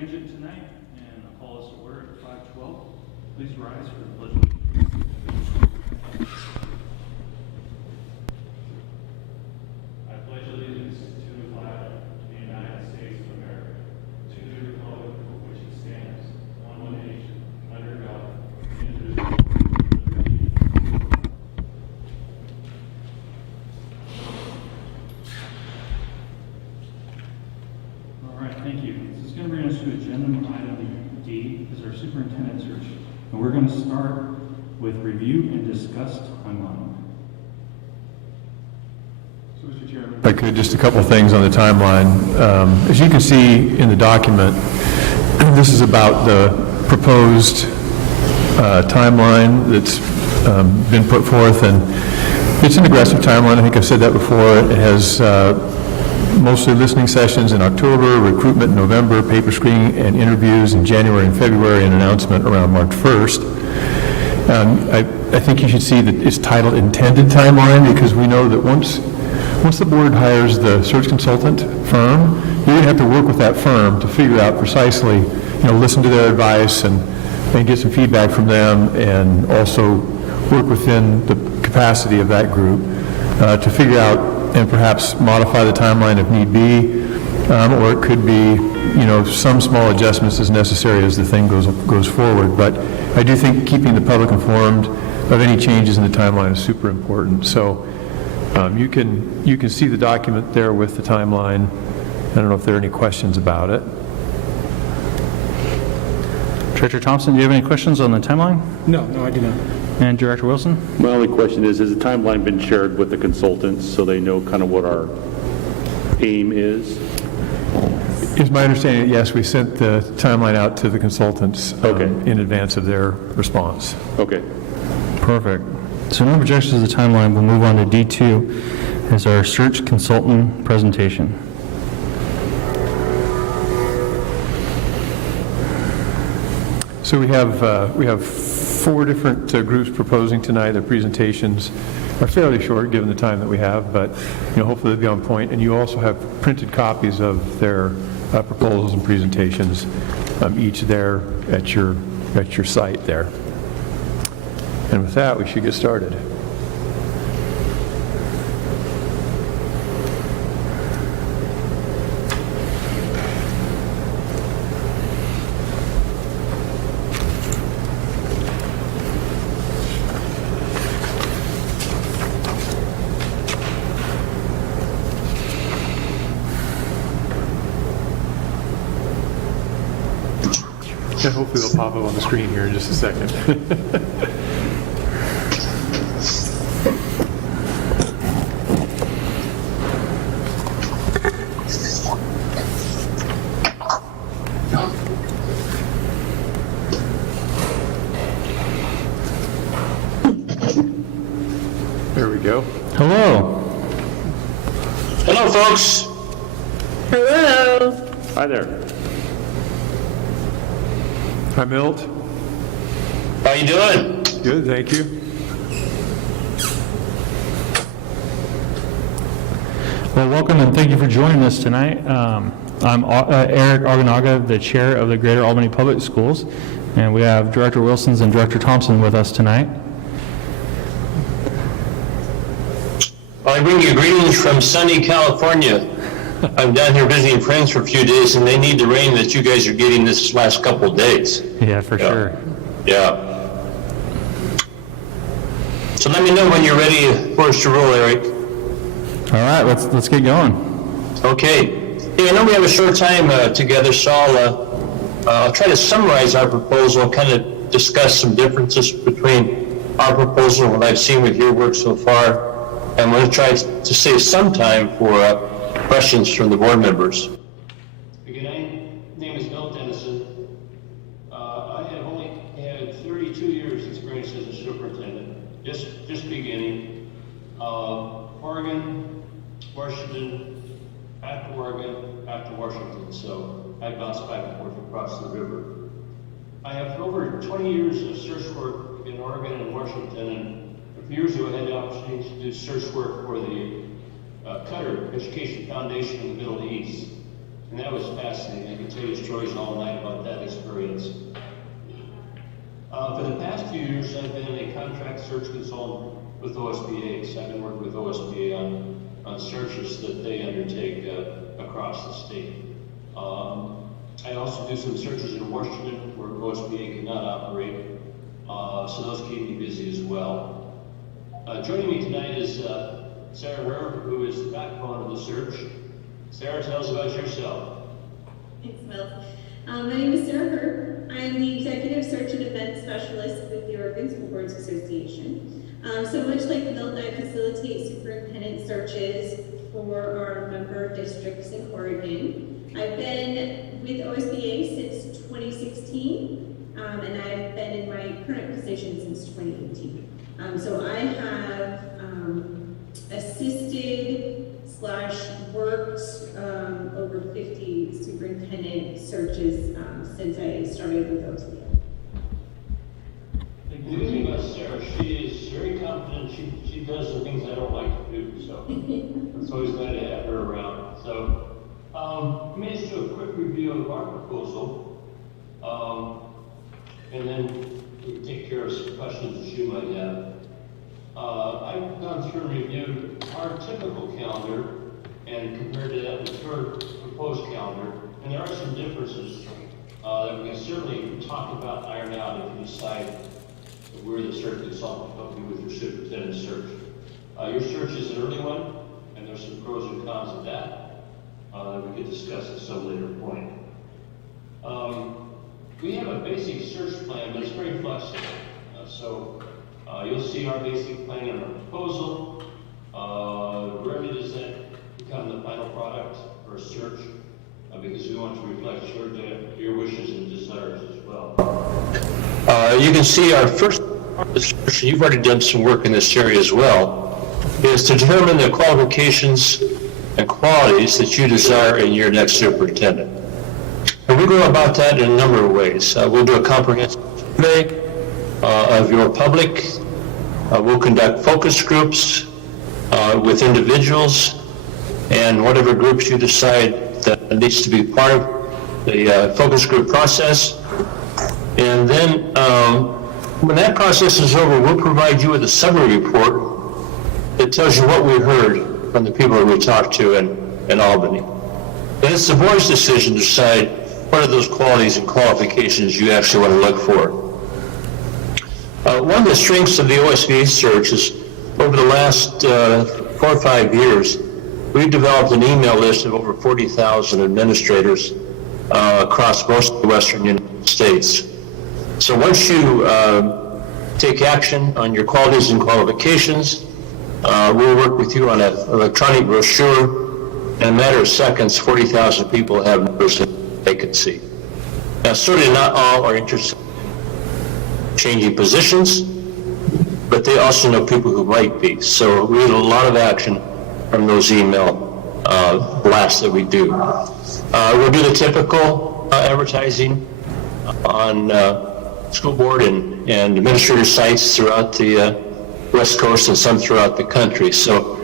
Superintendent tonight, and I'll call us to order at 5:12. Please rise for the pledge of allegiance. I pledge allegiance to the flag of the United States of America, to the republic for which it stands, one nation, under God, indivisible. Thank you. This is going to bring us to agenda item D, is our superintendent search. And we're going to start with review and discuss timeline. So, Mr. Chairman. If I could, just a couple things on the timeline. As you can see in the document, this is about the proposed timeline that's been put forth, and it's an aggressive timeline. I think I've said that before. It has mostly listening sessions in October, recruitment in November, paper screening and interviews in January and February, and announcement around March 1st. I think you should see that it's titled Intended Timeline, because we know that once the board hires the search consultant firm, you're going to have to work with that firm to figure out precisely, listen to their advice and get some feedback from them, and also work within the capacity of that group to figure out and perhaps modify the timeline if need be, or it could be, some small adjustments as necessary as the thing goes forward. But I do think keeping the public informed of any changes in the timeline is super important. So you can see the document there with the timeline. I don't know if there are any questions about it. Director Thompson, do you have any questions on the timeline? No, I do not. And Director Wilson? My only question is, has the timeline been shared with the consultants so they know kind of what our aim is? It's my understanding that, yes, we sent the timeline out to the consultants in advance of their response. Okay. Perfect. So no objections to the timeline. We'll move on to D2 as our search consultant presentation. So we have 4 different groups proposing tonight. Their presentations are fairly short given the time that we have, but hopefully they'll be on point. And you also have printed copies of their proposals and presentations, each there at your site there. And with that, we should get started. And hopefully they'll pop up on the screen here in just a second. There we go. Hello. Hello, folks. Hello. Hi there. Hi, Milt. How you doing? Good, thank you. Well, welcome and thank you for joining us tonight. I'm Eric Argonaga, the chair of the Greater Albany Public Schools, and we have Director Wilsons and Director Thompson with us tonight. I bring you greetings from sunny California. I'm down here visiting friends for a few days, and they need the rain that you guys are getting this last couple of days. Yeah, for sure. Yeah. So let me know when you're ready for us to roll, Eric. All right, let's get going. Okay. Hey, I know we have a short time together, so I'll try to summarize our proposal and kind of discuss some differences between our proposal and what I've seen with your work so far. I'm going to try to save some time for questions from the board members. Again, my name is Bill Dennison. I have only had 32 years experience as a superintendent, just beginning. Oregon, Washington, back to Oregon, back to Washington, so I bounce back and forth across the river. I have over 20 years of search work in Oregon and Washington, and a few years ago I had the opportunity to do search work for the Cutter Education Foundation in the Middle East. And that was fascinating. I can tell you stories all night about that experience. For the past few years, I've been a contract search consultant with OSBA. So I've been working with OSBA on searches that they undertake across the state. I also do some searches in Washington where OSBA cannot operate, so those keep me busy as well. Joining me tonight is Sarah Herb, who is the backbone of the search. Sarah, tell us about yourself. Thanks, Will. My name is Sarah Herb. I am the Executive Search and Event Specialist with the Oregon School Boards Association. So much like Will, I facilitate superintendent searches for our member districts in Oregon. I've been with OSBA since 2016, and I've been in my current position since 2018. So I have assisted / worked over 50 superintendent searches since I started with OSBA. The good thing about Sarah, she is very confident. She does the things I don't like to do, so it's always glad to have her around. So let me just do a quick review of our proposal, and then we can take care of some questions that you might have. I've gone through and reviewed our typical calendar and compared to that with your proposed calendar, and there are some differences that we can certainly talk about, iron out if you decide that we're the search consultant company with your superintendent search. Your search is an early one, and there's some pros and cons of that that we could discuss at some later point. We have a basic search plan, but it's very flexible. So you'll see our basic plan in our proposal. Rarely does that become the final product for a search because we want to reflect your wishes and desires as well. You can see our first part of the search, you've already done some work in this area as well, is to determine the qualifications and qualities that you desire in your next superintendent. And we go about that in a number of ways. We'll do a comprehensive survey of your public. We'll conduct focus groups with individuals and whatever groups you decide that needs to be part of the focus group process. And then when that process is over, we'll provide you with a summary report that tells you what we heard from the people that we talked to in Albany. And it's the board's decision to decide what are those qualities and qualifications you actually want to look for. One of the strengths of the OSBA search is over the last 4 or 5 years, we've developed an email list of over 40,000 administrators across most of the Western United States. So once you take action on your qualities and qualifications, we'll work with you on an electronic brochure. In a matter of seconds, 40,000 people have noticed a vacancy. Now, certainly not all are interested in changing positions, but they also know people who might be. So we had a lot of action from those email blasts that we do. We'll do the typical advertising on school board and administrator sites throughout the West Coast and some throughout the country. So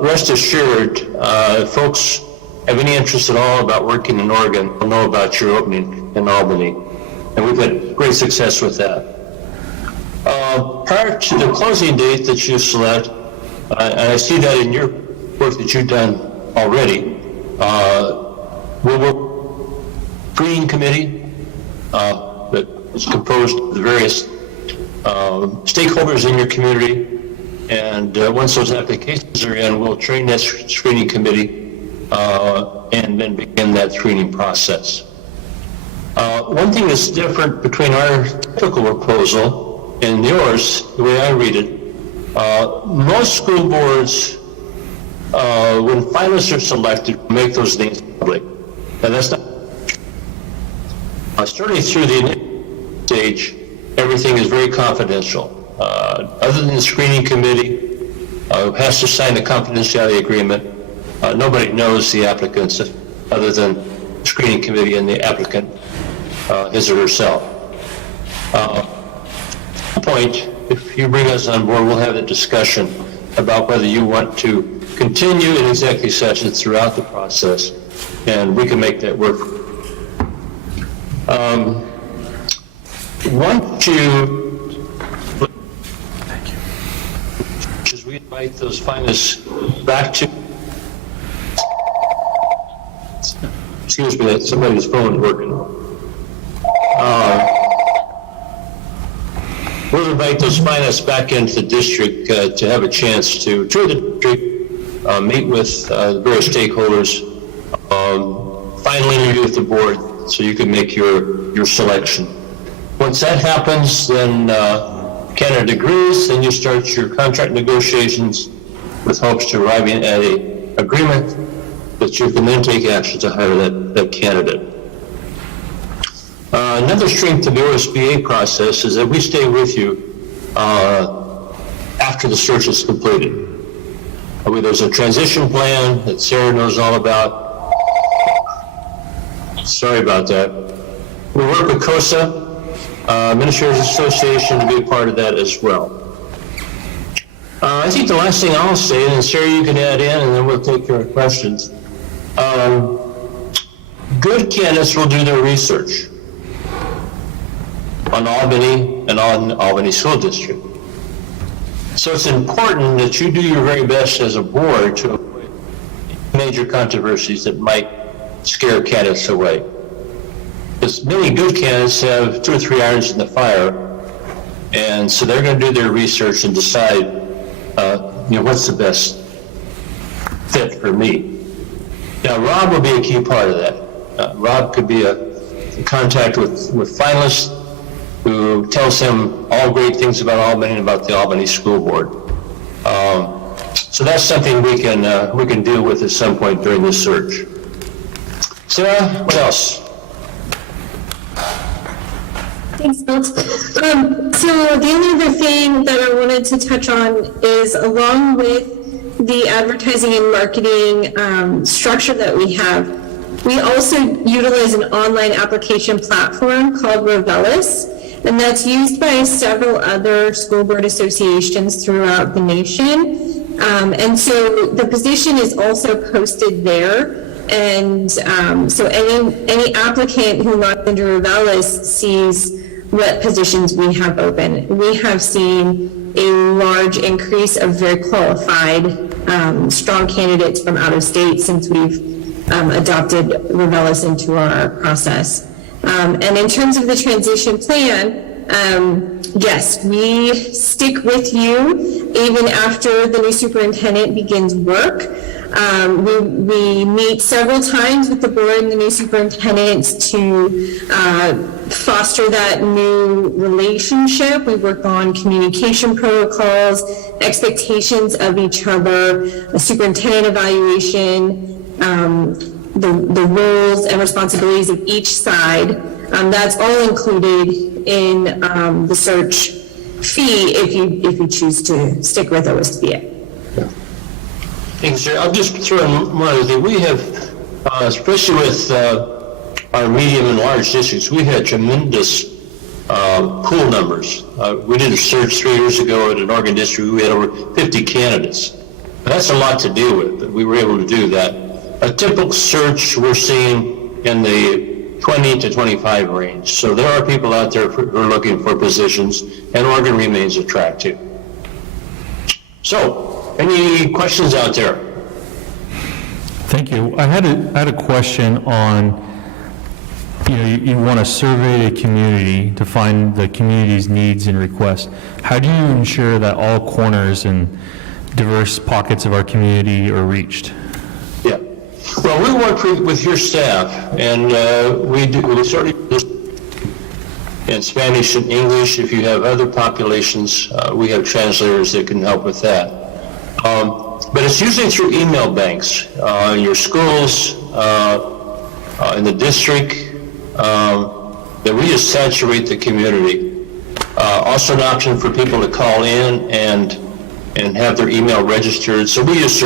rest assured, if folks have any interest at all about working in Oregon, they'll know about your opening in Albany. And we've had great success with that. Prior to the closing date that you select, and I see that in your work that you've done already, we'll work screening committee that is composed of the various stakeholders in your community, and once those applications are in, we'll train that screening committee and then begin that screening process. One thing that's different between our typical proposal and yours, the way I read it, most school boards, when finalists are selected, make those names public. And that's not, certainly through the initial stage, everything is very confidential. Other than the screening committee, who has to sign the confidentiality agreement, nobody knows the applicants other than the screening committee and the applicant, his or herself. At some point, if you bring us on board, we'll have a discussion about whether you want to continue in executive sessions throughout the process, and we can make that work. Once you, as we invite those finalists back to, excuse me, somebody's phone is working. We'll invite those finalists back into the district to have a chance to tour the district, meet with the various stakeholders, finally interview with the board so you can make your selection. Once that happens, then candidate agrees, then you start your contract negotiations with hopes to arriving at an agreement that you can then take action to hire that candidate. Another strength of the OSBA process is that we stay with you after the search is completed. There's a transition plan that Sarah knows all about. Sorry about that. We work with COSA, Administrators Association, to be a part of that as well. I think the last thing I'll say, and then Sarah, you can add in, and then we'll take your questions. Good candidates will do their research on Albany and on Albany School District. So it's important that you do your very best as a board to avoid major controversies that might scare candidates away. Because many good candidates have 2 or 3 irons in the fire, and so they're going to do their research and decide, what's the best fit for me. Now, Rob will be a key part of that. Rob could be a contact with finalists who tells him all great things about Albany and about the Albany School Board. So that's something we can deal with at some point during this search. Sarah, what else? Thanks, Bill. So the only other thing that I wanted to touch on is, along with the advertising and marketing structure that we have, we also utilize an online application platform called Revelis, and that's used by several other school board associations throughout the nation. And so the position is also posted there. And so any applicant who logs into Revelis sees what positions we have open. We have seen a large increase of very qualified, strong candidates from out of state since we've adopted Revelis into our process. And in terms of the transition plan, yes, we stick with you even after the new superintendent begins work. We meet several times with the board and the new superintendent to foster that new relationship. We work on communication protocols, expectations of each other, a superintendent evaluation, the roles and responsibilities of each side. That's all included in the search fee if you choose to stick with OSBA. Thanks, sir. I'll just throw in one other thing. We have, especially with our medium and large districts, we had tremendous pool numbers. We did a search 3 years ago at an Oregon district. We had over 50 candidates. And that's a lot to deal with, but we were able to do that. A typical search we're seeing in the 20 to 25 range. So there are people out there who are looking for positions, and Oregon remains attractive. So, any questions out there? Thank you. I had a question on, you want to survey the community to find the community's needs and requests. How do you ensure that all corners and diverse pockets of our community are reached? Yeah. Well, we work with your staff, and we started in Spanish and English. If you have other populations, we have translators that can help with that. But it's usually through email banks in your schools, in the district, that we just saturate the community. Also an option for people to call in and have their email registered. So we just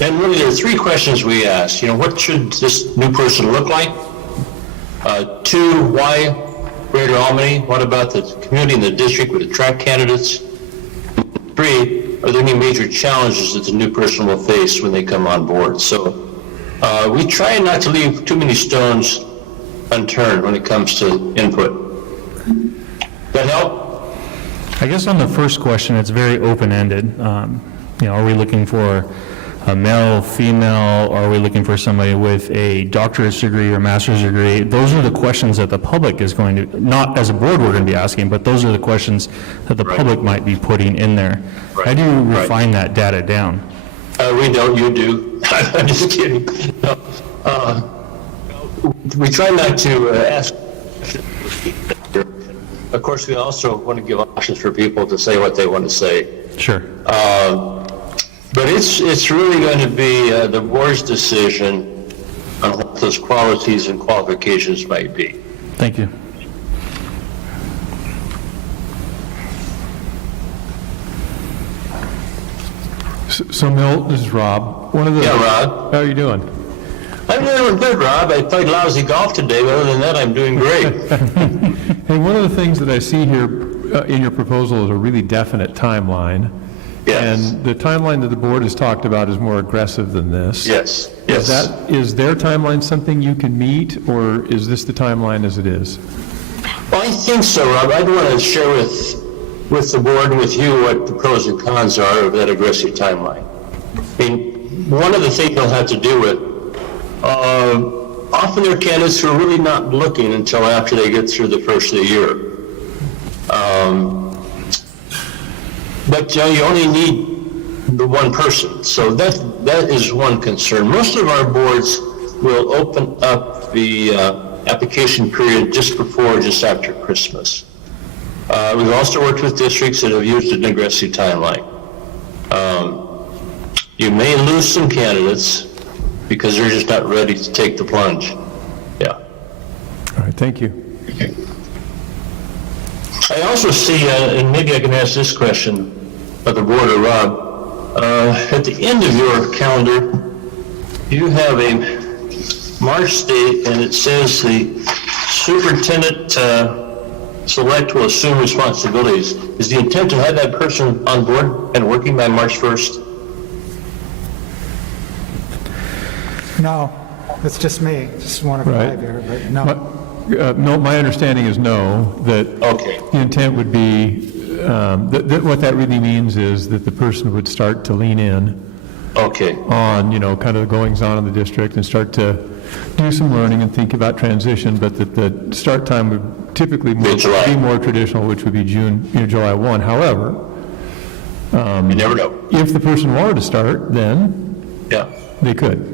and really there are 3 questions we ask. What should this new person look like? 2, why Greater Albany? What about the community and the district would attract candidates? 3, are there any major challenges that the new person will face when they come on board? So we try not to leave too many stones unturned when it comes to input. That help? I guess on the first question, it's very open-ended. Are we looking for a male, female? Are we looking for somebody with a doctorate degree or master's degree? Those are the questions that the public is going to, not as a board we're going to be asking, but those are the questions that the public might be putting in there. How do you refine that data down? We don't, you do. I'm just kidding. No. We try not to ask. Of course, we also want to give options for people to say what they want to say. Sure. But it's really going to be the board's decision on what those qualities and qualifications might be. Thank you. So Milt, this is Rob. Yeah, Rob. How are you doing? I'm doing good, Rob. I played lousy golf today, but other than that, I'm doing great. Hey, one of the things that I see here in your proposal is a really definite timeline. Yes. And the timeline that the board has talked about is more aggressive than this. Yes, yes. Is their timeline something you can meet, or is this the timeline as it is? Well, I think so, Rob. I'd want to share with the board and with you what the pros and cons are of that aggressive timeline. I mean, one of the things they'll have to do with, often there are candidates who are really not looking until after they get through the first of the year. But you only need the one person, so that is one concern. Most of our boards will open up the application period just before, just after Christmas. We've also worked with districts that have used an aggressive timeline. You may lose some candidates because they're just not ready to take the plunge. Yeah. All right, thank you. I also see, and maybe I can ask this question of the board or Rob, at the end of your calendar, you have a March date, and it says the superintendent select will assume responsibilities. Is the intent to have that person on board and working by March 1st? No, it's just me, just one of Right. 5 here, but no. No, my understanding is no, that Okay. the intent would be, that what that really means is that the person would start to lean in Okay. on, kind of the goings-on in the district and start to do some learning and think about transition, but that the start time would typically July. be more traditional, which would be July 1. However, You never know. if the person wanted to start, then Yeah. they could.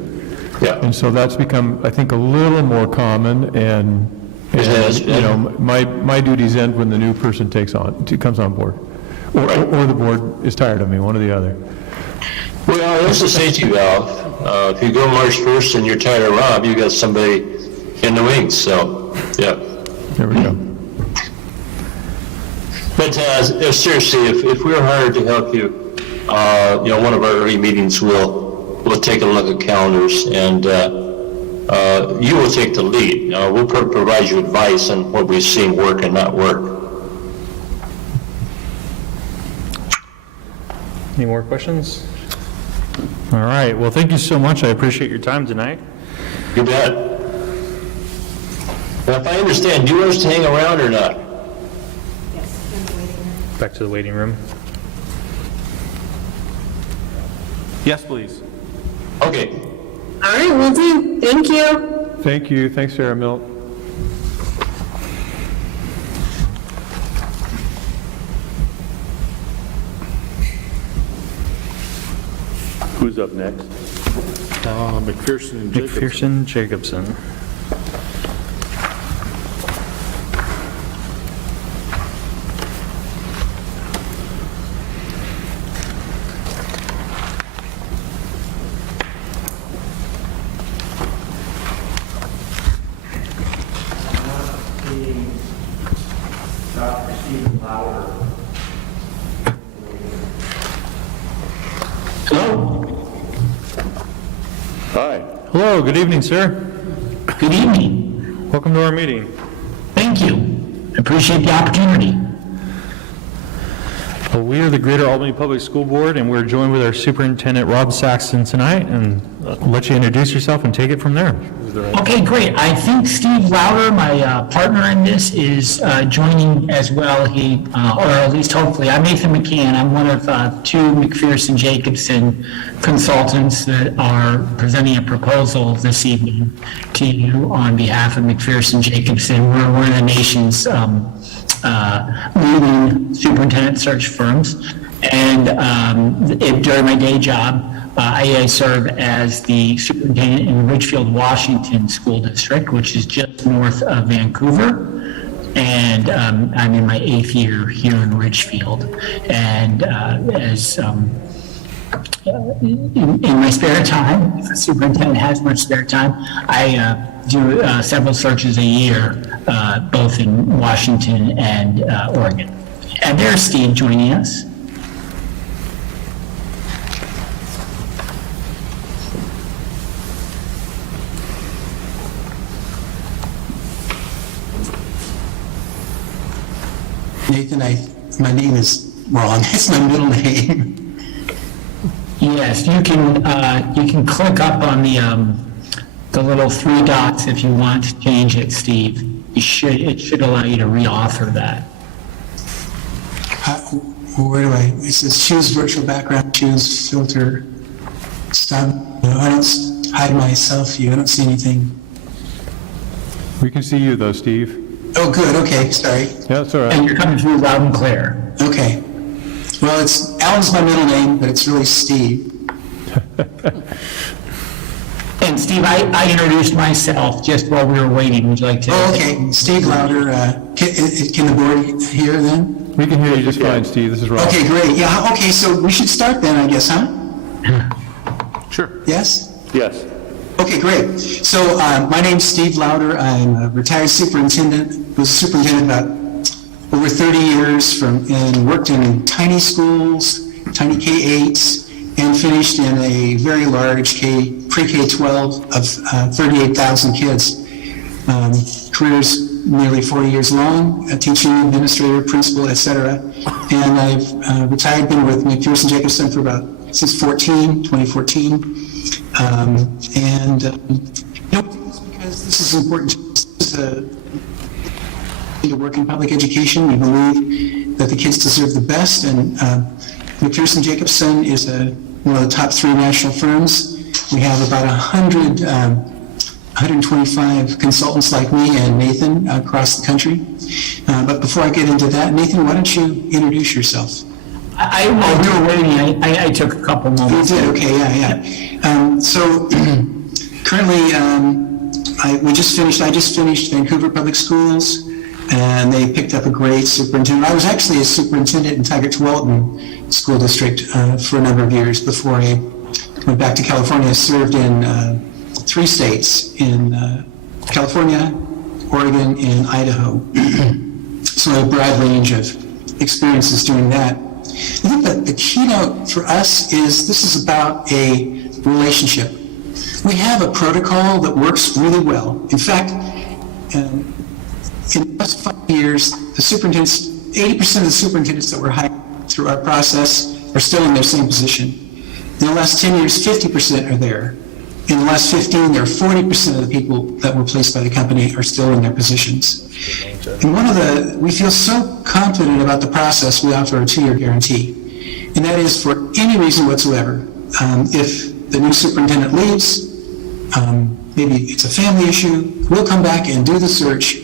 Yeah. And so that's become, I think, a little more common, and It has, yeah. my duties end when the new person comes on board. Or the board is tired of me, one or the other. Well, that's a safety valve. If you go March 1st and you're tired of Rob, you got somebody in the wings, so, yeah. There we go. But seriously, if we're hired to help you, one of our early meetings we'll take a look at calendars, and you will take the lead. We'll provide you advice on what we've seen work and not work. Any more questions? All right. Well, thank you so much. I appreciate your time tonight. You bet. Now, if I understand, do you want us to hang around or not? Back to the waiting room. Yes, please. Okay. All right, will do. Thank you. Thank you. Thanks, Sarah Milt. Who's up next? McPherson and Jacobs. McPherson Jacobson. Hello. Hi. Hello. Good evening, sir. Good evening. Welcome to our meeting. Thank you. Appreciate the opportunity. Well, we are the Greater Albany Public School Board, and we're joined with our Superintendent, Rob Saxton, tonight, and I'll let you introduce yourself and take it from there. Okay, great. I think Steve Lauder, my partner in this, is joining as well. Or at least hopefully. I'm Nathan McCann. I'm one of two McPherson-Jacobson consultants that are presenting a proposal this evening to you on behalf of McPherson-Jacobson. We're one of the nation's leading superintendent search firms. And during my day job, I serve as the superintendent in Ridgefield, Washington School District, which is just north of Vancouver. And I'm in my 8th year here in Ridgefield. And in my spare time, if a superintendent has much spare time, I do several searches a year, both in Washington and Oregon. And there's Steve joining us. Nathan, my name is wrong. It's my middle name. Yes, you can click up on the little 3 dots if you want to change it, Steve. It should allow you to reauthor that. Where do it says choose virtual background, choose filter, stop. I don't hide myself view. I don't see anything. We can see you though, Steve. Oh, good. Okay, sorry. Yeah, that's all right. And you're coming through loud and clear. Okay. Well, Alan's my middle name, but it's really Steve. And Steve, I introduced myself just while we were waiting. Would you like to? Oh, okay. Steve Lauder. Can the board hear then? We can hear you just fine, Steve. This is Rob. Okay, great. Yeah, okay, so we should start then, I guess, huh? Sure. Yes? Yes. Okay, great. So my name's Steve Lauder. I'm a retired superintendent. Was a superintendent about over 30 years and worked in tiny schools, tiny K-8s, and finished in a very large pre-K-12 of 38,000 kids. Careers nearly 40 years long, a teaching administrator, principal, etc. And I've retired, been with McPherson-Jacobson for since 2014. Because this is important to work in public education. We believe that the kids deserve the best, and McPherson-Jacobson is one of the top 3 national firms. We have about 125 consultants like me and Nathan across the country. But before I get into that, Nathan, why don't you introduce yourself? While we were waiting, I took a couple moments. You did, okay, yeah. So currently, I just finished Vancouver Public Schools, and they picked up a great superintendent. I was actually a superintendent in Tigard-Tualatin School District for a number of years before I went back to California. I served in 3 states, in California, Oregon, and Idaho. So I have a broad range of experiences doing that. I think that the keynote for us is this is about a relationship. We have a protocol that works really well. In fact, in the last 5 years, the superintendents, 80% of the superintendents that were hired through our process are still in their same position. In the last 10 years, 50% are there. In the last 15, there are 40% of the people that were placed by the company are still in their positions. And we feel so confident about the process, we offer a 2-year guarantee. And that is for any reason whatsoever. If the new superintendent leaves, maybe it's a family issue, we'll come back and do the search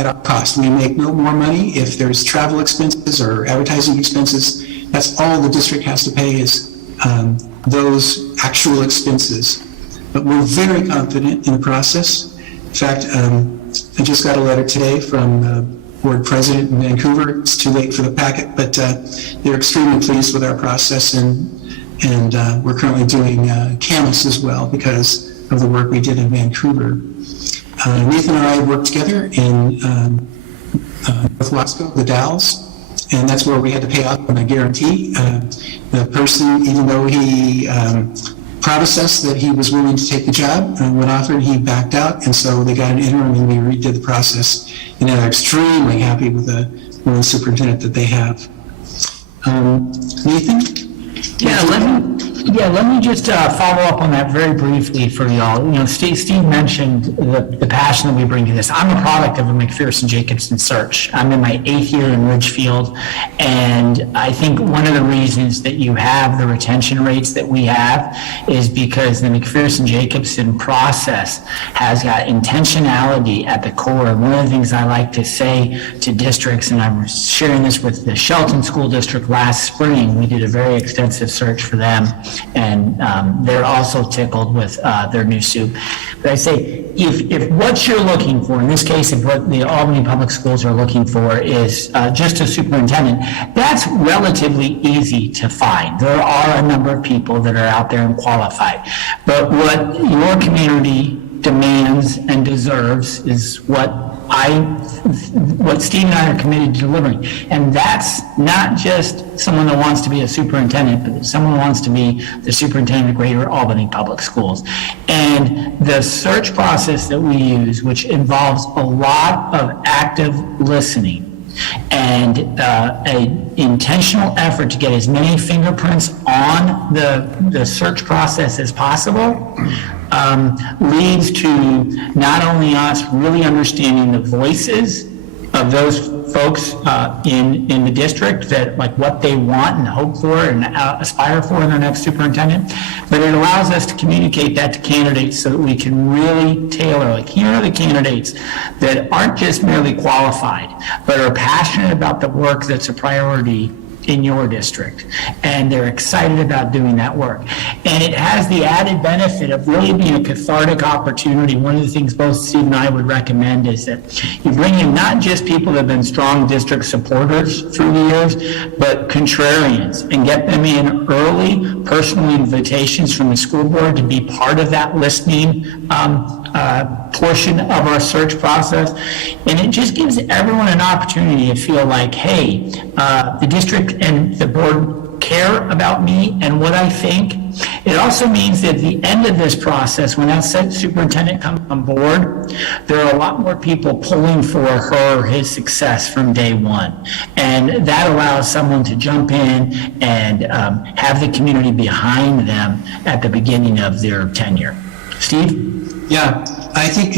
at our cost. We make no more money if there's travel expenses or advertising expenses. That's all the district has to pay is those actual expenses. But we're very confident in the process. In fact, I just got a letter today from the board president in Vancouver. It's too late for the packet, but they're extremely pleased with our process, and we're currently doing Canvas as well because of the work we did in Vancouver. Nathan and I worked together in North Wasco, the Dalles, and that's where we had to pay off on a guarantee. The person, even though he promised us that he was willing to take the job, when offered, he backed out, and so they got an interim and we redid the process. And now they're extremely happy with the superintendent that they have. Nathan? Let me just follow up on that very briefly for y'all. You know, Steve mentioned the passion that we bring to this. I'm a product of a McPherson-Jacobson search. I'm in my 8th year in Ridgefield, and I think one of the reasons that you have the retention rates that we have is because the McPherson-Jacobson process has got intentionality at the core. And one of the things I like to say to districts, and I was sharing this with the Shelton School District last spring, we did a very extensive search for them, and they're also tickled with their new soup. But I say, if what you're looking for, in this case, if what the Albany Public Schools are looking for is just a superintendent, that's relatively easy to find. There are a number of people that are out there and qualified. But what your community demands and deserves is what Steve and I are committed to delivering. And that's not just someone that wants to be a superintendent, but someone who wants to be the superintendent of Greater Albany Public Schools. And the search process that we use, which involves a lot of active listening and an intentional effort to get as many fingerprints on the search process as possible, leads to not only us really understanding the voices of those folks in the district, that like what they want and hope for and aspire for in their next superintendent, but it allows us to communicate that to candidates so that we can really tailor, like, here are the candidates that aren't just merely qualified, but are passionate about the work that's a priority in your district, and they're excited about doing that work. And it has the added benefit of really being a cathartic opportunity. One of the things both Steve and I would recommend is that you bring in not just people that have been strong district supporters through the years, but contrarians, and get them in early personal invitations from the school board to be part of that listening portion of our search process. And it just gives everyone an opportunity to feel like, hey, the district and the board care about me and what I think. It also means that at the end of this process, when that superintendent comes on board, there are a lot more people pulling for her or his success from day one. And that allows someone to jump in and have the community behind them at the beginning of their tenure. Steve? Yeah, I think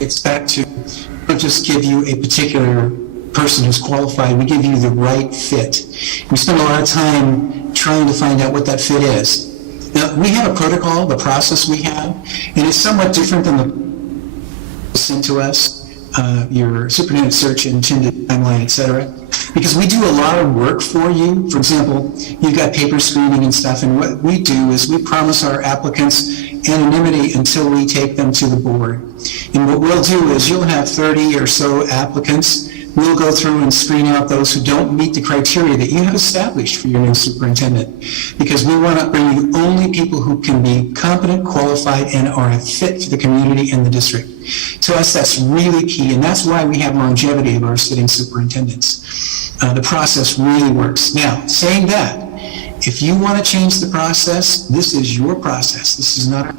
it's back to, we don't just give you a particular person who's qualified, we give you the right fit. We spend a lot of time trying to find out what that fit is. Now, we have a protocol, the process we have, and it's somewhat different than the sent to us, your superintendent search, intended timeline, etc. Because we do a lot of work for you. For example, you've got paper screening and stuff, and what we do is we promise our applicants anonymity until we take them to the board. And what we'll do is you'll have 30 or so applicants. We'll go through and screen out those who don't meet the criteria that you have established for your new superintendent, because we want to bring you only people who can be competent, qualified, and are a fit for the community and the district. To us, that's really key, and that's why we have longevity of our sitting superintendents. The process really works. Now, saying that, if you want to change the process, this is your process. This is not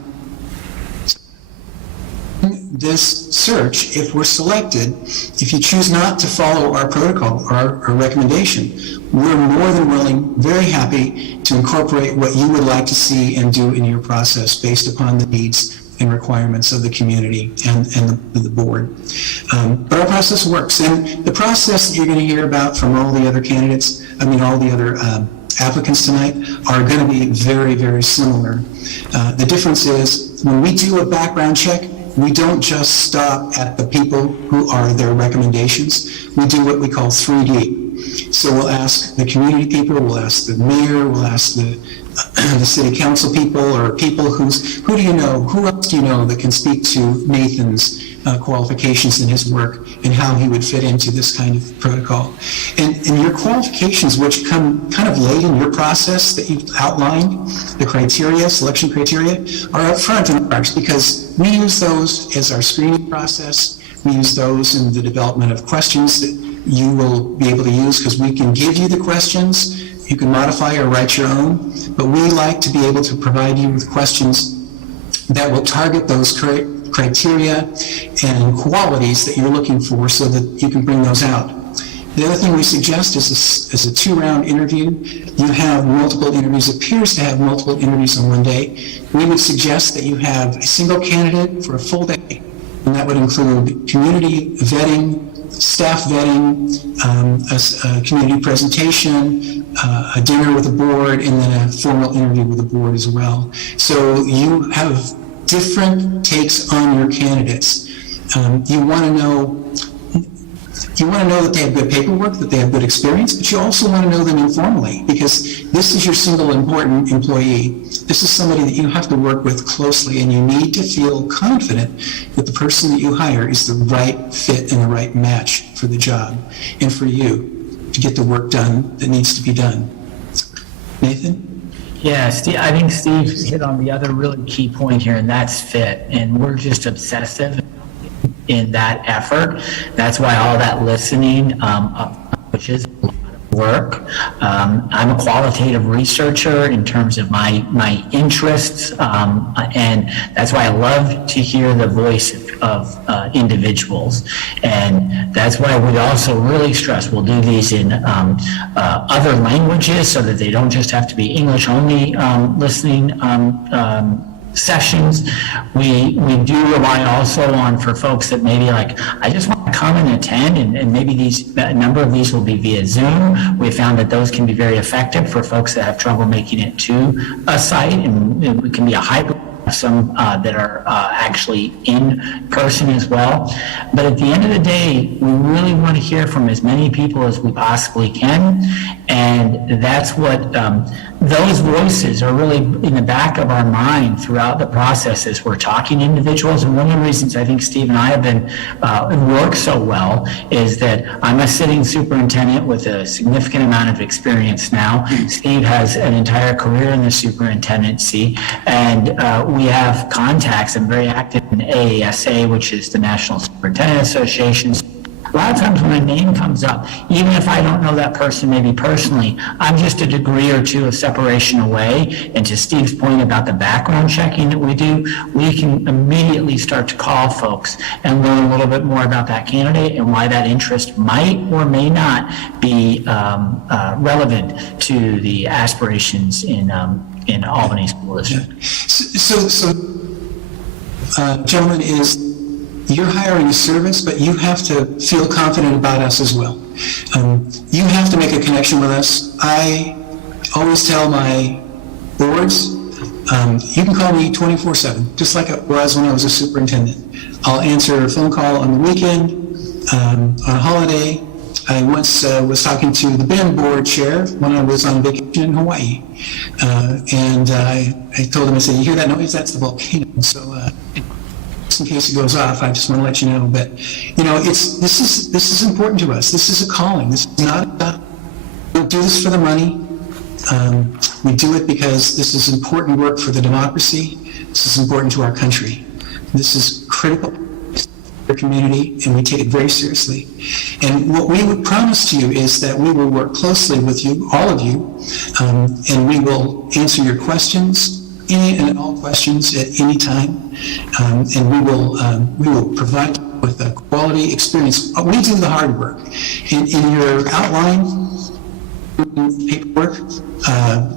this search. If we're selected, if you choose not to follow our protocol or our recommendation, we're more than willing, very happy to incorporate what you would like to see and do in your process based upon the needs and requirements of the community and the board. But our process works. And the process that you're going to hear about from all the other candidates, all the other applicants tonight, are going to be very, very similar. The difference is when we do a background check, we don't just stop at the people who are their recommendations. We do what we call 3D. So we'll ask the community people, we'll ask the mayor, we'll ask the city council people, or people who do you know, who else do you know that can speak to Nathan's qualifications in his work and how he would fit into this kind of protocol. And your qualifications, which come kind of late in your process that you've outlined, the criteria, selection criteria, are up front in ours, because we use those as our screening process. We use those in the development of questions that you will be able to use, because we can give you the questions. You can modify or write your own, but we like to be able to provide you with questions that will target those criteria and qualities that you're looking for so that you can bring those out. The other thing we suggest is a 2-round interview. You have multiple interviews, appears to have multiple interviews on one day. We would suggest that you have a single candidate for a full day, and that would include community vetting, staff vetting, a community presentation, a dinner with the board, and then a formal interview with the board as well. So you have different takes on your candidates. You want to know that they have good paperwork, that they have good experience, but you also want to know them informally, because this is your single important employee. This is somebody that you have to work with closely, and you need to feel confident that the person that you hire is the right fit and the right match for the job and for you to get the work done that needs to be done. Nathan? Yeah, Steve, I think Steve hit on the other really key point here, and that's fit. And we're just obsessive in that effort. That's why all that listening, which is a lot of work. I'm a qualitative researcher in terms of my interests, and that's why I love to hear the voice of individuals. And that's why we also really stress we'll do these in other languages, so that they don't just have to be English only listening sessions. We do rely also on, for folks that maybe like, I just want to come and attend, and maybe a number of these will be via Zoom. We found that those can be very effective for folks that have trouble making it to a site, and it can be a hybrid. Some that are actually in person as well. But at the end of the day, we really want to hear from as many people as we possibly can. And that's what those voices are really in the back of our mind throughout the process as we're talking to individuals. And one of the reasons I think Steve and I have been worked so well is that I'm a sitting superintendent with a significant amount of experience now. Steve has an entire career in the superintendency, and we have contacts. I'm very active in AASA, which is the National Superintendent Association. A lot of times when my name comes up, even if I don't know that person maybe personally, I'm just a degree or two of separation away. And to Steve's point about the background checking that we do, we can immediately start to call folks and learn a little bit more about that candidate and why that interest might or may not be relevant to the aspirations in Albany School District. So gentlemen, you're hiring a service, but you have to feel confident about us as well. You have to make a connection with us. I always tell my boards, you can call me 24/7, just like it was when I was a superintendent. I'll answer a phone call on the weekend, on a holiday. I once was talking to the band board chair when I was on vacation in Hawaii. And I told him, I said, you hear that noise? That's the volcano. So just in case it goes off, I just want to let you know. But, you know, this is important to us. This is a calling. This is not, we don't do this for the money. We do it because this is important work for the democracy. This is important to our country. This is critical to our community, and we take it very seriously. And what we would promise to you is that we will work closely with you, all of you, and we will answer your questions, any and all questions at any time, and we will provide you with a quality experience. We do the hard work. In your outline, paperwork,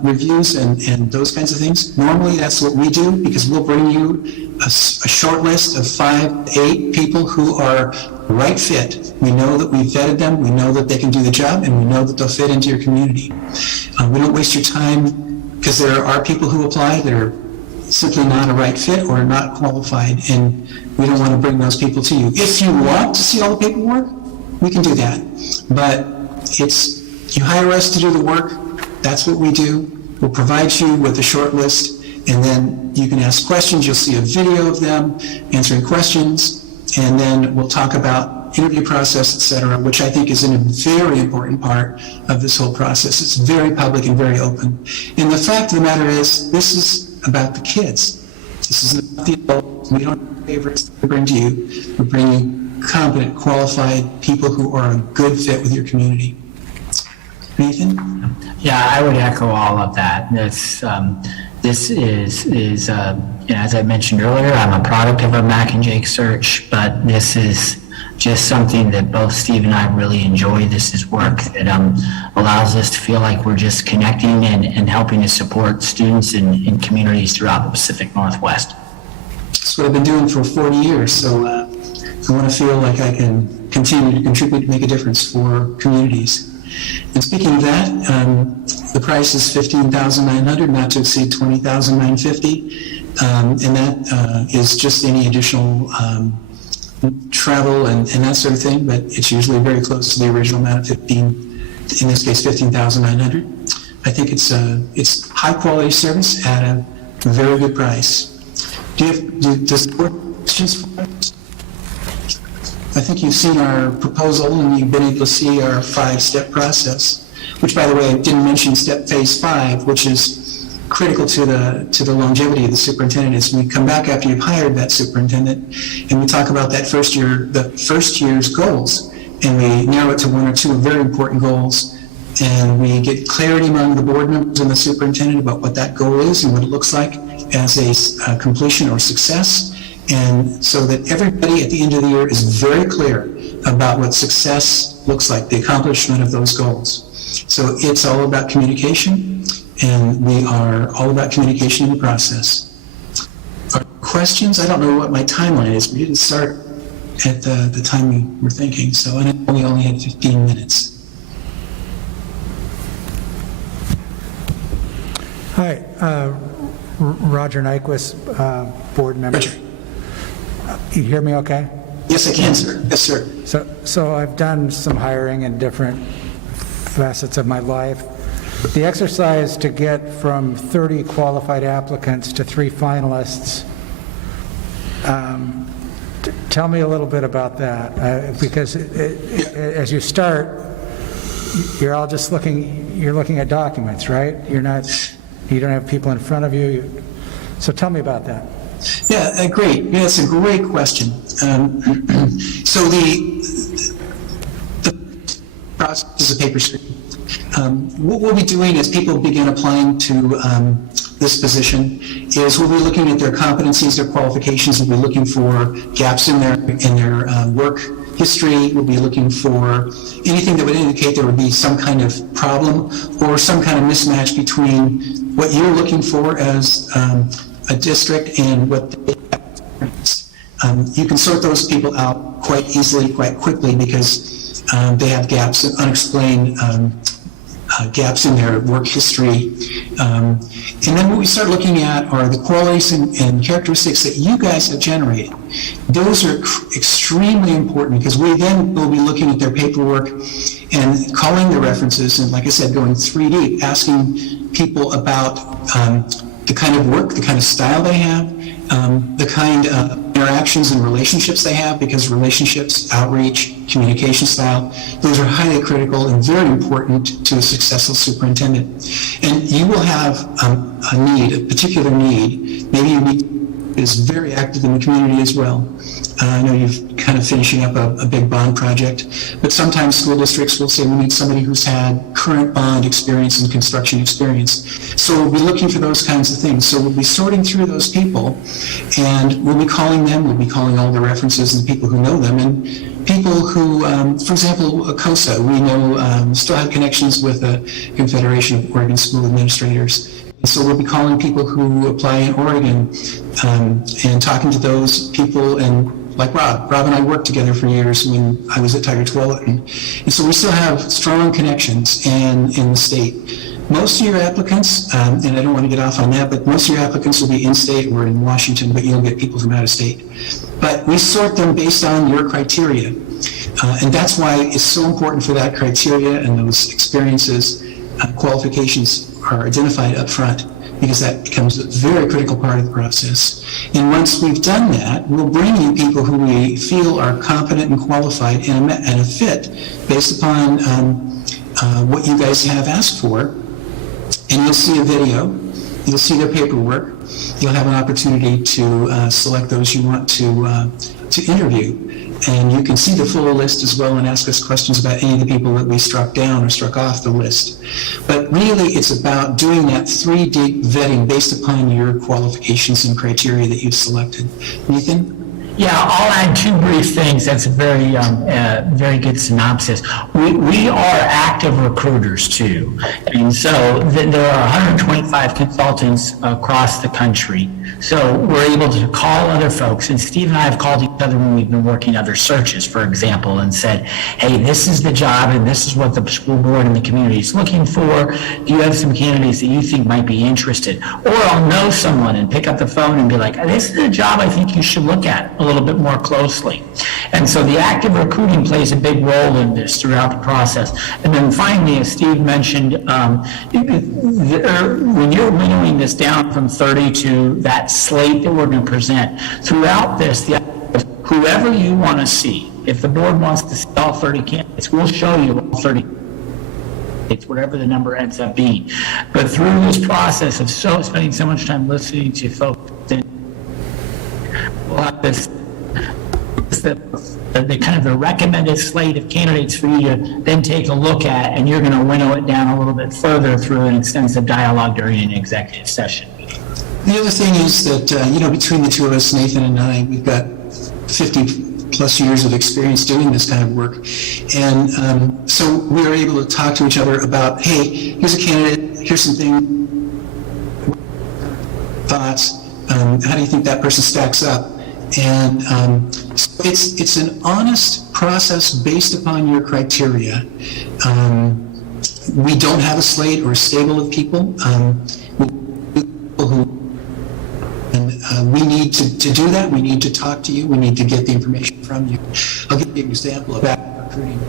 reviews, and those kinds of things, normally that's what we do, because we'll bring you a short list of 5 to 8 people who are the right fit. We know that we've vetted them, we know that they can do the job, and we know that they'll fit into your community. We don't waste your time, because there are people who apply that are simply not a right fit or not qualified, and we don't want to bring those people to you. If you want to see all the paperwork, we can do that. But you hire us to do the work, that's what we do. We'll provide you with a short list, and then you can ask questions. You'll see a video of them answering questions, and then we'll talk about interview process, et cetera, which I think is a very important part of this whole process. It's very public and very open. And the fact of the matter is, this is about the kids. This is about the adults. We don't have favorites to bring to you. We're bringing competent, qualified people who are a good fit with your community. Nathan? Yeah, I would echo all of that. This is as I mentioned earlier, I'm a product of a Mac and Jake search, but this is just something that both Steve and I really enjoy. This is work that allows us to feel like we're just connecting and helping to support students in communities throughout the Pacific Northwest. That's what I've been doing for 40 years, so I want to feel like I can continue to contribute, to make a difference for communities. And speaking of that, the price is $15,900, not to exceed $20,950, and that is just any additional travel and that sort of thing, but it's usually very close to the original amount of in this case, $15,900. I think it's high quality service at a very good price. Does the board have questions for us? I think you've seen our proposal and you've been able to see our 5-step process, which, by the way, I didn't mention phase 5, which is critical to the longevity of the superintendent. Is we come back after you've hired that superintendent and we talk about that first year's goals, and we narrow it to 1 or 2 very important goals, and we get clarity among the board members and the superintendent about what that goal is and what it looks like as a completion or success, and so that everybody at the end of the year is very clear about what success looks like, the accomplishment of those goals. So it's all about communication, and we are all about communication in the process. Are there questions? I don't know what my timeline is. We didn't start at the time we were thinking, so I only had 15 minutes. Hi, Roger Nyquist, board member. Roger. You hear me okay? Yes, I can, sir. Yes, sir. So I've done some hiring in different facets of my life. The exercise to get from 30 qualified applicants to 3 finalists, tell me a little bit about that, because as you start, you're all just looking at documents, right? You don't have people in front of you. So tell me about that. Yeah, great. Yeah, it's a great question. So the process is a paper screen. What we'll be doing as people begin applying to this position is we'll be looking at their competencies, their qualifications. We'll be looking for gaps in their work history. We'll be looking for anything that would indicate there would be some kind of problem or some kind of mismatch between what you're looking for as a district and what they have. You can sort those people out quite easily, quite quickly, because they have gaps, unexplained gaps in their work history. And then what we start looking at are the qualities and characteristics that you guys have generated. Those are extremely important, because we then will be looking at their paperwork and calling the references, and like I said, going 3 deep, asking people about the kind of work, the kind of style they have, the kind of interactions and relationships they have, because relationships, outreach, communication style, those are highly critical and very important to a successful superintendent. And you will have a particular need. Maybe you is very active in the community as well. I know you're kind of finishing up a big bond project, but sometimes school districts will say we need somebody who's had current bond experience and construction experience. So we'll be looking for those kinds of things. So we'll be sorting through those people, and we'll be calling them, we'll be calling all the references and the people who know them, and people who, for example, COSA, we know still have connections with the Confederation of Oregon School Administrators. So we'll be calling people who apply in Oregon and talking to those people, and like Rob and I worked together for years when I was at Tiger Tualatin. And so we still have strong connections in the state. Most of your applicants, and I don't want to get off on that, but most of your applicants will be in-state or in Washington, but you'll get people from out of state. But we sort them based on your criteria. And that's why it's so important for that criteria and those experiences, qualifications are identified up front, because that becomes a very critical part of the process. And once we've done that, we'll bring you people who we feel are competent and qualified and a fit based upon what you guys have asked for. And you'll see a video, you'll see their paperwork, you'll have an opportunity to select those you want to interview. And you can see the full list as well and ask us questions about any of the people that we struck down or struck off the list. But really, it's about doing that 3D vetting based upon your qualifications and criteria that you've selected. Nathan? Yeah, I'll add two brief things. That's a very good synopsis. We are active recruiters too. And so there are 125 consultants across the country. So we're able to call other folks, and Steve and I have called each other when we've been working other searches, for example, and said, hey, this is the job and this is what the school board and the community is looking for. Do you have some candidates that you think might be interested? Or I'll know someone and pick up the phone and be like, this is a job I think you should look at a little bit more closely. And so the active recruiting plays a big role in this throughout the process. And then finally, as Steve mentioned, when you're winnowing this down from 30 to that slate that we're going to present, throughout this, whoever you want to see, if the board wants to see all 30 candidates, we'll show you all 30 candidates, whatever the number ends up being. But through this process of spending so much time listening to folks, we'll have the kind of the recommended slate of candidates for you to then take a look at, and you're going to winnow it down a little bit further through an extensive dialogue during an executive session. The other thing is that, between the two of us, Nathan and I, we've got 50 plus years of experience doing this kind of work. And so we are able to talk to each other about, hey, here's a candidate, here's some thoughts, how do you think that person stacks up? And so it's an honest process based upon your criteria. We don't have a slate or a stable of people. We need to do that. We need to talk to you. We need to get the information from you. I'll give you an example of that recruiting.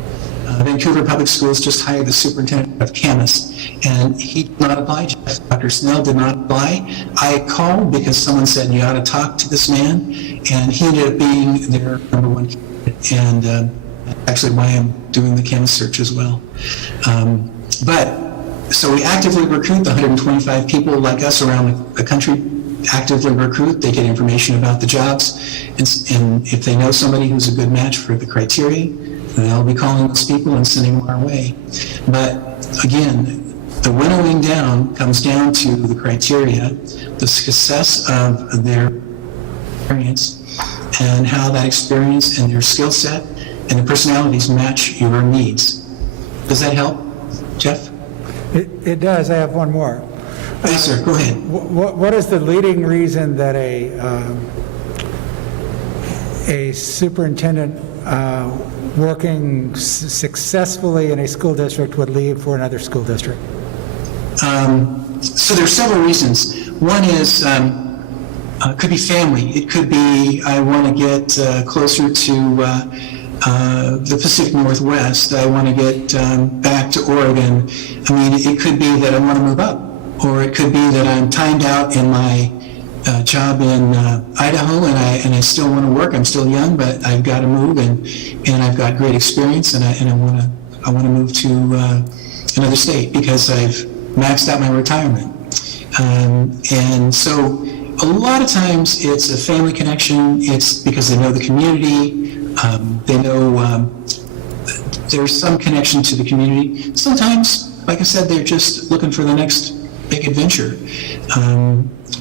Vancouver Public Schools just hired the superintendent of chemists, and he did not apply. Dr. Snell did not apply. I called because someone said you ought to talk to this man, and he ended up being their number one candidate, and actually why I'm doing the chemist search as well. So we actively recruit the 125 people like us around the country. Actively recruit, they get information about the jobs, and if they know somebody who's a good match for the criteria, then they'll be calling those people and sending them our way. But again, the winnowing down comes down to the criteria, the success of their experience, and how that experience and their skill set and the personalities match your needs. Does that help, Jeff? It does. I have one more. Yes, sir. Go ahead. What is the leading reason that a superintendent working successfully in a school district would leave for another school district? So there's several reasons. One is could be family. It could be I want to get closer to the Pacific Northwest. I want to get back to Oregon. I mean, it could be that I want to move up. Or it could be that I'm timed out in my job in Idaho, and I still want to work. I'm still young, but I've got to move, and I've got great experience, and I want to move to another state because I've maxed out my retirement. And so a lot of times it's a family connection. It's because they know the community. They know there's some connection to the community. Sometimes, like I said, they're just looking for the next big adventure.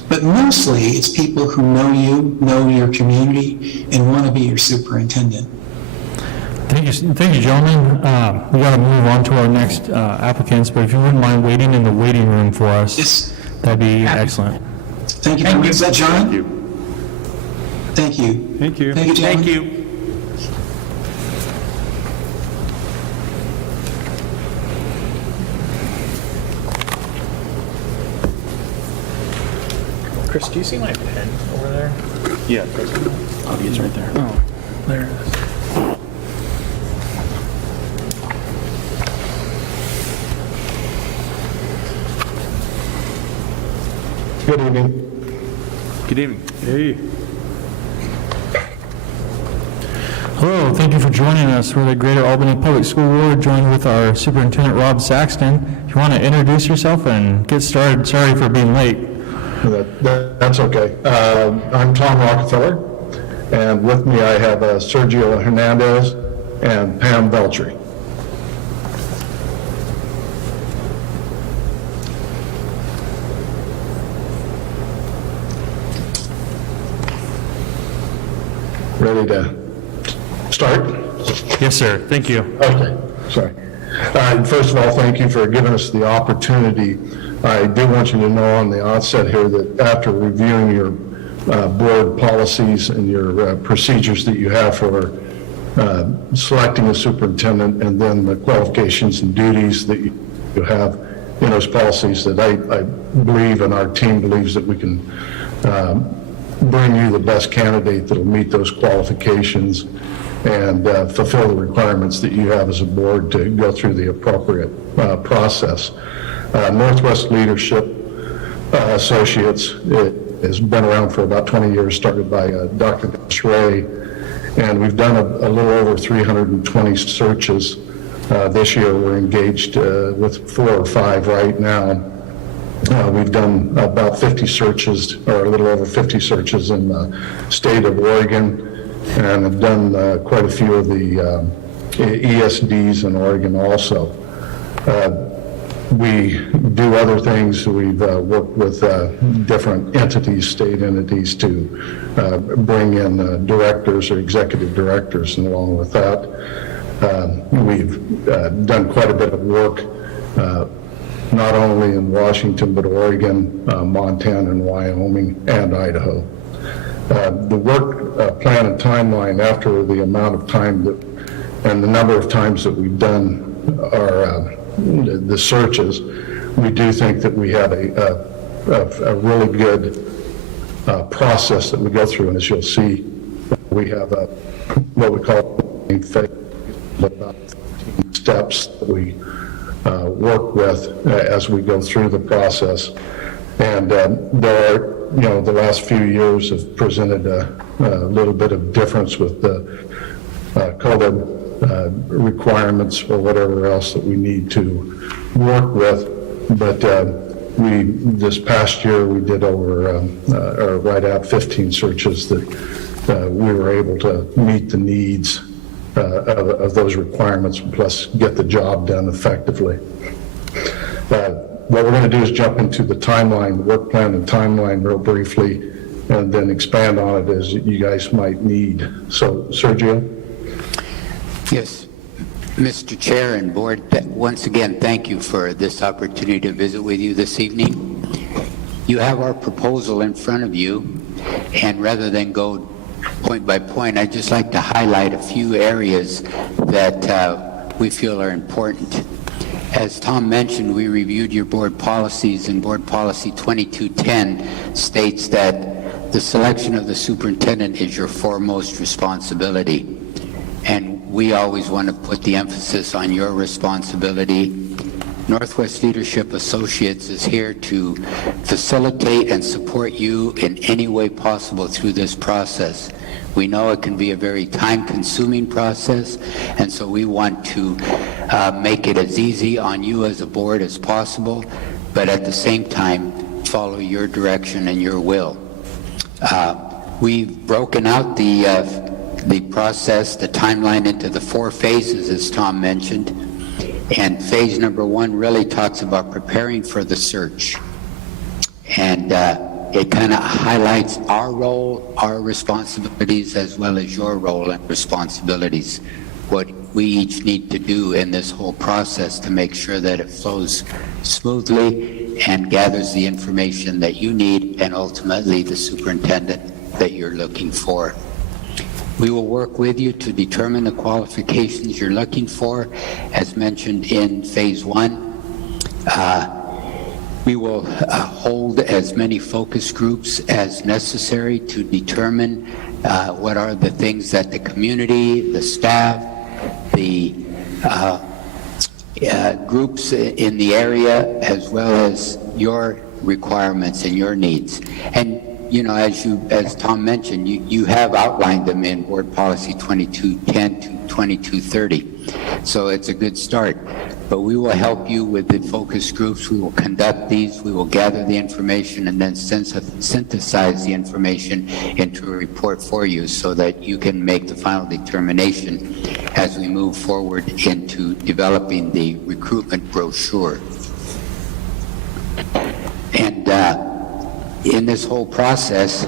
But mostly it's people who know you, know your community, and want to be your superintendent. Thank you, gentlemen. We got to move on to our next applicants, but if you wouldn't mind waiting in the waiting room for us, Yes. that'd be excellent. Thank you. Is that John? Thank you. Thank you. Thank you. Thank you, John. Thank you. Chris, do you see my pen over there? Yeah, it's right there. Oh, there it is. Good evening. Good evening. Hey. Hello, thank you for joining us. We're the Greater Albany Public School Board, joined with our Superintendent Rob Saxton. If you want to introduce yourself and get started, sorry for being late. That's okay. I'm Tom Rockefeller, and with me I have Sergio Hernandez and Pam Beltry. ready to start? Yes, sir. Thank you. Okay, sorry. First of all, thank you for giving us the opportunity. I do want you to know on the outset here that after reviewing your board policies and your procedures that you have for selecting a superintendent, and then the qualifications and duties that you have in those policies, that I believe and our team believes that we can bring you the best candidate that will meet those qualifications and fulfill the requirements that you have as a board to go through the appropriate process. Northwest Leadership Associates, it has been around for about 20 years, started by Dr. Ray, and we've done a little over 320 searches. This year we're engaged with 4 or 5 right now. We've done about 50 searches, or a little over 50 searches in the state of Oregon, and have done quite a few of the ESDs in Oregon also. We do other things. We've worked with different entities, state entities, to bring in directors or executive directors, and along with that, we've done quite a bit of work not only in Washington, but Oregon, Montana, and Wyoming, and Idaho. The work plan and timeline, after the amount of time that, and the number of times that we've done our the searches, we do think that we have a really good process that we go through, and as you'll see, we have what we call about 15 steps that we work with as we go through the process. And there are, the last few years have presented a little bit of difference with the COVID requirements or whatever else that we need to work with. But this past year we did over, or right at 15 searches that we were able to meet the needs of those requirements, plus get the job done effectively. What we're going to do is jump into the timeline, the work plan and timeline real briefly, and then expand on it as you guys might need. So, Sergio? Yes, Mr. Chair and Board, once again, thank you for this opportunity to visit with you this evening. You have our proposal in front of you, and rather than go point by point, I'd just like to highlight a few areas that we feel are important. As Tom mentioned, we reviewed your board policies, and Board Policy 2210 states that the selection of the superintendent is your foremost responsibility. And we always want to put the emphasis on your responsibility. Northwest Leadership Associates is here to facilitate and support you in any way possible through this process. We know it can be a very time-consuming process, and so we want to make it as easy on you as a board as possible, but at the same time, follow your direction and your will. We've broken out the process, the timeline, into the 4 phases, as Tom mentioned. And phase number 1 really talks about preparing for the search. And it kind of highlights our role, our responsibilities, as well as your role and responsibilities, what we each need to do in this whole process to make sure that it flows smoothly and gathers the information that you need, and ultimately the superintendent that you're looking for. We will work with you to determine the qualifications you're looking for, as mentioned in phase 1. We will hold as many focus groups as necessary to determine what are the things that the community, the staff, the groups in the area, as well as your requirements and your needs. And as Tom mentioned, you have outlined them in Board Policy 2210 to 2230. So it's a good start. But we will help you with the focus groups. We will conduct these. We will gather the information and then synthesize the information into a report for you so that you can make the final determination as we move forward into developing the recruitment brochure. And in this whole process,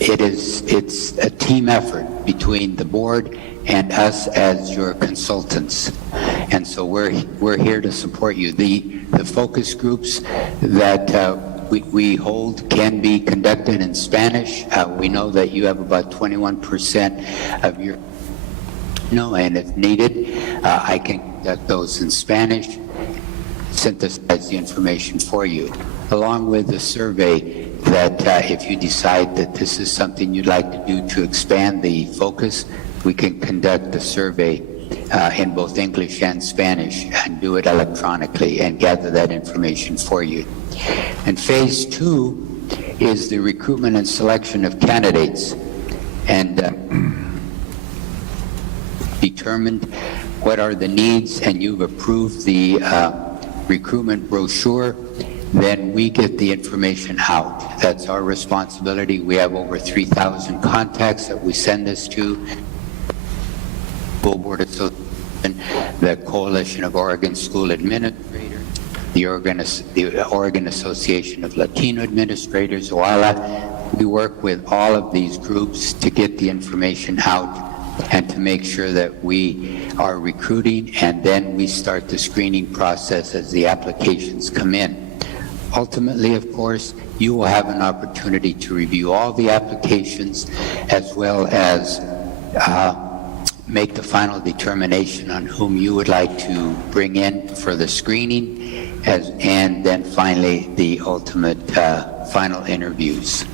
it's a team effort between the board and us as your consultants. And so we're here to support you. The focus groups that we hold can be conducted in Spanish. We know that you have about 21% of your, and if needed, I can conduct those in Spanish, synthesize the information for you, along with the survey that if you decide that this is something you'd like to do to expand the focus, we can conduct the survey in both English and Spanish and do it electronically and gather that information for you. And phase 2 is the recruitment and selection of candidates, and determined what are the needs, and you've approved the recruitment brochure. Then we get the information out. That's our responsibility. We have over 3,000 contacts that we send this to. School Board Association, the Coalition of Oregon School Administrators, the Oregon Association of Latino Administrators, OALA. We work with all of these groups to get the information out and to make sure that we are recruiting, and then we start the screening process as the applications come in. Ultimately, of course, you will have an opportunity to review all the applications as well as make the final determination on whom you would like to bring in for the screening, and then finally the ultimate final interviews.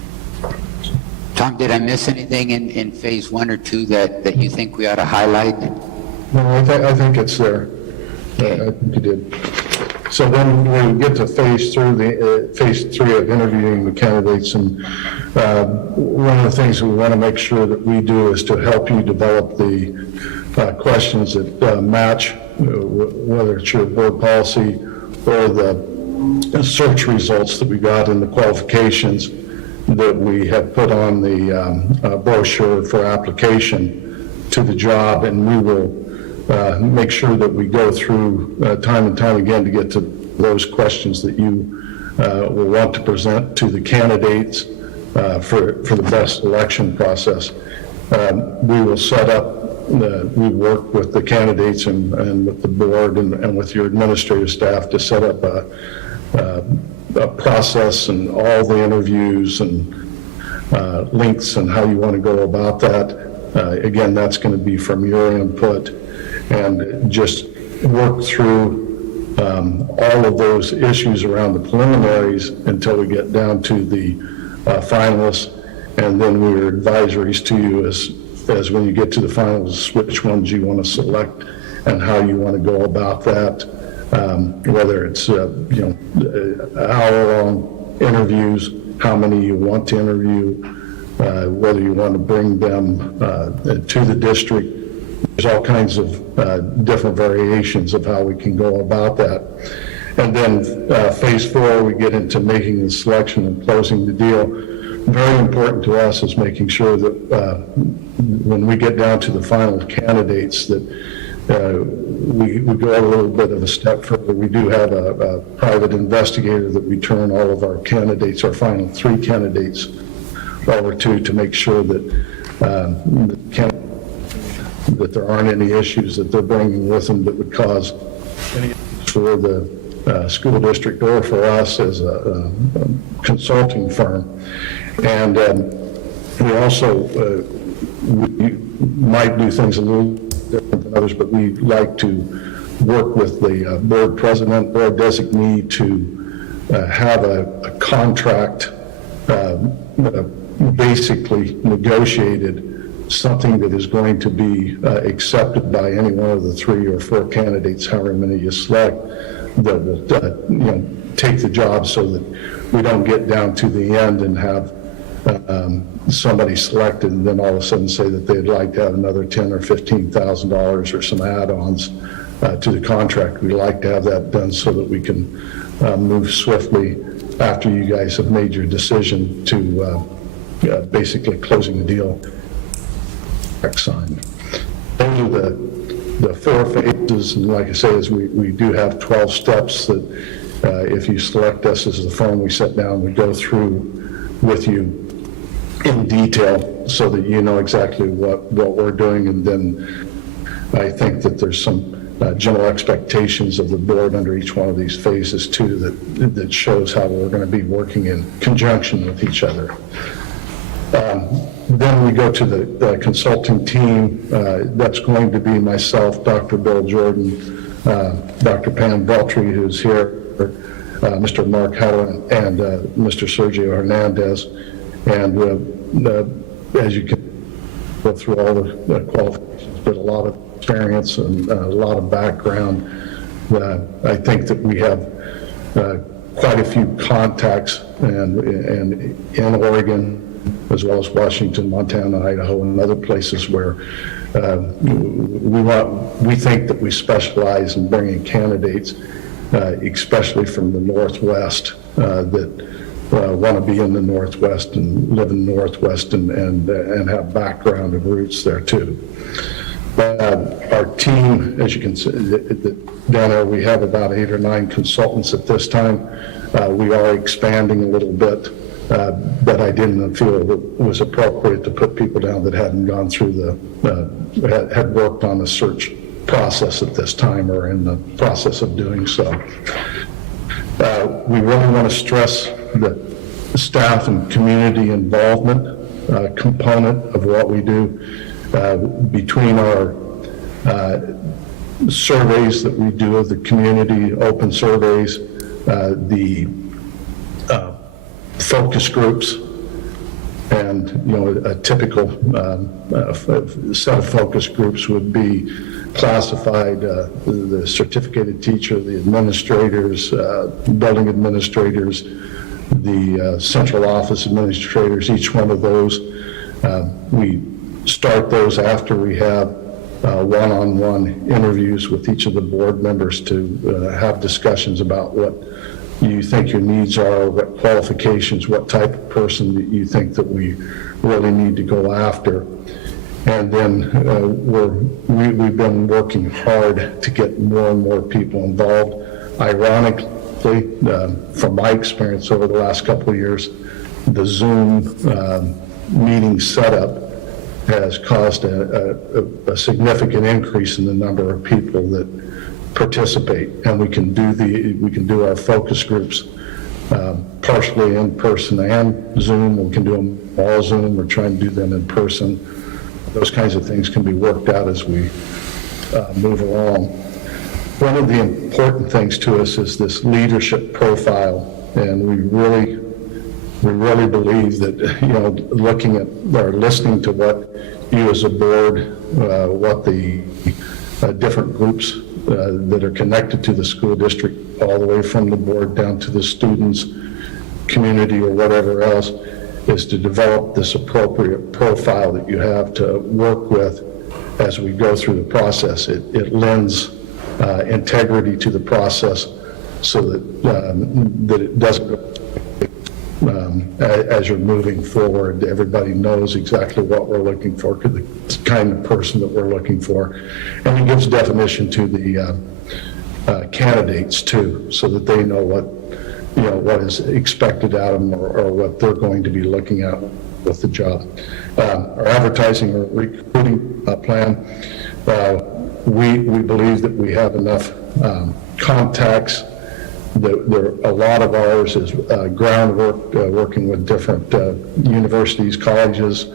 Tom, did I miss anything in phase 1 or 2 that you think we ought to highlight? No, I think it's there. Okay. I think you did. So then we get to phase 3 of interviewing the candidates, and one of the things we want to make sure that we do is to help you develop the questions that match, whether it's your board policy or the search results that we got in the qualifications that we have put on the brochure for application to the job, and we will make sure that we go through time and time again to get to those questions that you will want to present to the candidates for the best selection process. We will set up, we work with the candidates and with the board and with your administrative staff to set up a process and all the interviews and links and how you want to go about that. Again, that's going to be from your input, and just work through all of those issues around the preliminaries until we get down to the finalists, and then we're advisories to you as when you get to the finals, which ones you want to select and how you want to go about that, whether it's hour-long interviews, how many you want to interview, whether you want to bring them to the district. There's all kinds of different variations of how we can go about that. And then phase 4, we get into making the selection and closing the deal. Very important to us is making sure that when we get down to the final candidates that we go a little bit of a step further. We do have a private investigator that we turn all of our candidates, our final 3 candidates, over to make sure that that there aren't any issues that they're bringing with them that would cause any issues for the school district or for us as a consulting firm. And we also we might do things a little different than others, but we like to work with the board president, board designee to have a contract basically negotiated, something that is going to be accepted by any one of the 3 or 4 candidates, however many you select, that will take the job, so that we don't get down to the end and have somebody selected and then all of a sudden say that they'd like to have another $10,000 or $15,000 or some add-ons to the contract. We like to have that done so that we can move swiftly after you guys have made your decision to basically closing the deal. Signed. Those are the 4 phases, and like I say, is we do have 12 steps that if you select us as the firm, we sit down, we go through with you in detail so that you know exactly what we're doing. And then I think that there's some general expectations of the board under each one of these phases too, that shows how we're going to be working in conjunction with each other. Then we go to the consulting team. That's going to be myself, Dr. Bill Jordan, Dr. Pam Beltry, who's here, Mr. Mark Howland, and Mr. Sergio Hernandez. And as you can go through all the qualifications, but a lot of experience and a lot of background. I think that we have quite a few contacts and in Oregon, as well as Washington, Montana, Idaho, and other places where we think that we specialize in bringing candidates, especially from the Northwest, that want to be in the Northwest and live in the Northwest and have background and roots there too. Our team, as you can see down there, we have about 8 or 9 consultants at this time. We are expanding a little bit, but I didn't feel it was appropriate to put people down that hadn't gone through had worked on the search process at this time or in the process of doing so. We really want to stress the staff and community involvement component of what we do. Between our surveys that we do of the community, open surveys, the focus groups, and a typical set of focus groups would be classified, the certificated teacher, the administrators, building administrators, the central office administrators, each one of those. We start those after we have one-on-one interviews with each of the board members to have discussions about what you think your needs are, what qualifications, what type of person that you think that we really need to go after. And then we've been working hard to get more and more people involved. Ironically, from my experience over the last couple of years, the Zoom meeting setup has caused a significant increase in the number of people that participate, and we can do our focus groups partially in person and Zoom. We can do them all Zoom or try and do them in person. Those kinds of things can be worked out as we move along. One of the important things to us is this leadership profile, and we really believe that, looking at or listening to what you as a board, what the different groups that are connected to the school district, all the way from the board down to the students, community, or whatever else, is to develop this appropriate profile that you have to work with as we go through the process. It lends integrity to the process so that it doesn't, as you're moving forward, everybody knows exactly what we're looking for, the kind of person that we're looking for. And it gives definition to the candidates too, so that they know what is expected out of them or what they're going to be looking at with the job. Our advertising or recruiting plan, we believe that we have enough contacts. A lot of ours is groundwork, working with different universities, colleges,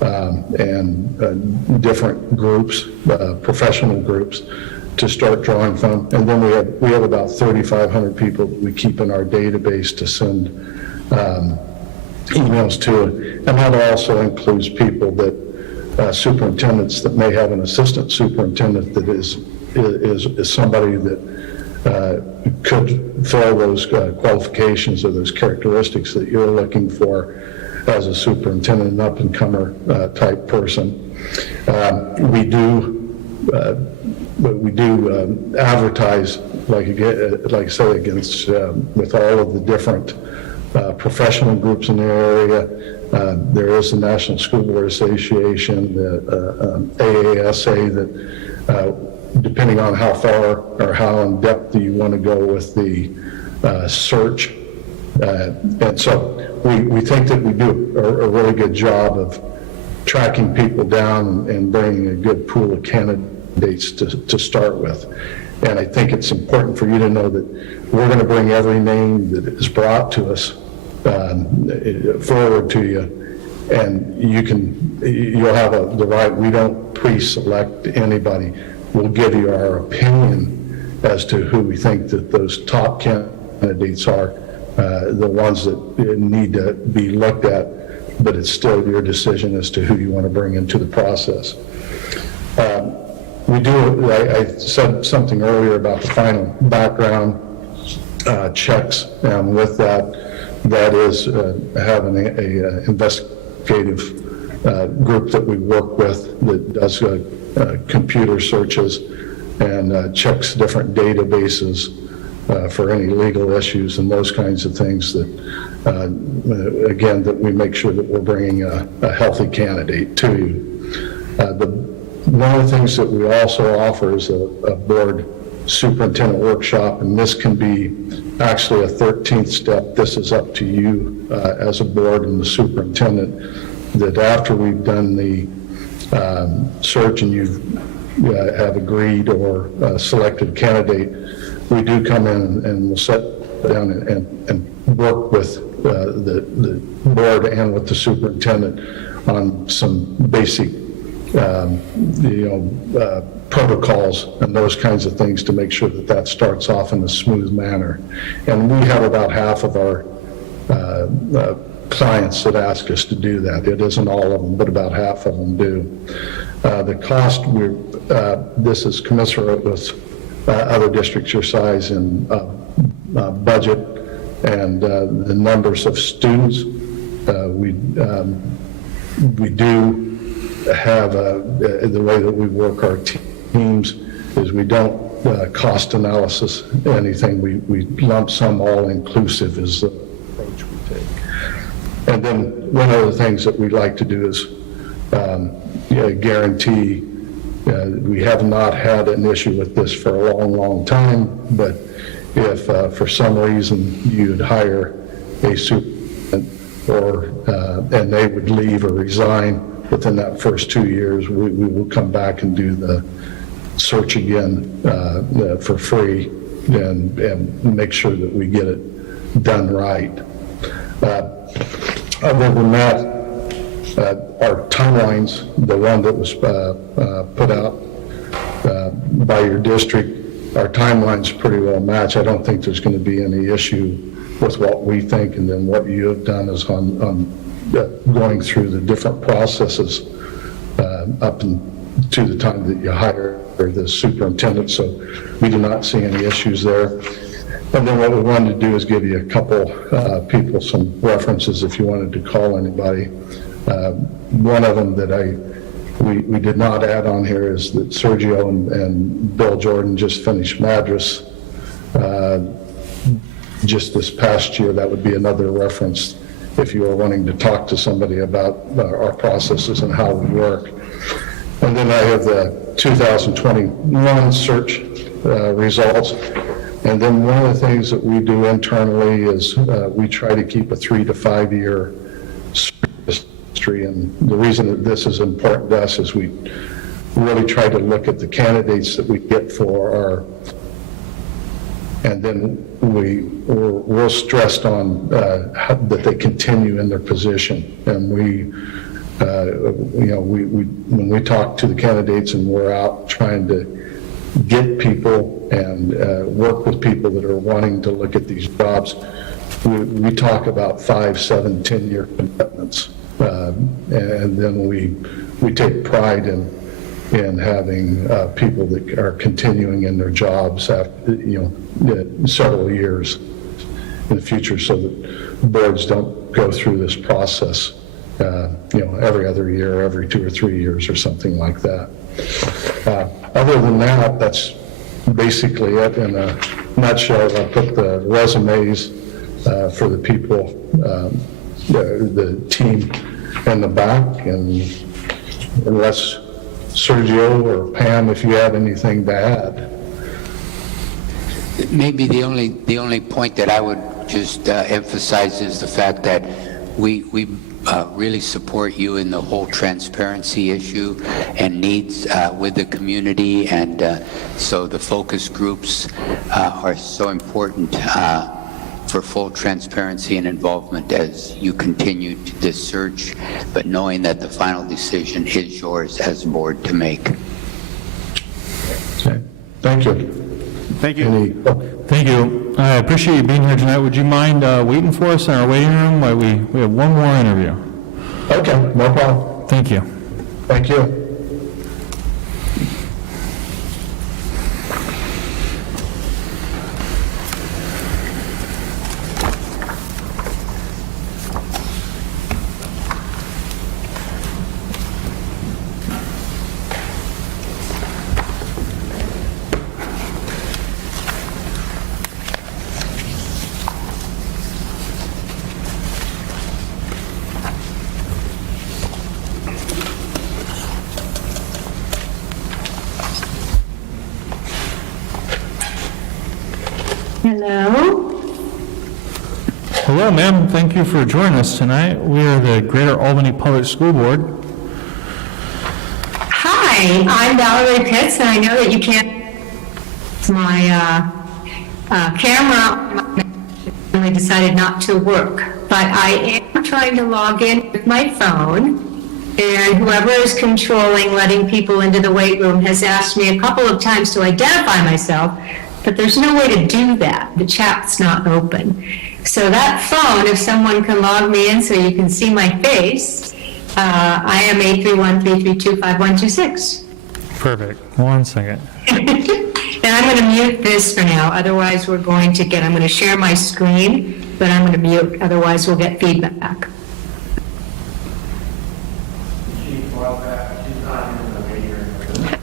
and different groups, professional groups, to start drawing from. And then we have about 3,500 people that we keep in our database to send emails to. And that also includes people that, superintendents that may have an assistant superintendent that is somebody that could fill those qualifications or those characteristics that you're looking for as a superintendent, an up-and-comer type person. We do advertise, like I said, against with all of the different professional groups in the area. There is the National School Board Association, the AASA, that depending on how far or how in depth you want to go with the search, And so we think that we do a really good job of tracking people down and bringing a good pool of candidates to start with. And I think it's important for you to know that we're going to bring every name that is brought to us forward to you, and you'll have the right. We don't pre-select anybody. We'll give you our opinion as to who we think that those top candidates are, the ones that need to be looked at, but it's still your decision as to who you want to bring into the process. I said something earlier about the final background checks, and with that is having a investigative group that we work with that does computer searches and checks different databases for any legal issues and those kinds of things that, again, that we make sure that we're bringing a healthy candidate to you. One of the things that we also offer is a board superintendent workshop, and this can be actually a 13th step. This is up to you as a board and the superintendent, that after we've done the search and you have agreed or selected candidate, we do come in and we'll sit down and work with the board and with the superintendent on some basic protocols and those kinds of things to make sure that starts off in a smooth manner. And we have about half of our clients that ask us to do that. It isn't all of them, but about half of them do. The cost, this is commensurate with other districts your size in budget and the numbers of students. We do have the way that we work our teams is we don't cost analysis anything. We lump sum all inclusive is the approach we take. And then one of the things that we like to do is guarantee. We have not had an issue with this for a long time, but if for some reason you'd hire a superintendent and they would leave or resign within that first 2 years, we will come back and do the search again for free and make sure that we get it done right. Other than that, our timelines, the one that was put out by your district, our timelines pretty well match. I don't think there's going to be any issue with what we think, and then what you have done is on going through the different processes up to the time that you hire the superintendent, so we do not see any issues there. And then what we wanted to do is give you a couple people some references if you wanted to call anybody. One of them that we did not add on here is that Sergio and Bill Jordan just finished Madras just this past year. That would be another reference if you are wanting to talk to somebody about our processes and how we work. And then I have the 2021 search results. And then one of the things that we do internally is we try to keep a 3 to 5 year history. And the reason that this is important to us is we really try to look at the candidates that we get for our, and then we're stressed on that they continue in their position. And when we talk to the candidates and we're out trying to get people and work with people that are wanting to look at these jobs, we talk about 5, 7, 10-year commitments. And then we take pride in having people that are continuing in their jobs after, several years in the future, so that boards don't go through this process, every other year, every 2 or 3 years or something like that. Other than that, that's basically it in a nutshell. I put the resumes for the people, the team in the back, and unless Sergio or Pam, if you have anything to add. Maybe the only point that I would just emphasizes the fact that we really support you in the whole transparency issue and needs with the community, and so the focus groups are so important for full transparency and involvement as you continue this search, but knowing that the final decision is yours as a board to make. Okay. Thank you. Thank you. Thank you. I appreciate you being here tonight. Would you mind waiting for us in our waiting room while we have one more interview? Okay, no problem. Thank you. Thank you. Hello. Hello, ma'am. Thank you for joining us tonight. We are the Greater Albany Public School Board. Hi, I'm Valerie Pitts, and I know that you can't. My camera I decided not to work, but I am trying to log in with my phone. And whoever is controlling letting people into the weight room has asked me a couple of times to identify myself, but there's no way to do that. The chat's not open. So that phone, if someone can log me in so you can see my face, I am 831-332-5126. Perfect. 1 second. And I'm going to mute this for now. Otherwise, I'm going to share my screen, but I'm going to mute. Otherwise, we'll get feedback.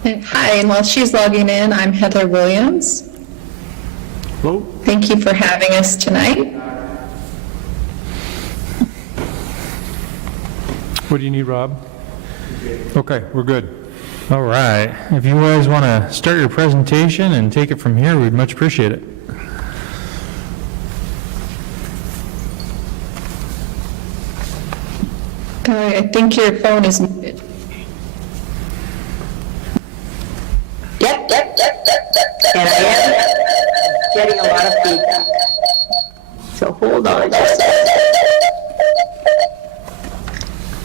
Hi, and while she's logging in, I'm Heather Williams. Hello. Thank you for having us tonight. What do you need, Rob? Okay, we're good. All right. If you guys want to start your presentation and take it from here, we'd much appreciate it. I think your phone is muted. Yep. And I am getting a lot of feedback. So hold on just a second.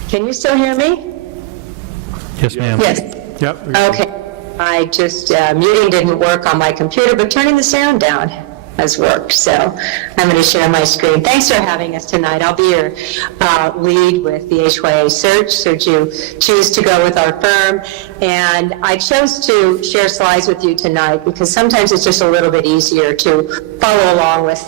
Can you still hear me? Yes, ma'am. Yes. Yep. Okay. I just, muting didn't work on my computer, but turning the sound down has worked. So I'm going to share my screen. Thanks for having us tonight. I'll be your lead with the HYA search, should you choose to go with our firm. And I chose to share slides with you tonight because sometimes it's just a little bit easier to follow along with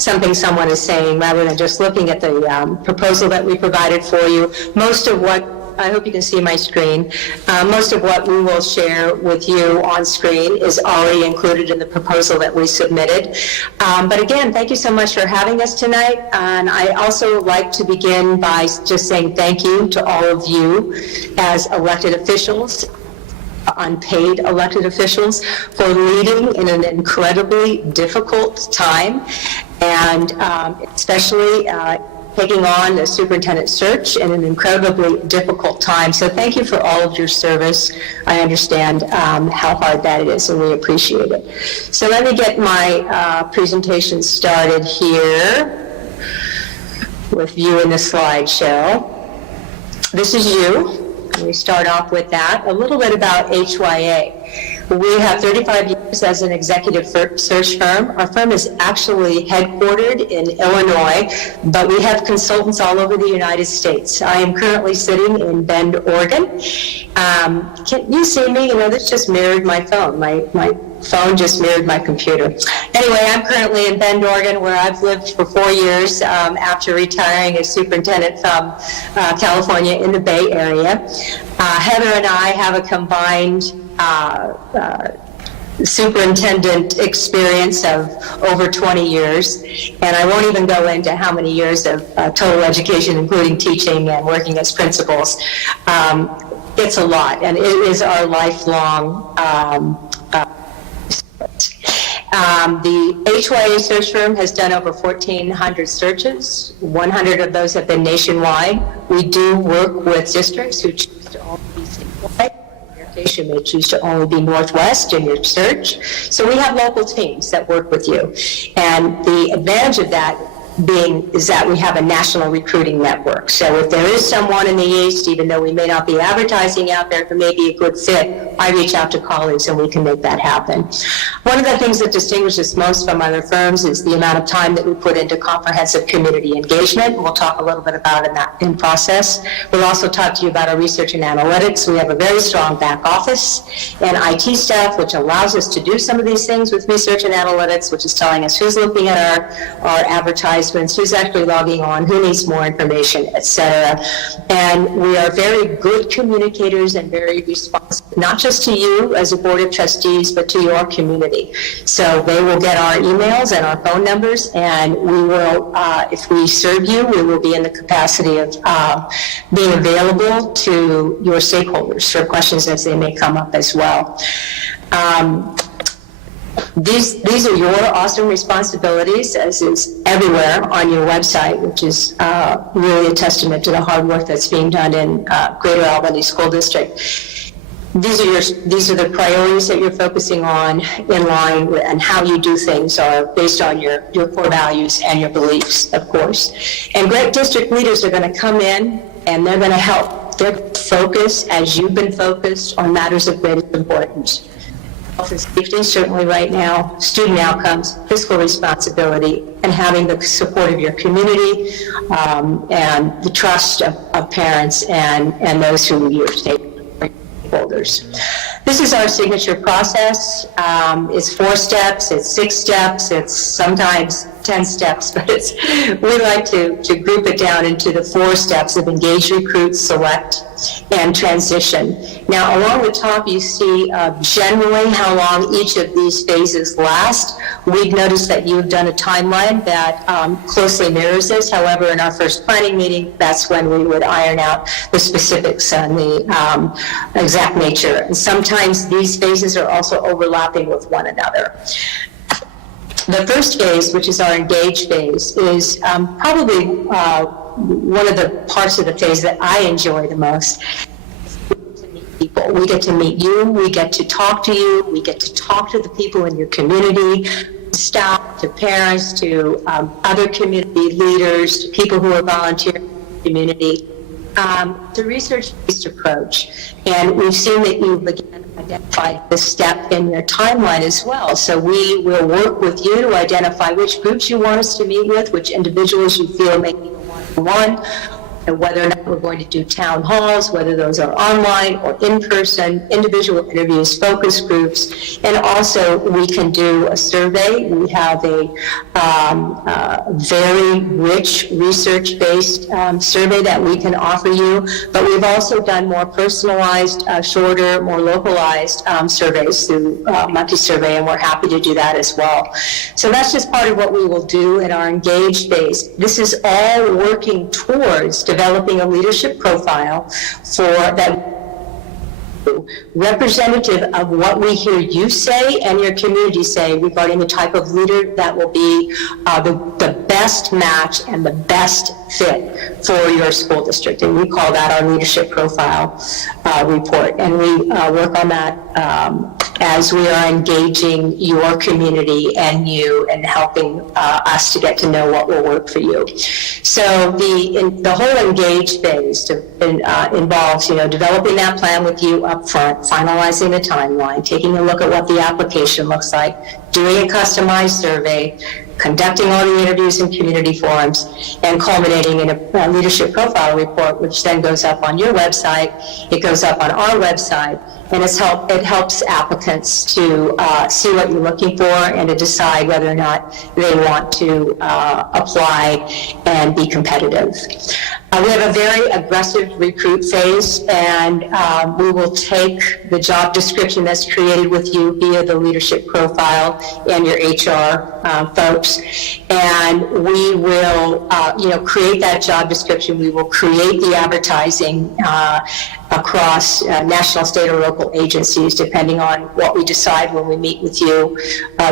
something someone is saying rather than just looking at the proposal that we provided for you. Most of what I hope you can see my screen. Most of what we will share with you on screen is already included in the proposal that we submitted. But again, thank you so much for having us tonight. And I also would like to begin by just saying thank you to all of you as elected officials, unpaid elected officials, for leading in an incredibly difficult time, and especially taking on the superintendent search in an incredibly difficult time. So thank you for all of your service. I understand how hard that is, and we appreciate it. So let me get my presentation started here with viewing the slideshow. This is you. We start off with that. A little bit about HYA. We have 35 years as an executive search firm. Our firm is actually headquartered in Illinois, but we have consultants all over the United States. I am currently sitting in Bend, Oregon. Can you see me? You know, this just mirrored my phone. My phone just mirrored my computer. Anyway, I'm currently in Bend, Oregon, where I've lived for 4 years after retiring as superintendent from California in the Bay Area. Heather and I have a combined superintendent experience of over 20 years, and I won't even go into how many years of total education, including teaching and working as principals. It's a lot, and it is our lifelong The HYA search firm has done over 1,400 searches. 100 of those have been nationwide. We do work with districts who choose to only be statewide. In your case, you may choose to only be Northwest in your search. So we have local teams that work with you. And the advantage of that is that we have a national recruiting network. So if there is someone in the East, even though we may not be advertising out there, who may be a good fit, I reach out to colleagues and we can make that happen. One of the things that distinguishes most from other firms is the amount of time that we put into comprehensive community engagement. We'll talk a little bit about in process. We'll also talk to you about our research and analytics. We have a very strong back office and IT staff, which allows us to do some of these things with research and analytics, which is telling us who's looking at our advertisements, who's actually logging on, who needs more information, etc. And we are very good communicators and very responsive, not just to you as a board of trustees, but to your community. So they will get our emails and our phone numbers, and we will, if we serve you, we will be in the capacity of being available to your stakeholders for questions as they may come up as well. These are your awesome responsibilities, as is everywhere on your website, which is really a testament to the hard work that's being done in Greater Albany School District. These are the priorities that you're focusing on in line with, and how you do things are based on your core values and your beliefs, of course. And great district leaders are going to come in and they're going to help. They're focused, as you've been focused, on matters of greatest importance. Health and safety, certainly right now, student outcomes, fiscal responsibility, and having the support of your community and the trust of parents and those who are your stakeholders. This is our signature process. It's 4 steps, it's 6 steps, it's sometimes 10 steps, but we like to group it down into the 4 steps of engage, recruit, select, and transition. Now, along the top, you see generally how long each of these phases last. We've noticed that you've done a timeline that closely mirrors this. However, in our first planning meeting, that's when we would iron out the specifics and the exact nature. And sometimes these phases are also overlapping with one another. The first phase, which is our engage phase, is probably one of the parts of the phase that I enjoy the most. People. We get to meet you, we get to talk to you, we get to talk to the people in your community, staff, to parents, to other community leaders, to people who are volunteering in the community. The research-based approach, and we've seen that you've again identified this step in your timeline as well. So we will work with you to identify which groups you want us to meet with, which individuals you feel may need a one-on-one, and whether or not we're going to do town halls, whether those are online or in-person, individual interviews, focus groups, and also we can do a survey. We have a very rich research-based survey that we can offer you, but we've also done more personalized, shorter, more localized surveys through Monkey Survey, and we're happy to do that as well. So that's just part of what we will do in our engage phase. This is all working towards developing a leadership profile for that representative of what we hear you say and your community say regarding the type of leader that will be the best match and the best fit for your school district. And we call that our leadership profile report. And we work on that as we are engaging your community and you and helping us to get to know what will work for you. So the whole engage phase involves, developing that plan with you up front, finalizing the timeline, taking a look at what the application looks like, doing a customized survey, conducting all the interviews and community forums, and culminating in a leadership profile report, which then goes up on your website, it goes up on our website, and it helps applicants to see what you're looking for and to decide whether or not they want to apply and be competitive. We have a very aggressive recruit phase, and we will take the job description that's created with you via the leadership profile and your HR folks, and we will create that job description. We will create the advertising across national, state, or local agencies, depending on what we decide when we meet with you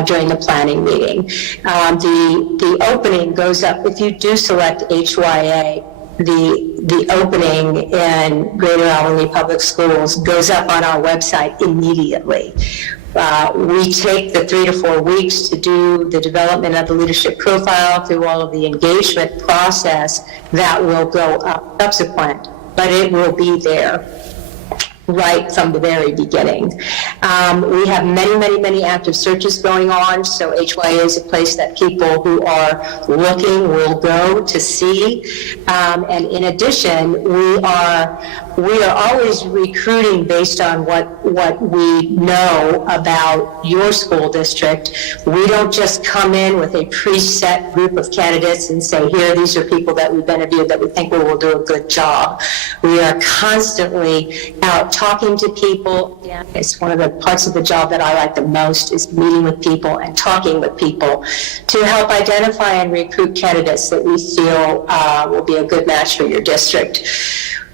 during the planning meeting. The opening goes up, if you do select HYA, the opening in Greater Albany Public Schools goes up on our website immediately. We take the 3 to 4 weeks to do the development of the leadership profile through all of the engagement process that will go up subsequent, but it will be there right from the very beginning. We have many active searches going on, so HYA is a place that people who are looking will go to see. And in addition, we are always recruiting based on what we know about your school district. We don't just come in with a preset group of candidates and say, here, these are people that we've interviewed that we think will do a good job. We are constantly out talking to people. Yeah, it's one of the parts of the job that I like the most, is meeting with people and talking with people to help identify and recruit candidates that we feel will be a good match for your district.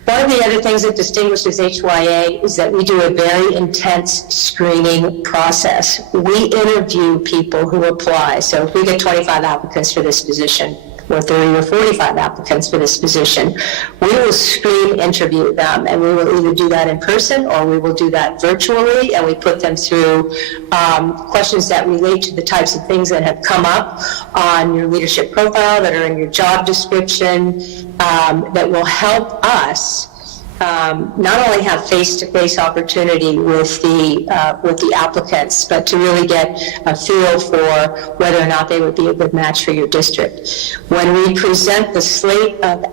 One of the other things that distinguishes HYA is that we do a very intense screening process. We interview people who apply. So if we get 25 applicants for this position, or 30 or 45 applicants for this position, we will screen interview them, and we will either do that in person or we will do that virtually, and we put them through questions that relate to the types of things that have come up on your leadership profile, that are in your job description, that will help us not only have face-to-face opportunity with the applicants, but to really get a feel for whether or not they would be a good match for your district. When we present the slate of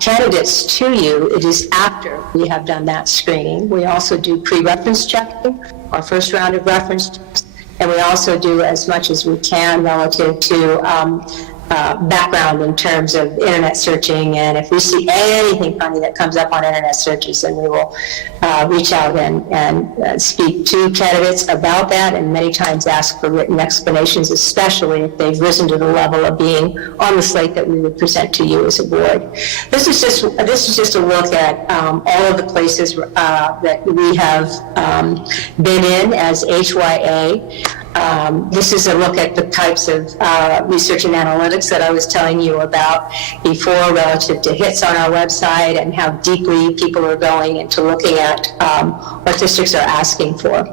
candidates to you, it is after we have done that screening. We also do pre-reference checking, our first round of reference checks, and we also do as much as we can relative to background in terms of internet searching, and if we see anything funny that comes up on internet searches, then we will reach out and speak to candidates about that, and many times ask for written explanations, especially if they've risen to the level of being on the slate that we would present to you as a board. This is just a look at all of the places that we have been in as HYA. This is a look at the types of research and analytics that I was telling you about before, relative to hits on our website and how deeply people are going into looking at what districts are asking for.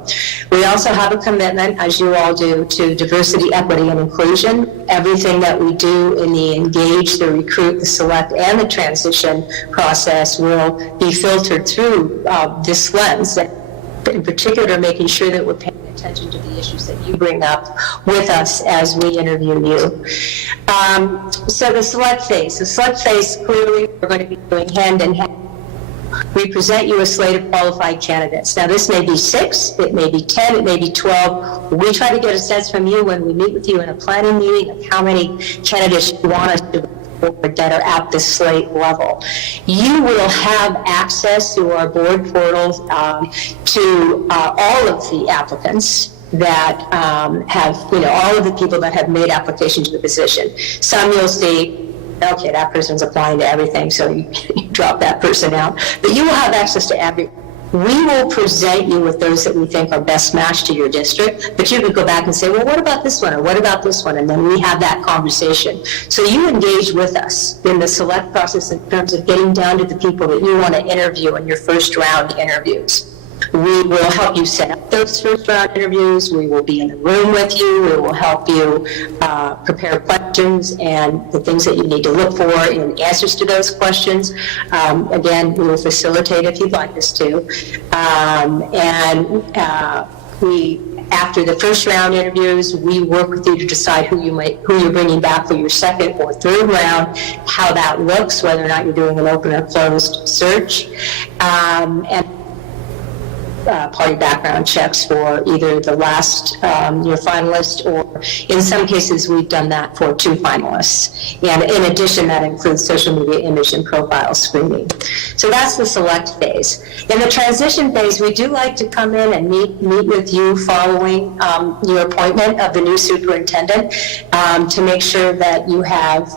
We also have a commitment, as you all do, to diversity, equity, and inclusion. Everything that we do in the engage, the recruit, the select, and the transition process will be filtered through this lens. In particular, making sure that we're paying attention to the issues that you bring up with us as we interview you. So the select phase. The select phase, clearly, we're going to be doing hand in hand. We present you a slate of qualified candidates. Now, this may be 6, it may be 10, it may be 12. We try to get a sense from you when we meet with you in a planning meeting of how many candidates you want us to that are at the slate level. You will have access through our board portals to all of the applicants that have, all of the people that have made applications to the position. Some you'll see, okay, that person's applying to everything, so you drop that person out. But you will have access to every. We will present you with those that we think are best matched to your district, but you could go back and say, well, what about this one, or what about this one? And then we have that conversation. So you engage with us in the select process in terms of getting down to the people that you want to interview in your first round interviews. We will help you set up those first round interviews. We will be in the room with you. We will help you prepare questions and the things that you need to look for in answers to those questions. Again, we will facilitate if you'd like us to. After the first round interviews, we work with you to decide who you're bringing back for your second or third round, how that looks, whether or not you're doing an open or closed search, and party background checks for either the last your finalist, or in some cases we've done that for 2 finalists. And in addition, that includes social media image and profile screening. So that's the select phase. In the transition phase, we do like to come in and meet with you following your appointment of the new superintendent to make sure that you have,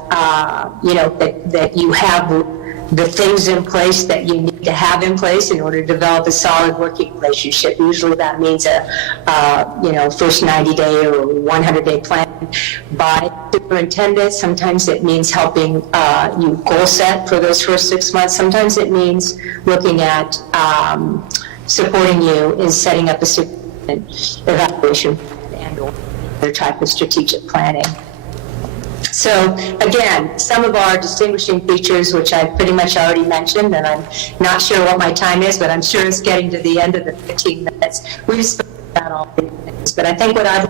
that you have the things in place that you need to have in place in order to develop a solid working relationship. Usually that means a first 90-day or 100-day plan by superintendent. Sometimes it means helping you goal set for those first 6 months. Sometimes it means looking at supporting you in setting up a superintendent evaluation and or other type of strategic planning. So again, some of our distinguishing features, which I pretty much already mentioned, and I'm not sure what my time is, but I'm sure it's getting to the end of the 15 minutes. We've spoken about all these things, but I think what I've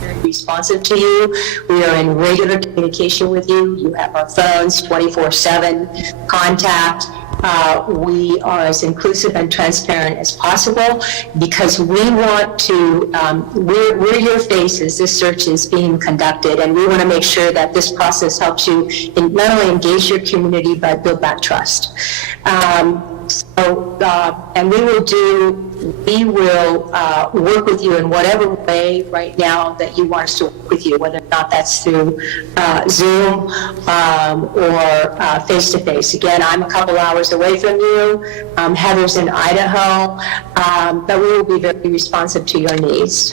very responsive to you. We are in regular communication with you. You have our phones, 24/7 contact. We are as inclusive and transparent as possible because we want to, we're your faces. This search is being conducted, and we want to make sure that this process helps you not only engage your community, but build that trust. And we will work with you in whatever way right now that you want us to work with you, whether or not that's through Zoom or face-to-face. Again, I'm a couple hours away from you. Heather's in Idaho, but we will be very responsive to your needs.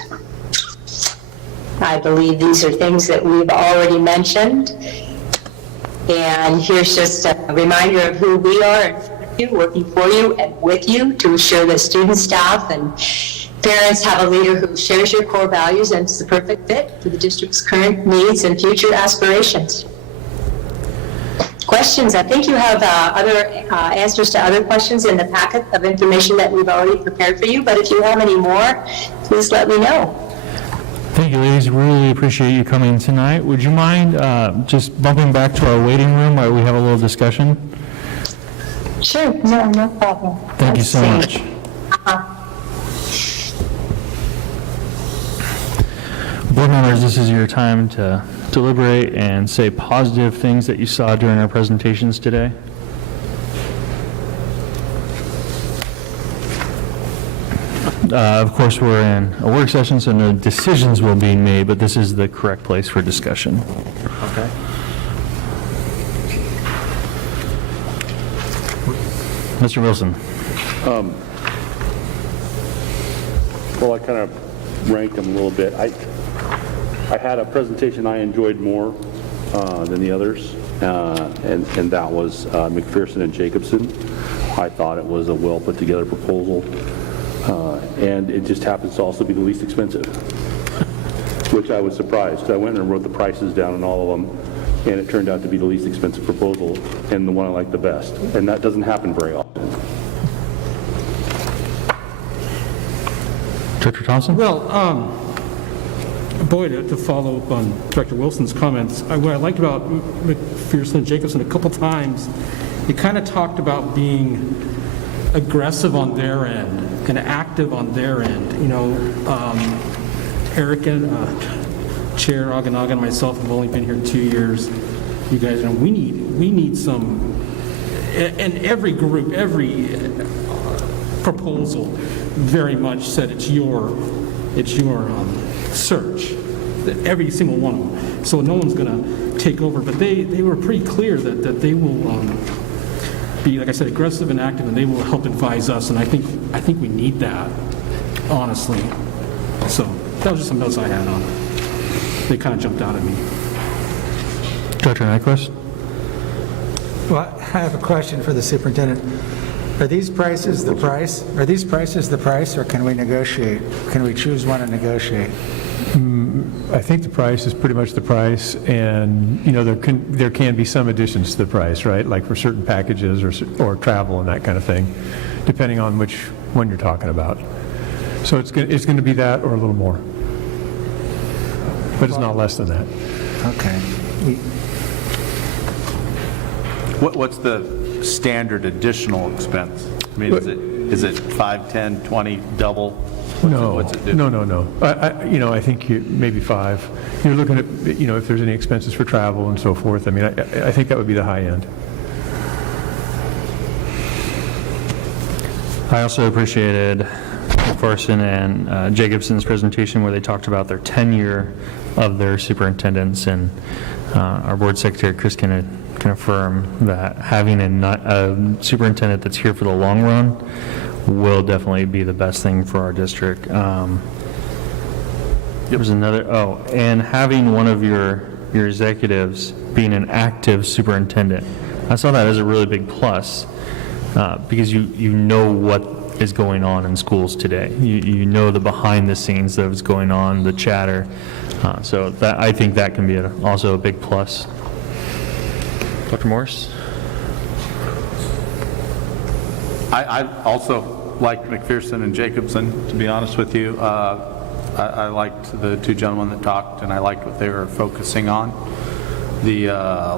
I believe these are things that we've already mentioned. And here's just a reminder of who we are, working for you and with you to ensure that students, staff, and parents have a leader who shares your core values and is the perfect fit for the district's current needs and future aspirations. Questions? I think you have other answers to other questions in the packet of information that we've already prepared for you, but if you have any more, please let me know. Thank you, ladies. Really appreciate you coming tonight. Would you mind just bumping back to our waiting room while we have a little discussion? Sure, no problem. Thank you so much. Board members, this is your time to deliberate and say positive things that you saw during our presentations today. Of course, we're in a work session, so no decisions will be made, but this is the correct place for discussion. Okay. Mr. Wilson. Well, I kind of ranked them a little bit. I had a presentation I enjoyed more than the others, and that was McPherson and Jacobson. I thought it was a well put together proposal, and it just happens to also be the least expensive, which I was surprised, because I went and wrote the prices down on all of them, and it turned out to be the least expensive proposal and the one I liked the best, and that doesn't happen very often. Director Thompson? Well, to follow up on Director Wilson's comments, what I liked about McPherson and Jacobson a couple times, they kind of talked about being aggressive on their end and active on their end. You know, Eric and Chair Aganaga and myself have only been here 2 years. You guys know we need some, and every group, every proposal very much said it's your search, every single one of them. So no one's going to take over, but they were pretty clear that they will be, like I said, aggressive and active, and they will help advise us. And I think we need that, honestly. So that was just some notes I had on it. They kind of jumped out at me. Dr. Nyquist? Well, I have a question for the superintendent. Are these prices the price? Are these prices the price, or can we negotiate? Can we choose one and negotiate? I think the price is pretty much the price, and you know there can be some additions to the price, right? Like for certain packages or travel and that kind of thing, depending on which one you're talking about. So it's going to be that or a little more, but it's not less than that. Okay. What's the standard additional expense? I mean, is it 5, 10, 20, double? What's it do? No. I think maybe 5. You're looking at, if there's any expenses for travel and so forth. I mean, I think that would be the high end. I also appreciated McPherson and Jacobson's presentation where they talked about their tenure of their superintendents, and our board secretary Chris kind of confirm that having a superintendent that's here for the long run will definitely be the best thing for our district. There was another, and having one of your executives being an active superintendent. I saw that as a really big plus, because you know what is going on in schools today. You know the behind the scenes that is going on, the chatter. So that, I think that can be also a big plus. Dr. Morris? I also liked McPherson and Jacobson, to be honest with you. I liked the two gentlemen that talked, and I liked what they were focusing on. The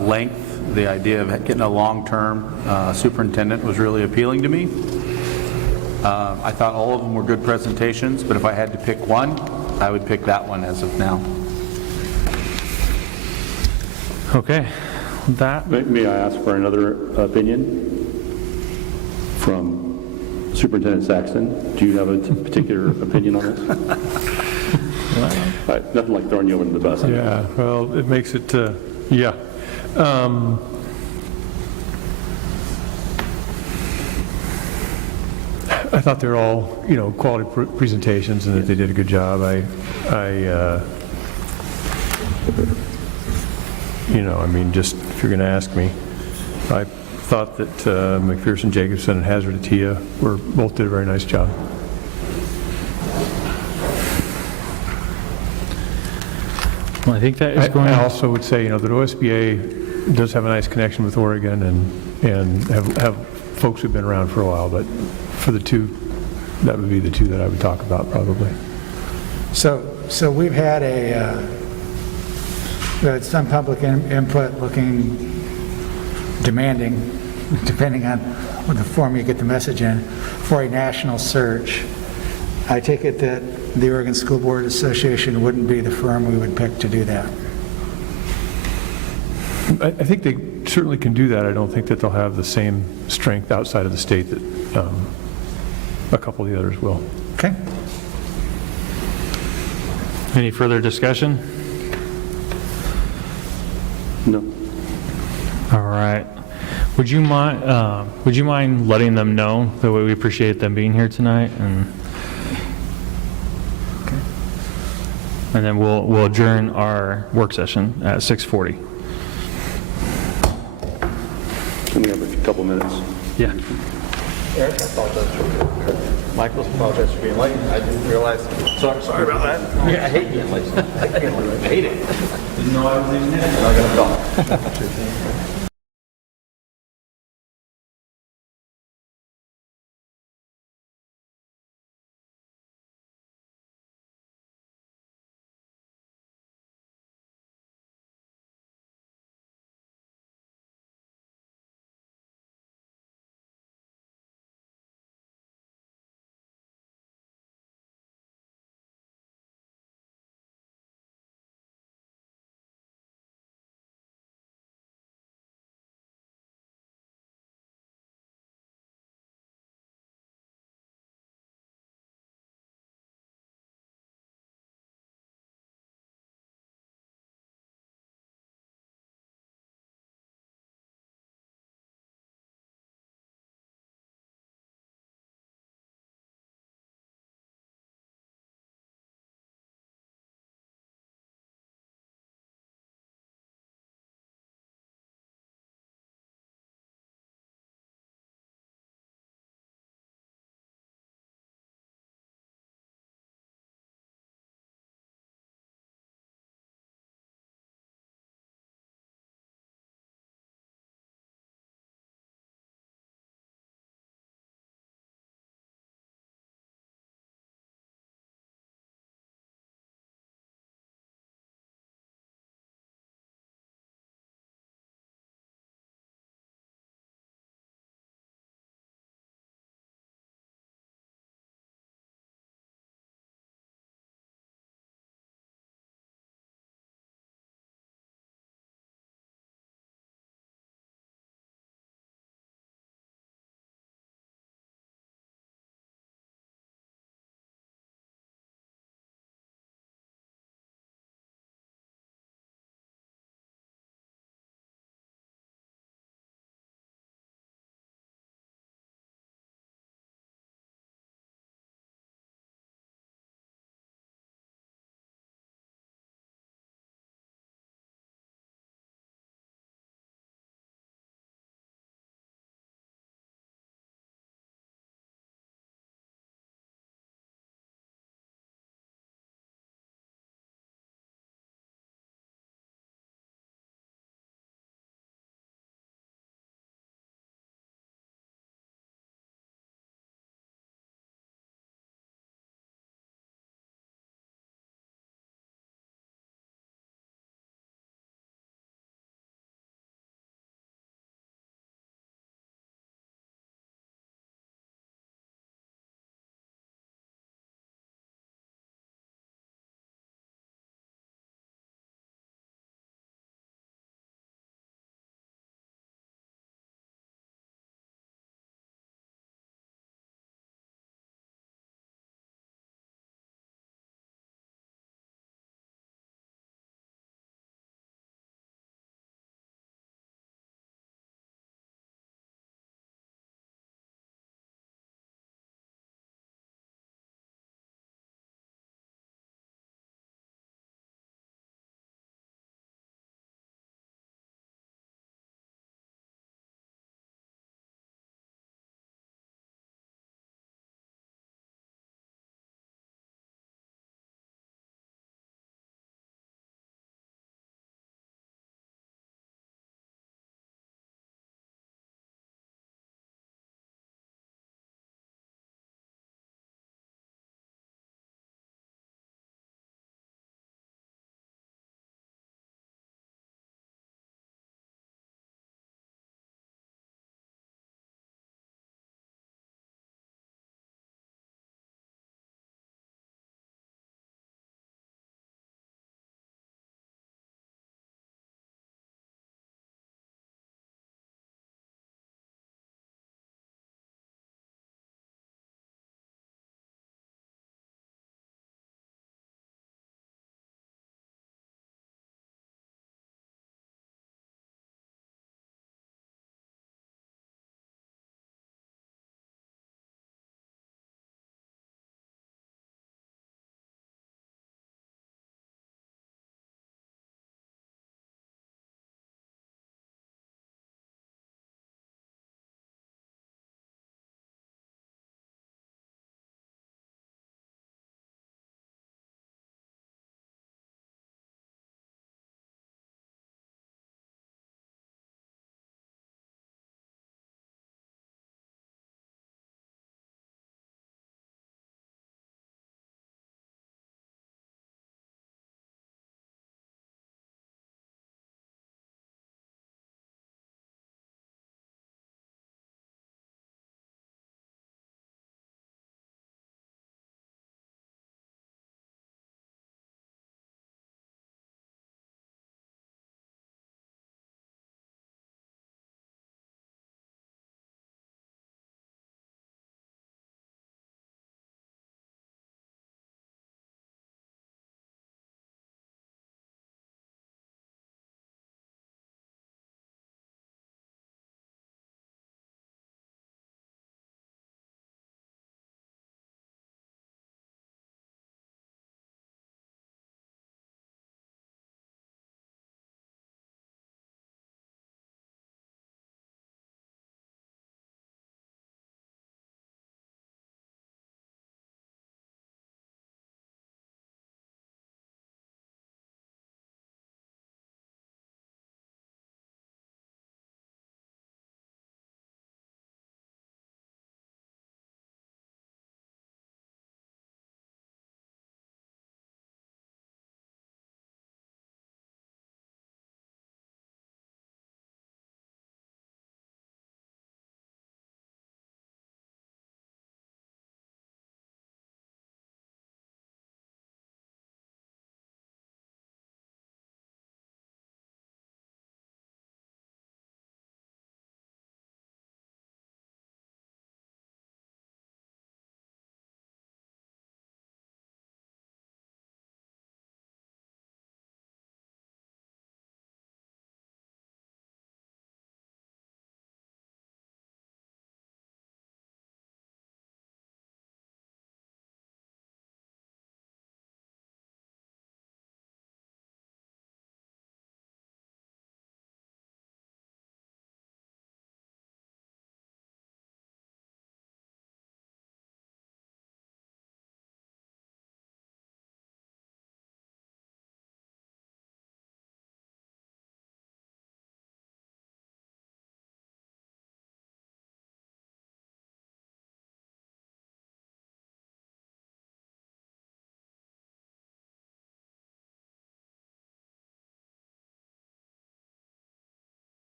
length, the idea of getting a long-term superintendent was really appealing to me. I thought all of them were good presentations, but if I had to pick one, I would pick that one as of now. Okay. That. May I ask for another opinion from Superintendent Saxton? Do you have a particular opinion on this? Nothing like throwing you under the bus. Yeah, well, it makes it, yeah. I thought they were all, quality presentations and that they did a good job. Just if you're going to ask me, I thought that McPherson, Jacobson, and Hazard Atia both did a very nice job. Well, I think that is going. I also would say, that OSBA does have a nice connection with Oregon and have folks who've been around for a while, but for the two, that would be the two that I would talk about probably. So we've had some public input looking, demanding, depending on what the form you get the message in, for a national search. I take it that the Oregon School Board Association wouldn't be the firm we would pick to do that. I think they certainly can do that. I don't think that they'll have the same strength outside of the state that a couple of the others will. Okay. Any further discussion? No. All right. Would you mind letting them know that we appreciate them being here tonight, and then we'll adjourn our work session at 6:40. We have a couple minutes. Yeah. Eric, I apologize for Michael, apologize for being late. I didn't realize. Sorry about that. Yeah, I hate being late. I hate it. Didn't know I was leaving it. I got a call.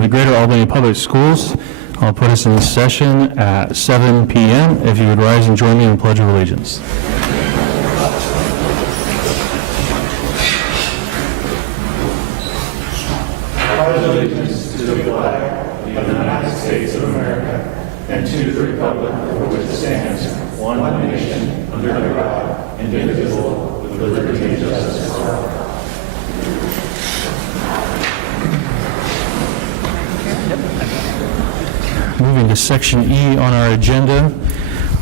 the Greater Albany Public Schools. I'll put us in session at 7 p.m. If you would rise and join me in the Pledge of Allegiance. Allegiance to the flag of the United States of America and to the republic for which it stands, one nation, under God, indivisible, with liberty and justice for all. Moving to Section E on our agenda,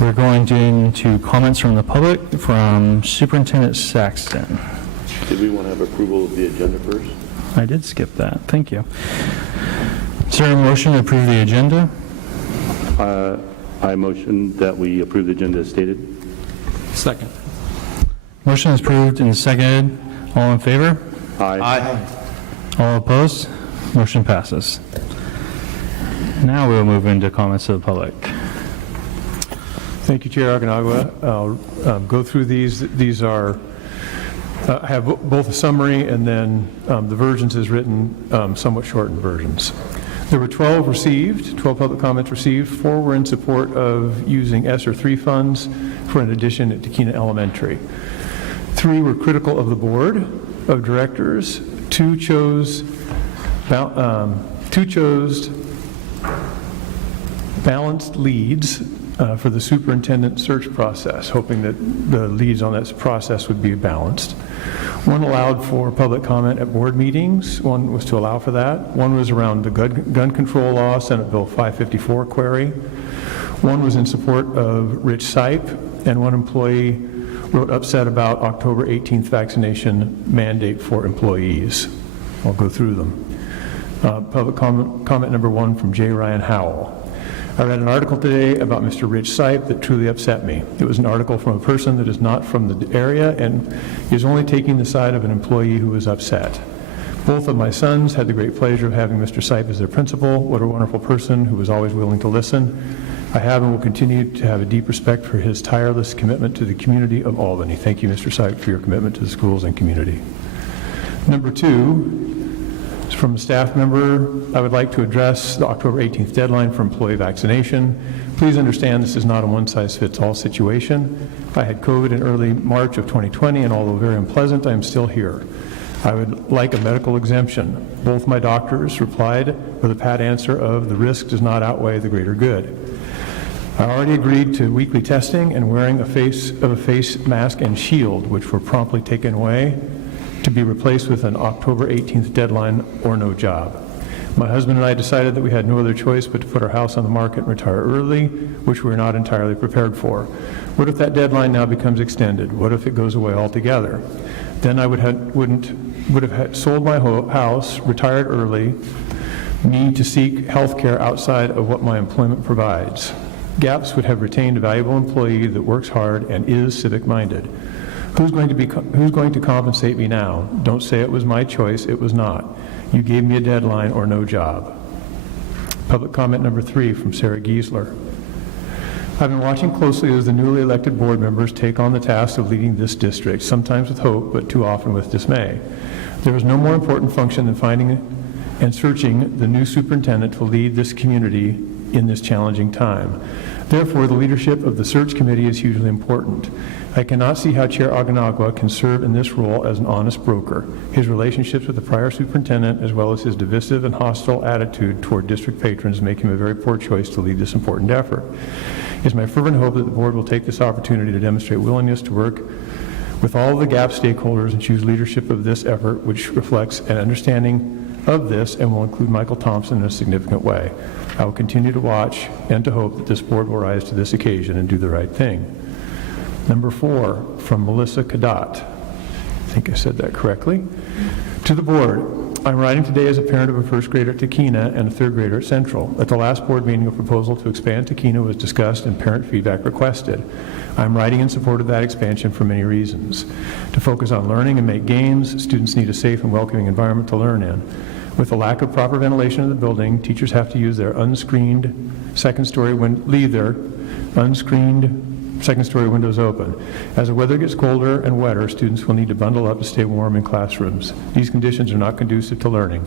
we're going into comments from the public from Superintendent Saxton. Did we want to have approval of the agenda first? I did skip that. Thank you. Is there a motion to approve the agenda? I motion that we approve the agenda as stated. Second. Motion is approved and seconded. All in favor? Aye. All opposed? Motion passes. Now we'll move into comments of the public. Thank you, Chair Aganagua. I'll go through these. These are, I have both a summary and then the versions as written, somewhat shortened versions. There were 12 public comments received. 4 were in support of using ESSER 3 funds for an addition at Tequina Elementary. 3 were critical of the board of directors. 2 chose balanced leads for the superintendent search process, hoping that the leads on that process would be balanced. 1 allowed for public comment at board meetings. 1 was to allow for that. 1 was around the gun control law, Senate Bill 554 query. 1 was in support of Rich Sipe, and 1 employee wrote upset about October 18th vaccination mandate for employees. I'll go through them. Public comment number 1 from J. Ryan Howell. I read an article today about Mr. Rich Sipe that truly upset me. It was an article from a person that is not from the area and is only taking the side of an employee who is upset. Both of my sons had the great pleasure of having Mr. Sipe as their principal. What a wonderful person who was always willing to listen. I have and will continue to have a deep respect for his tireless commitment to the community of Albany. Thank you, Mr. Sipe, for your commitment to the schools and community. Number 2, from a staff member, I would like to address the October 18th deadline for employee vaccination. Please understand this is not a one-size-fits-all situation. I had COVID in early March of 2020, and although very unpleasant, I am still here. I would like a medical exemption. Both my doctors replied with a pat answer of the risk does not outweigh the greater good. I already agreed to weekly testing and wearing a face mask and shield, which were promptly taken away to be replaced with an October 18th deadline or no job. My husband and I decided that we had no other choice but to put our house on the market and retire early, which we were not entirely prepared for. What if that deadline now becomes extended? What if it goes away altogether? Then I would have sold my house, retired early, need to seek health care outside of what my employment provides. GAPS would have retained a valuable employee that works hard and is civic-minded. Who's going to compensate me now? Don't say it was my choice. It was not. You gave me a deadline or no job. Public comment number 3 from Sarah Giesler. I've been watching closely as the newly elected board members take on the task of leading this district, sometimes with hope, but too often with dismay. There is no more important function than finding and searching the new superintendent to lead this community in this challenging time. Therefore, the leadership of the search committee is hugely important. I cannot see how Chair Aganagua can serve in this role as an honest broker. His relationships with the prior superintendent, as well as his divisive and hostile attitude toward district patrons, make him a very poor choice to lead this important effort. It is my fervent hope that the board will take this opportunity to demonstrate willingness to work with all of the GAP stakeholders and choose leadership of this effort, which reflects an understanding of this and will include Michael Thompson in a significant way. I will continue to watch and to hope that this board will rise to this occasion and do the right thing. Number 4, from Melissa Cadat. I think I said that correctly. To the board, I'm writing today as a parent of a first grader at Tequina and a third grader at Central. At the last board meeting, a proposal to expand Tequina was discussed and parent feedback requested. I'm writing in support of that expansion for many reasons. To focus on learning and make gains, students need a safe and welcoming environment to learn in. With the lack of proper ventilation of the building, teachers have to use their unscreened second story leave their unscreened second-story windows open. As the weather gets colder and wetter, students will need to bundle up to stay warm in classrooms. These conditions are not conducive to learning.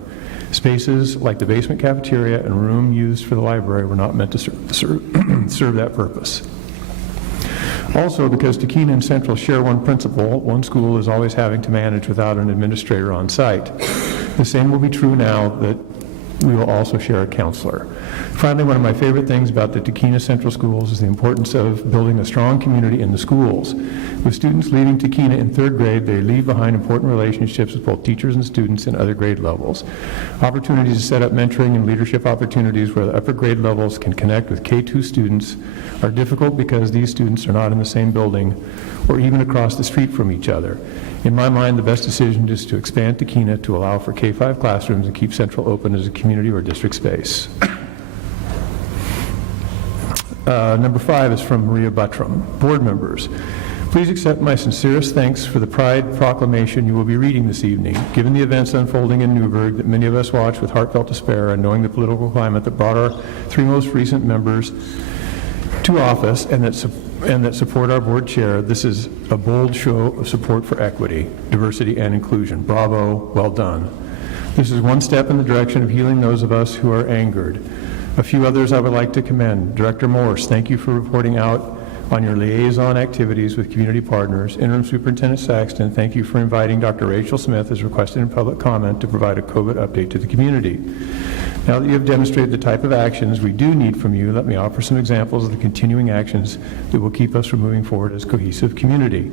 Spaces like the basement cafeteria and room used for the library were not meant to serve that purpose. Also, because Tekina and Central share one principal, one school is always having to manage without an administrator on site. The same will be true now that we will also share a counselor. Finally, one of my favorite things about the Tekina Central Schools is the importance of building a strong community in the schools. With students leaving Tekina in third grade, they leave behind important relationships with both teachers and students in other grade levels. Opportunities to set up mentoring and leadership opportunities where the upper grade levels can connect with K-2 students are difficult because these students are not in the same building or even across the street from each other. In my mind, the best decision is to expand Tekina to allow for K-5 classrooms and keep Central open as a community or district space. Number 5 is from Maria Buttram. Board members, please accept my sincerest thanks for the Pride Proclamation you will be reading this evening. Given the events unfolding in Newburgh that many of us watch with heartfelt despair and knowing the political climate that brought our 3 most recent members to office and that support our board chair, this is a bold show of support for equity, diversity, and inclusion. Bravo, well done. This is one step in the direction of healing those of us who are angered. A few others I would like to commend. Director Morse, thank you for reporting out on your liaison activities with community partners. Interim Superintendent Saxton, thank you for inviting Dr. Rachel Smith, as requested in public comment, to provide a COVID update to the community. Now that you have demonstrated the type of actions we do need from you, let me offer some examples of the continuing actions that will keep us from moving forward as a cohesive community.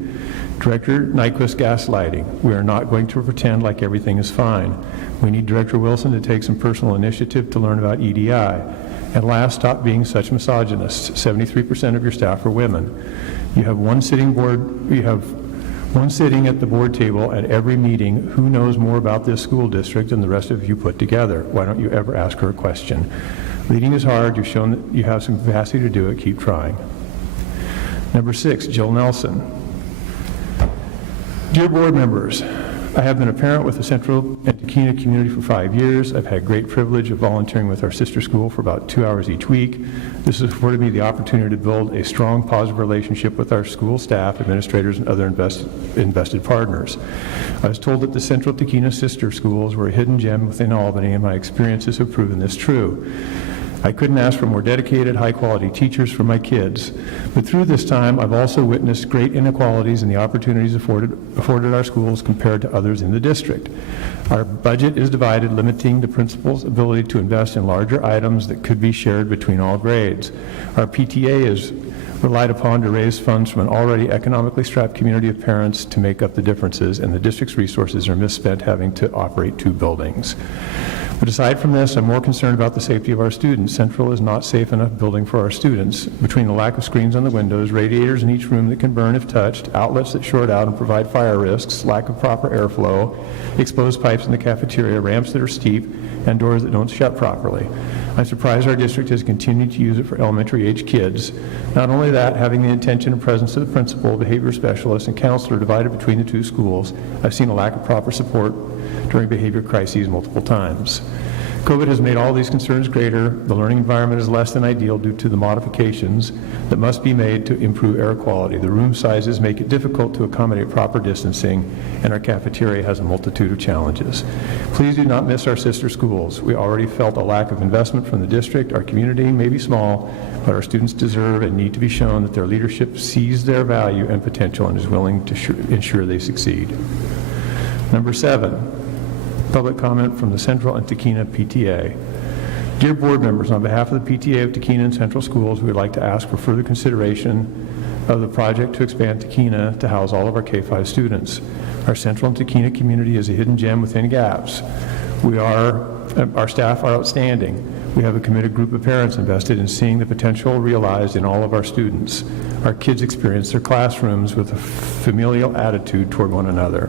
Director Nyquist gaslighting. We are not going to pretend like everything is fine. We need Director Wilson to take some personal initiative to learn about EDI. And last, stop being such misogynists. 73% of your staff are women. You have one sitting at the board table at every meeting. Who knows more about this school district than the rest of you put together? Why don't you ever ask her a question? Leading is hard. You've shown that you have some capacity to do it. Keep trying. Number 6, Jill Nelson. Dear board members, I have been a parent with the Central and Tekina community for 5 years. I've had great privilege of volunteering with our sister school for about 2 hours each week. This has afforded me the opportunity to build a strong, positive relationship with our school staff, administrators, and other invested partners. I was told that the Central Tekina sister schools were a hidden gem within Albany, and my experiences have proven this true. I couldn't ask for more dedicated, high-quality teachers for my kids. But through this time, I've also witnessed great inequalities in the opportunities afforded our schools compared to others in the district. Our budget is divided, limiting the principal's ability to invest in larger items that could be shared between all grades. Our PTA is relied upon to raise funds from an already economically strapped community of parents to make up the differences, and the district's resources are misspent having to operate 2 buildings. But aside from this, I'm more concerned about the safety of our students. Central is not safe enough building for our students. Between the lack of screens on the windows, radiators in each room that can burn if touched, outlets that short out and provide fire risks, lack of proper airflow, exposed pipes in the cafeteria, ramps that are steep, and doors that don't shut properly, I'm surprised our district has continued to use it for elementary age kids. Not only that, having the attention and presence of the principal, behavior specialist, and counselor divided between the 2 schools, I've seen a lack of proper support during behavior crises multiple times. COVID has made all these concerns greater. The learning environment is less than ideal due to the modifications that must be made to improve air quality. The room sizes make it difficult to accommodate proper distancing, and our cafeteria has a multitude of challenges. Please do not miss our sister schools. We already felt a lack of investment from the district. Our community may be small, but our students deserve and need to be shown that their leadership sees their value and potential and is willing to ensure they succeed. Number 7. Public comment from the Central and Tekina PTA. Dear board members, on behalf of the PTA of Tekina and Central Schools, we would like to ask for further consideration of the project to expand Tekina to house all of our K-5 students. Our Central and Tekina community is a hidden gem within gaps. Our staff are outstanding. We have a committed group of parents invested in seeing the potential realized in all of our students. Our kids experience their classrooms with a familial attitude toward one another.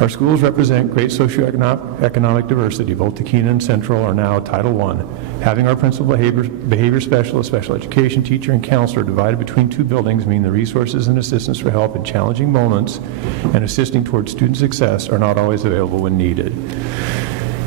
Our schools represent great socioeconomic diversity. Both Tekina and Central are now Title I. Having our principal behavior specialist, special education teacher, and counselor divided between 2 buildings mean the resources and assistance for help in challenging moments and assisting toward student success are not always available when needed.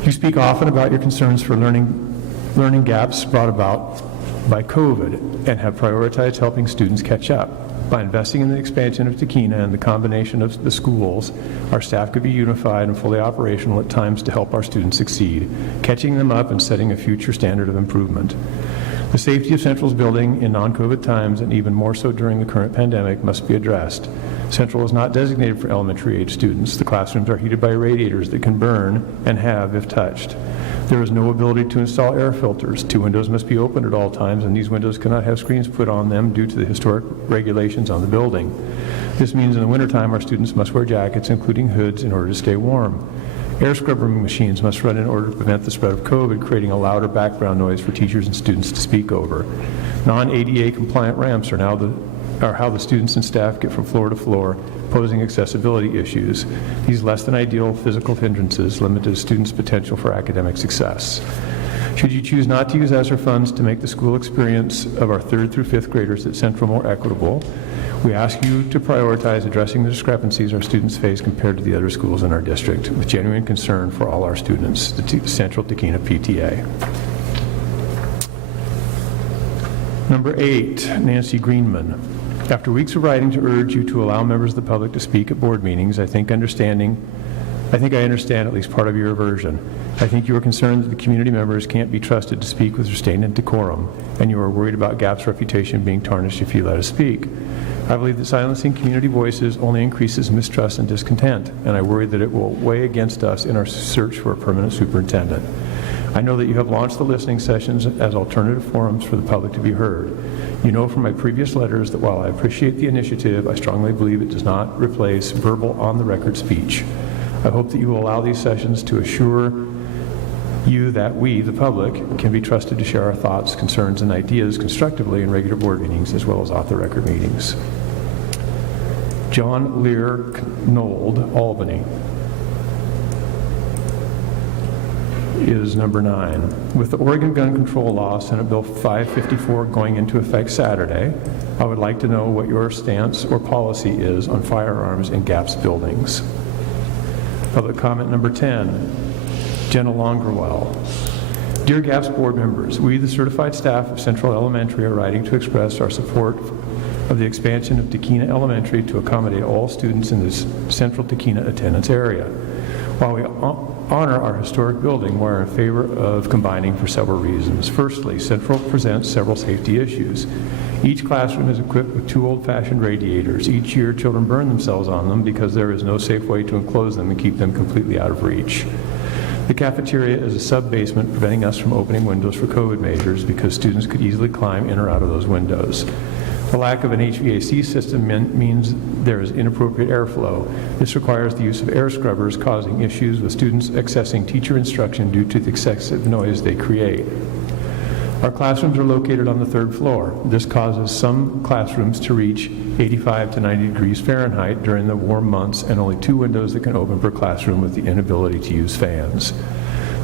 You speak often about your concerns for learning gaps brought about by COVID and have prioritized helping students catch up. By investing in the expansion of Tequina and the combination of the schools, our staff could be unified and fully operational at times to help our students succeed, catching them up and setting a future standard of improvement. The safety of Central's building in non-COVID times, and even more so during the current pandemic, must be addressed. Central is not designated for elementary age students. The classrooms are heated by radiators that can burn and have if touched. There is no ability to install air filters. 2 windows must be opened at all times, and these windows cannot have screens put on them due to the historic regulations on the building. This means in the wintertime, our students must wear jackets, including hoods, in order to stay warm. Air scrubbing machines must run in order to prevent the spread of COVID, creating a louder background noise for teachers and students to speak over. Non-ADA compliant ramps are how the students and staff get from floor to floor, posing accessibility issues. These less than ideal physical hindrances limit a student's potential for academic success. Should you choose not to use ESSER funds to make the school experience of our 3rd through 5th graders at Central more equitable, we ask you to prioritize addressing the discrepancies our students face compared to the other schools in our district, with genuine concern for all our students. The Central Tequina PTA. Number 8, Nancy Greenman. After weeks of writing to urge you to allow members of the public to speak at board meetings, I think I understand at least part of your aversion. I think you are concerned that the community members can't be trusted to speak with restraint and decorum, and you are worried about GAP's reputation being tarnished if you let us speak. I believe that silencing community voices only increases mistrust and discontent, and I worry that it will weigh against us in our search for a permanent superintendent. I know that you have launched the listening sessions as alternative forums for the public to be heard. You know from my previous letters that while I appreciate the initiative, I strongly believe it does not replace verbal on-the-record speech. I hope that you will allow these sessions to assure you that we, the public, can be trusted to share our thoughts, concerns, and ideas constructively in regular board meetings as well as off-the-record meetings. John Lear Knold, Albany, is number 9. With the Oregon Gun Control Law, Senate Bill 554, going into effect Saturday, I would like to know what your stance or policy is on firearms in GAP's buildings. Public comment number 10, Jenna Longerwell. Dear GAP's board members, we, the certified staff of Central Elementary, are writing to express our support of the expansion of Tequina Elementary to accommodate all students in this Central Tequina attendance area. While we honor our historic building, we are in favor of combining for several reasons. Firstly, Central presents several safety issues. Each classroom is equipped with 2 old-fashioned radiators. Each year, children burn themselves on them because there is no safe way to enclose them and keep them completely out of reach. The cafeteria is a sub-basement, preventing us from opening windows for COVID measures because students could easily climb in or out of those windows. The lack of an HVAC system means there is inappropriate airflow. This requires the use of air scrubbers, causing issues with students accessing teacher instruction due to the excessive noise they create. Our classrooms are located on the 3rd floor. This causes some classrooms to reach 85 to 90 degrees Fahrenheit during the warm months, and only 2 windows that can open per classroom with the inability to use fans.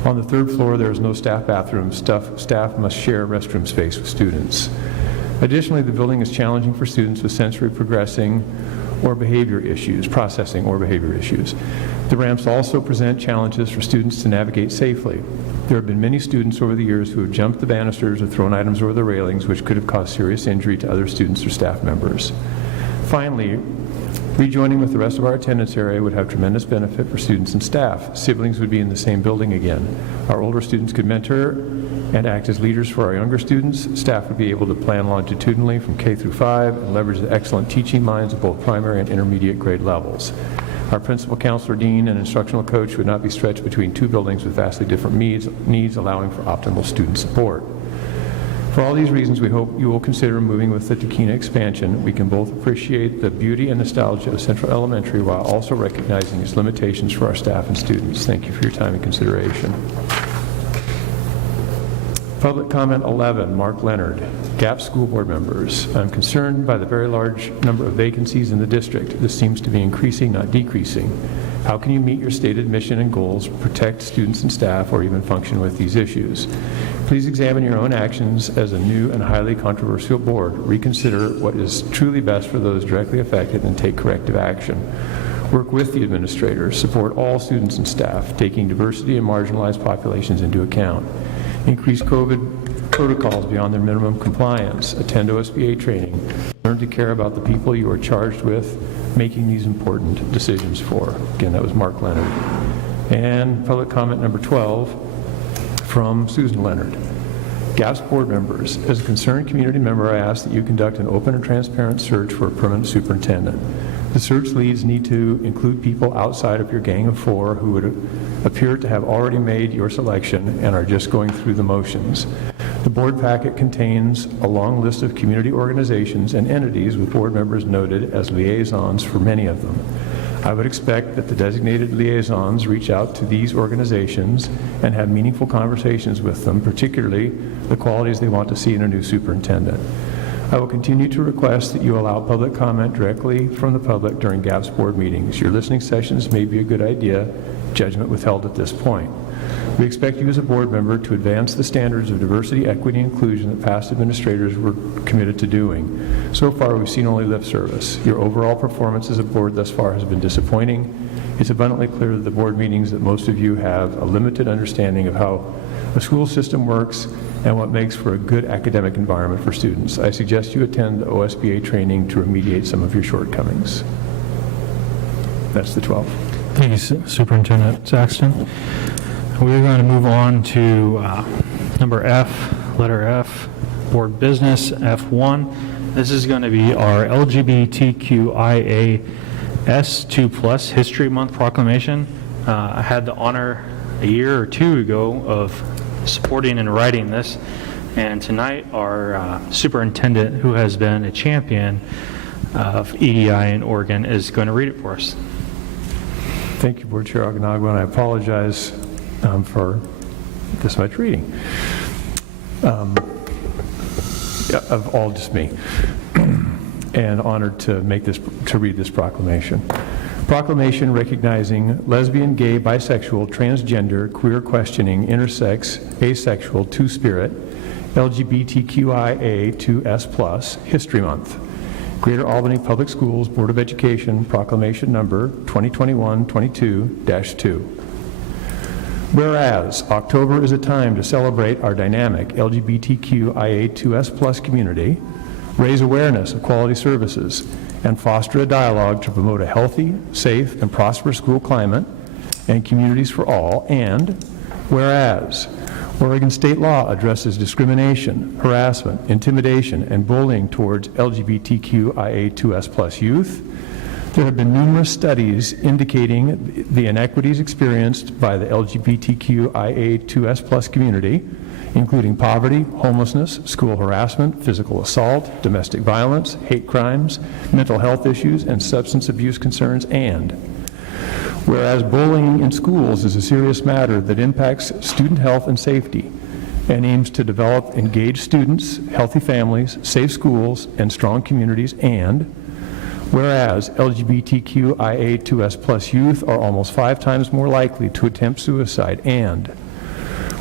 On the 3rd floor, there is no staff bathroom. Staff must share restroom space with students. Additionally, the building is challenging for students with sensory processing or behavior issues. The ramps also present challenges for students to navigate safely. There have been many students over the years who have jumped the banisters or thrown items over the railings, which could have caused serious injury to other students or staff members. Finally, rejoining with the rest of our attendance area would have tremendous benefit for students and staff. Siblings would be in the same building again. Our older students could mentor and act as leaders for our younger students. Staff would be able to plan longitudinally from K through 5 and leverage the excellent teaching minds of both primary and intermediate grade levels. Our principal, counselor, dean, and instructional coach would not be stretched between 2 buildings with vastly different needs, allowing for optimal student support. For all these reasons, we hope you will consider moving with the Tequina expansion. We can both appreciate the beauty and nostalgia of Central Elementary while also recognizing its limitations for our staff and students. Thank you for your time and consideration. Public comment 11, Mark Leonard, GAP school board members. I'm concerned by the very large number of vacancies in the district. This seems to be increasing, not decreasing. How can you meet your stated mission and goals, protect students and staff, or even function with these issues? Please examine your own actions as a new and highly controversial board. Reconsider what is truly best for those directly affected and take corrective action. Work with the administrators. Support all students and staff, taking diversity and marginalized populations into account. Increase COVID protocols beyond their minimum compliance, attend OSBA training, learn to care about the people you are charged with making these important decisions for. Again, that was Mark Leonard. And public comment number 12 from Susan Leonard. GAPS board members, as a concerned community member, I ask that you conduct an open and transparent search for a permanent superintendent. The search leads need to include people outside of your gang of four who would appear to have already made your selection and are just going through the motions. The board packet contains a long list of community organizations and entities with board members noted as liaisons for many of them. I would expect that the designated liaisons reach out to these organizations and have meaningful conversations with them, particularly the qualities they want to see in a new superintendent. I will continue to request that you allow public comment directly from the public during GAPS board meetings. Your listening sessions may be a good idea, judgment withheld at this point. We expect you as a board member to advance the standards of diversity, equity, and inclusion that past administrators were committed to doing. So far, we've seen only lip service. Your overall performance as a board thus far has been disappointing. It's abundantly clear that the board meetings that most of you have a limited understanding of how a school system works and what makes for a good academic environment for students. I suggest you attend the OSBA training to remediate some of your shortcomings. That's the 12. Thank you, Superintendent Saxton. We're going to move on to number F, letter F, board business, F1. This is going to be our LGBTQIA S2+ History Month proclamation. I had the honor a year or two ago of supporting and writing this, and tonight our superintendent, who has been a champion of EDI in Oregon, is going to read it for us. Thank you, Board Chair Oganagua, and I apologize for this much reading. Of all just me. And honored to read this proclamation. Proclamation recognizing lesbian, gay, bisexual, transgender, queer questioning, intersex, asexual, two-spirit, LGBTQIA2S+, History Month. Greater Albany Public Schools Board of Education Proclamation Number 2021-22-2. Whereas October is a time to celebrate our dynamic LGBTQIA2S+ community, raise awareness of quality services, and foster a dialogue to promote a healthy, safe, and prosperous school climate and communities for all, and whereas Oregon state law addresses discrimination, harassment, intimidation, and bullying towards LGBTQIA2S+ youth, there have been numerous studies indicating the inequities experienced by the LGBTQIA2S+ community, including poverty, homelessness, school harassment, physical assault, domestic violence, hate crimes, mental health issues, and substance abuse concerns, and whereas bullying in schools is a serious matter that impacts student health and safety and aims to develop engaged students, healthy families, safe schools, and strong communities, and whereas LGBTQIA2S+ youth are almost 5 times more likely to attempt suicide, and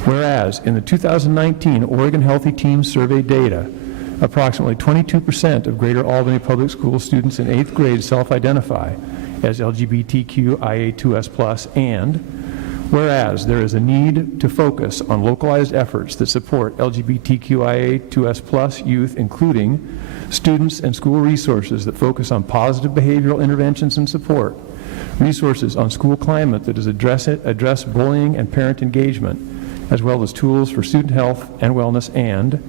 whereas in the 2019 Oregon Healthy Teens Survey data, approximately 22% of Greater Albany Public School students in 8th grade self-identify as LGBTQIA2S+, and whereas there is a need to focus on localized efforts that support LGBTQIA2S+ youth, including students and school resources that focus on positive behavioral interventions and support, resources on school climate that address bullying and parent engagement, as well as tools for student health and wellness, and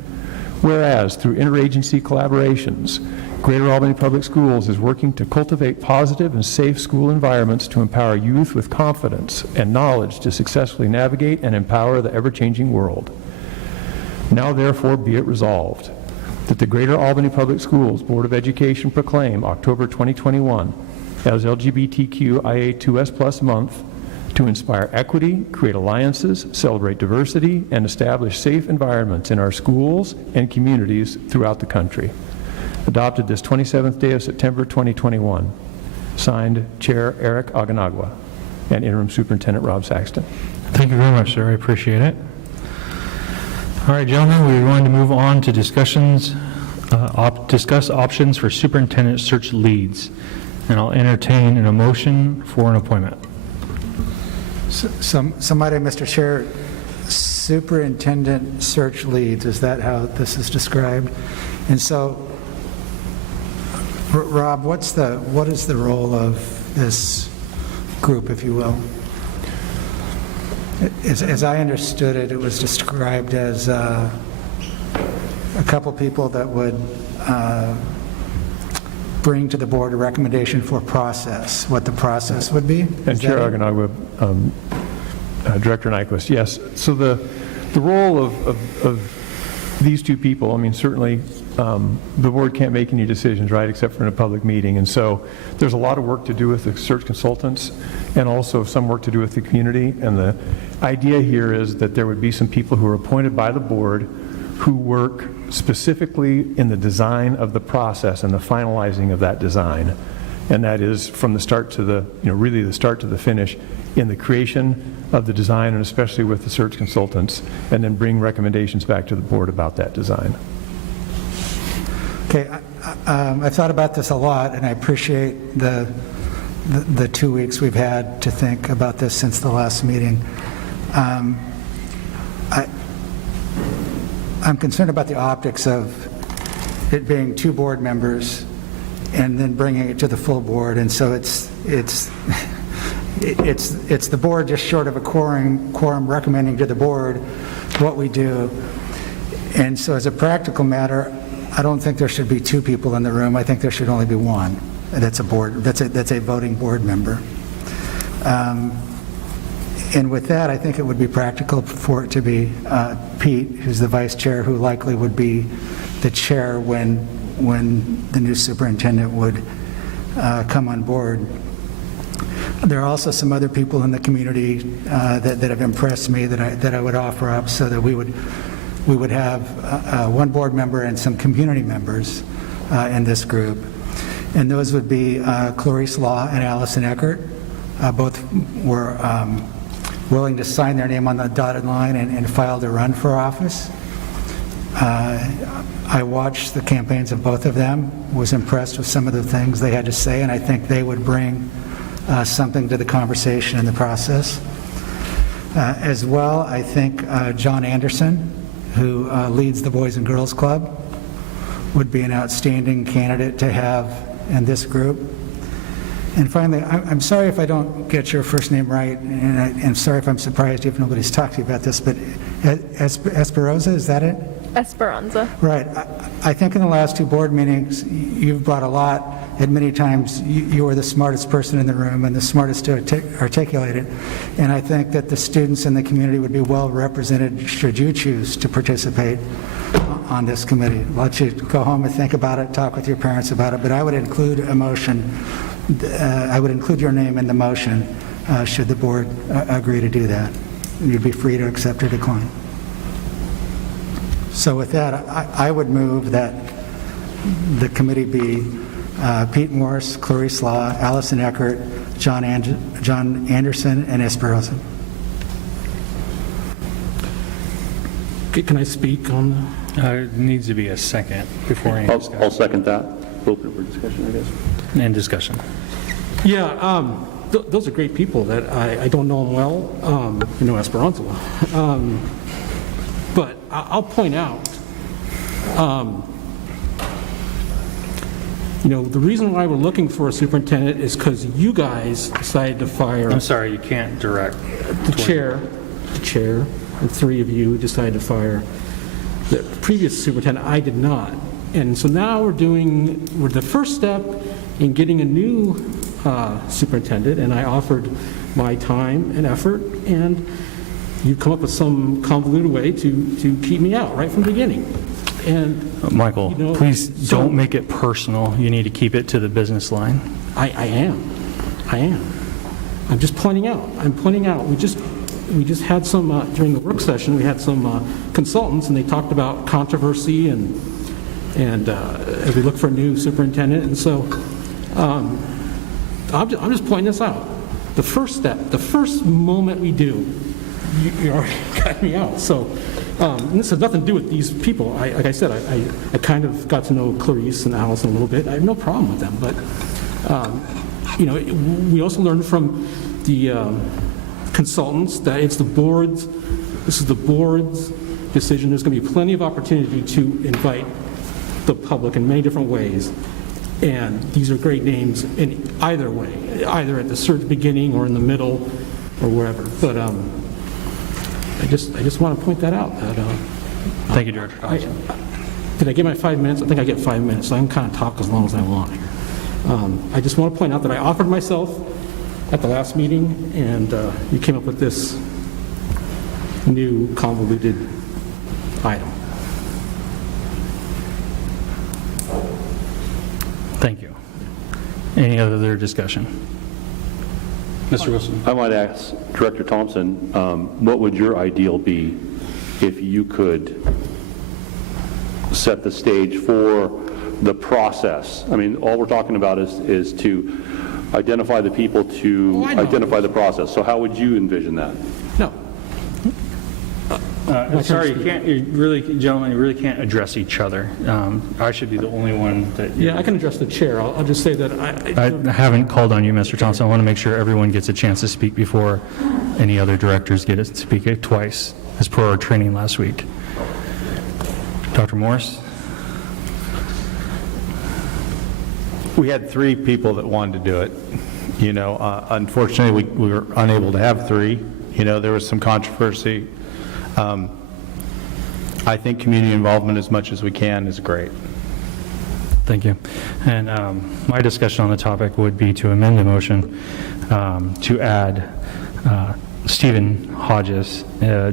whereas through interagency collaborations, Greater Albany Public Schools is working to cultivate positive and safe school environments to empower youth with confidence and knowledge to successfully navigate and empower the ever-changing world. Now therefore be it resolved that the Greater Albany Public Schools Board of Education proclaim October 2021 as LGBTQIA2S+ month to inspire equity, create alliances, celebrate diversity, and establish safe environments in our schools and communities throughout the country. Adopted this 27th day of September 2021. Signed, Chair Eric Oganagua and Interim Superintendent Rob Saxton. Thank you very much, sir. I appreciate it. All right, gentlemen, we're going to move on to discussions, discuss options for superintendent search leads, and I'll entertain a motion for an appointment. Somebody, Mr. Chair, superintendent search leads, is that how this is described? And so, Rob, what is the role of this group, if you will? As I understood it, it was described as a couple people that would bring to the board a recommendation for process, what the process would be. And Chair Aganagwa, Director Nyquist, yes. So the role of these two people, I mean, certainly the board can't make any decisions, right, except for in a public meeting. And so there's a lot of work to do with the search consultants and also some work to do with the community. And the idea here is that there would be some people who are appointed by the board who work specifically in the design of the process and the finalizing of that design. And that is from the start to the, really the start to the finish in the creation of the design, and especially with the search consultants, and then bring recommendations back to the board about that design. Okay, I've thought about this a lot, and I appreciate the 2 weeks we've had to think about this since the last meeting. I'm concerned about the optics of it being 2 board members and then bringing it to the full board, and so it's the board just short of a quorum recommending to the board what we do. And so as a practical matter, I don't think there should be 2 people in the room. I think there should only be 1. That's a voting board member. And with that, I think it would be practical for it to be Pete, who's the vice chair, who likely would be the chair when the new superintendent would come on board. There are also some other people in the community that have impressed me that I would offer up, so that we would have 1 board member and some community members in this group. And those would be Clarice Law and Allison Eckert. Both were willing to sign their name on the dotted line and file to run for office. I watched the campaigns of both of them, was impressed with some of the things they had to say, and I think they would bring something to the conversation in the process. As well, I think John Anderson, who leads the Boys and Girls Club, would be an outstanding candidate to have in this group. And finally, I'm sorry if I don't get your first name right, and I'm sorry if I'm surprised if nobody's talked to you about this, but Esperanza, is that it? Esperanza. Right. I think in the last 2 board meetings, you've brought a lot, and many times you were the smartest person in the room and the smartest to articulate it. And I think that the students in the community would be well represented should you choose to participate on this committee. I'll let you go home and think about it, talk with your parents about it, but I would include a motion. I would include your name in the motion should the board agree to do that. You'd be free to accept or decline. So with that, I would move that the committee be Pete Morris, Clarice Law, Allison Eckert, John Anderson, and Esperanza. Can I speak on It needs to be a second before any discussion. I'll second that. Open for discussion, I guess. And discussion. Yeah, those are great people that I don't know them well, Esperanza well. But I'll point out, the reason why we're looking for a superintendent is because you guys decided to fire I'm sorry, you can't direct. the chair, and 3 of you decided to fire the previous superintendent. I did not. And so now we're the first step in getting a new superintendent, and I offered my time and effort, and you come up with some convoluted way to keep me out right from the beginning. And Michael, please don't make it personal. You need to keep it to the business line. I am. I'm just pointing out. We just had some during the work session. We had some consultants, and they talked about controversy and as we look for a new superintendent. And so I'm just pointing this out. The first step, the first moment we do, you already got me out. So this has nothing to do with these people. Like I said, I kind of got to know Clarice and Allison a little bit. I have no problem with them, but we also learned from the consultants that it's the board's This is the board's decision. There's going to be plenty of opportunity to invite the public in many different ways. And these are great names in either way, either at the search beginning or in the middle or wherever. But I just want to point that out. Thank you, Director Thompson. Did I get my 5 minutes? I think I get 5 minutes, so I can kind of talk as long as I want here. I just want to point out that I offered myself at the last meeting, and you came up with this new convoluted item. Thank you. Any other discussion? Mr. Wilson? I might ask Director Thompson, what would your ideal be if you could set the stage for the process? I mean, all we're talking about is to identify the people to identify the process. So how would you envision that? No. Sorry, gentlemen, you really can't address each other. I should be the only one that... Yeah, I can address the chair. I'll just say that I haven't called on you, Mr. Thompson. I want to make sure everyone gets a chance to speak before any other directors get to speak twice, as per our training last week. Dr. Morris? We had 3 people that wanted to do it. You know, unfortunately, we were unable to have 3. You know, there was some controversy. I think community involvement as much as we can is great. Thank you. And my discussion on the topic would be to amend the motion to add Stephen Hodges, I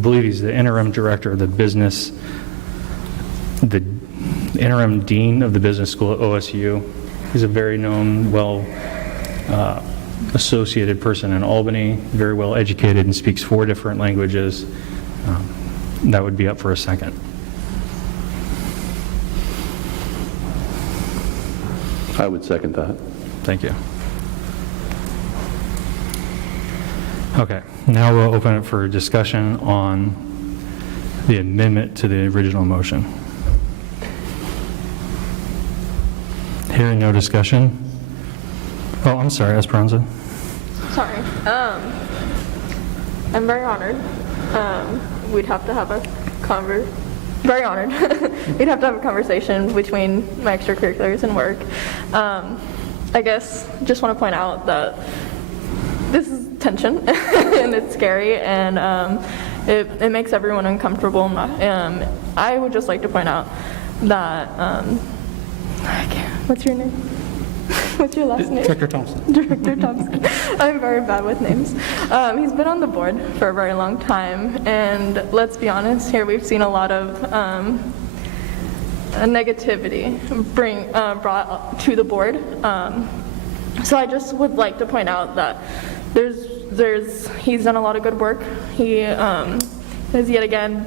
believe he's the interim director of the business, the interim dean of the business school at OSU. He's a very known, well associated person in Albany, very well educated and speaks 4 different languages. That would be up for a second. I would second that. Thank you. Okay, now we'll open it for discussion on the amendment to the original motion. Hearing no discussion. Oh, I'm sorry, Esperanza. Sorry. I'm very honored. We'd have to have a very honored. We'd have to have a conversation between my extracurriculars and work. I guess just want to point out that this is tension and it's scary and it makes everyone uncomfortable. I would just like to point out that what's your name? What's your last name? Director Thompson. Director Thompson. I'm very bad with names. He's been on the board for a very long time, and let's be honest, here we've seen a lot of negativity brought to the board. So I just would like to point out that he's done a lot of good work. He has yet again,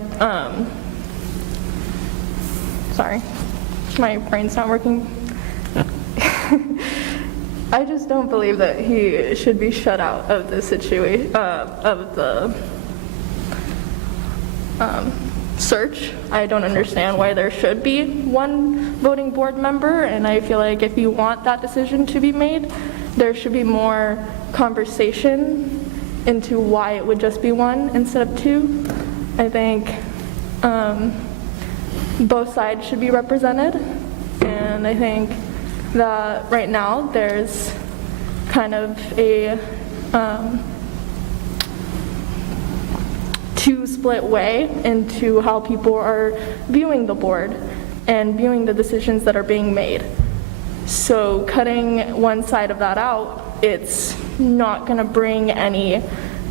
sorry, my brain's not working. I just don't believe that he should be shut out of the situation, of the search. I don't understand why there should be one voting board member, and I feel like if you want that decision to be made, there should be more conversation into why it would just be one instead of 2. I think both sides should be represented, and I think that right now there's kind of a 2-split way into how people are viewing the board and viewing the decisions that are being made. So cutting one side of that out, it's not going to bring any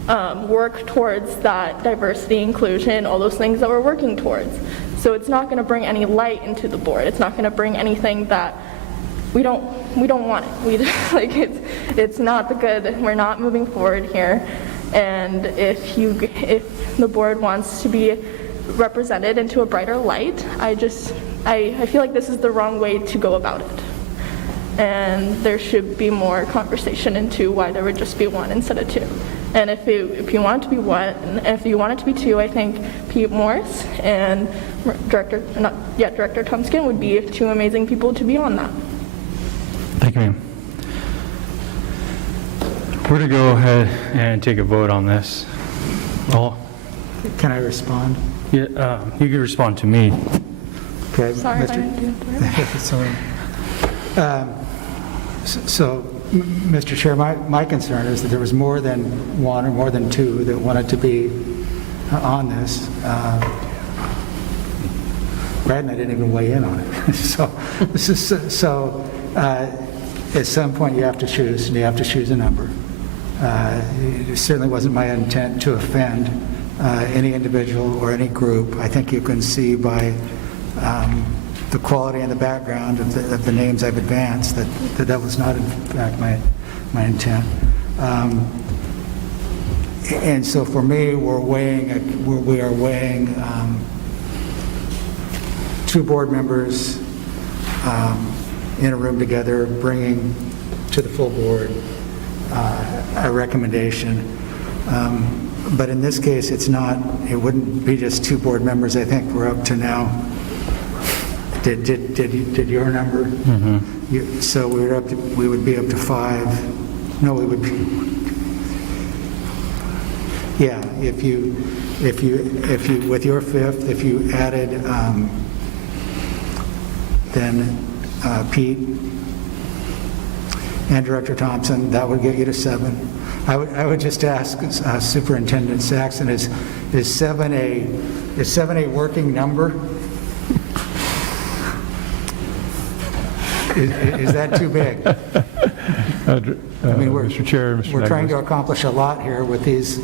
work towards that diversity, inclusion, all those things that we're working towards. So it's not going to bring any light into the board. It's not going to bring anything that we don't want it. It's not the good. We're not moving forward here. And if the board wants to be represented into a brighter light, I feel like this is the wrong way to go about it. And there should be more conversation into why there would just be one instead of 2. And if you want it to be one, and if you want it to be 2, I think Pete Morris and Director Thompson would be 2 amazing people to be on that. Thank you, ma'am. We're going to go ahead and take a vote on this. All Can I respond? Yeah, you can respond to me. Okay. Sorry if I didn't do that. Sorry. So, Mr. Chair, my concern is that there was more than one or more than two that wanted to be on this. Brad and I didn't even weigh in on it. At some point you have to choose, and you have to choose a number. It certainly wasn't my intent to offend any individual or any group. I think you can see by the quality and the background of the names I've advanced that was not in fact my intent. And so for me, we are weighing two board members in a room together, bringing to the full board a recommendation. But in this case, it wouldn't be just two board members. I think we're up to now. Did your number? Mm-hmm. So we would be up to 5. No, we would be. Yeah, if you with your 5th, if you added then Pete and Director Thompson, that would get you to 7. I would just ask Superintendent Saxon, is 7 a working number? Is that too big? I mean, Mr. Chair, we're trying to accomplish a lot here with these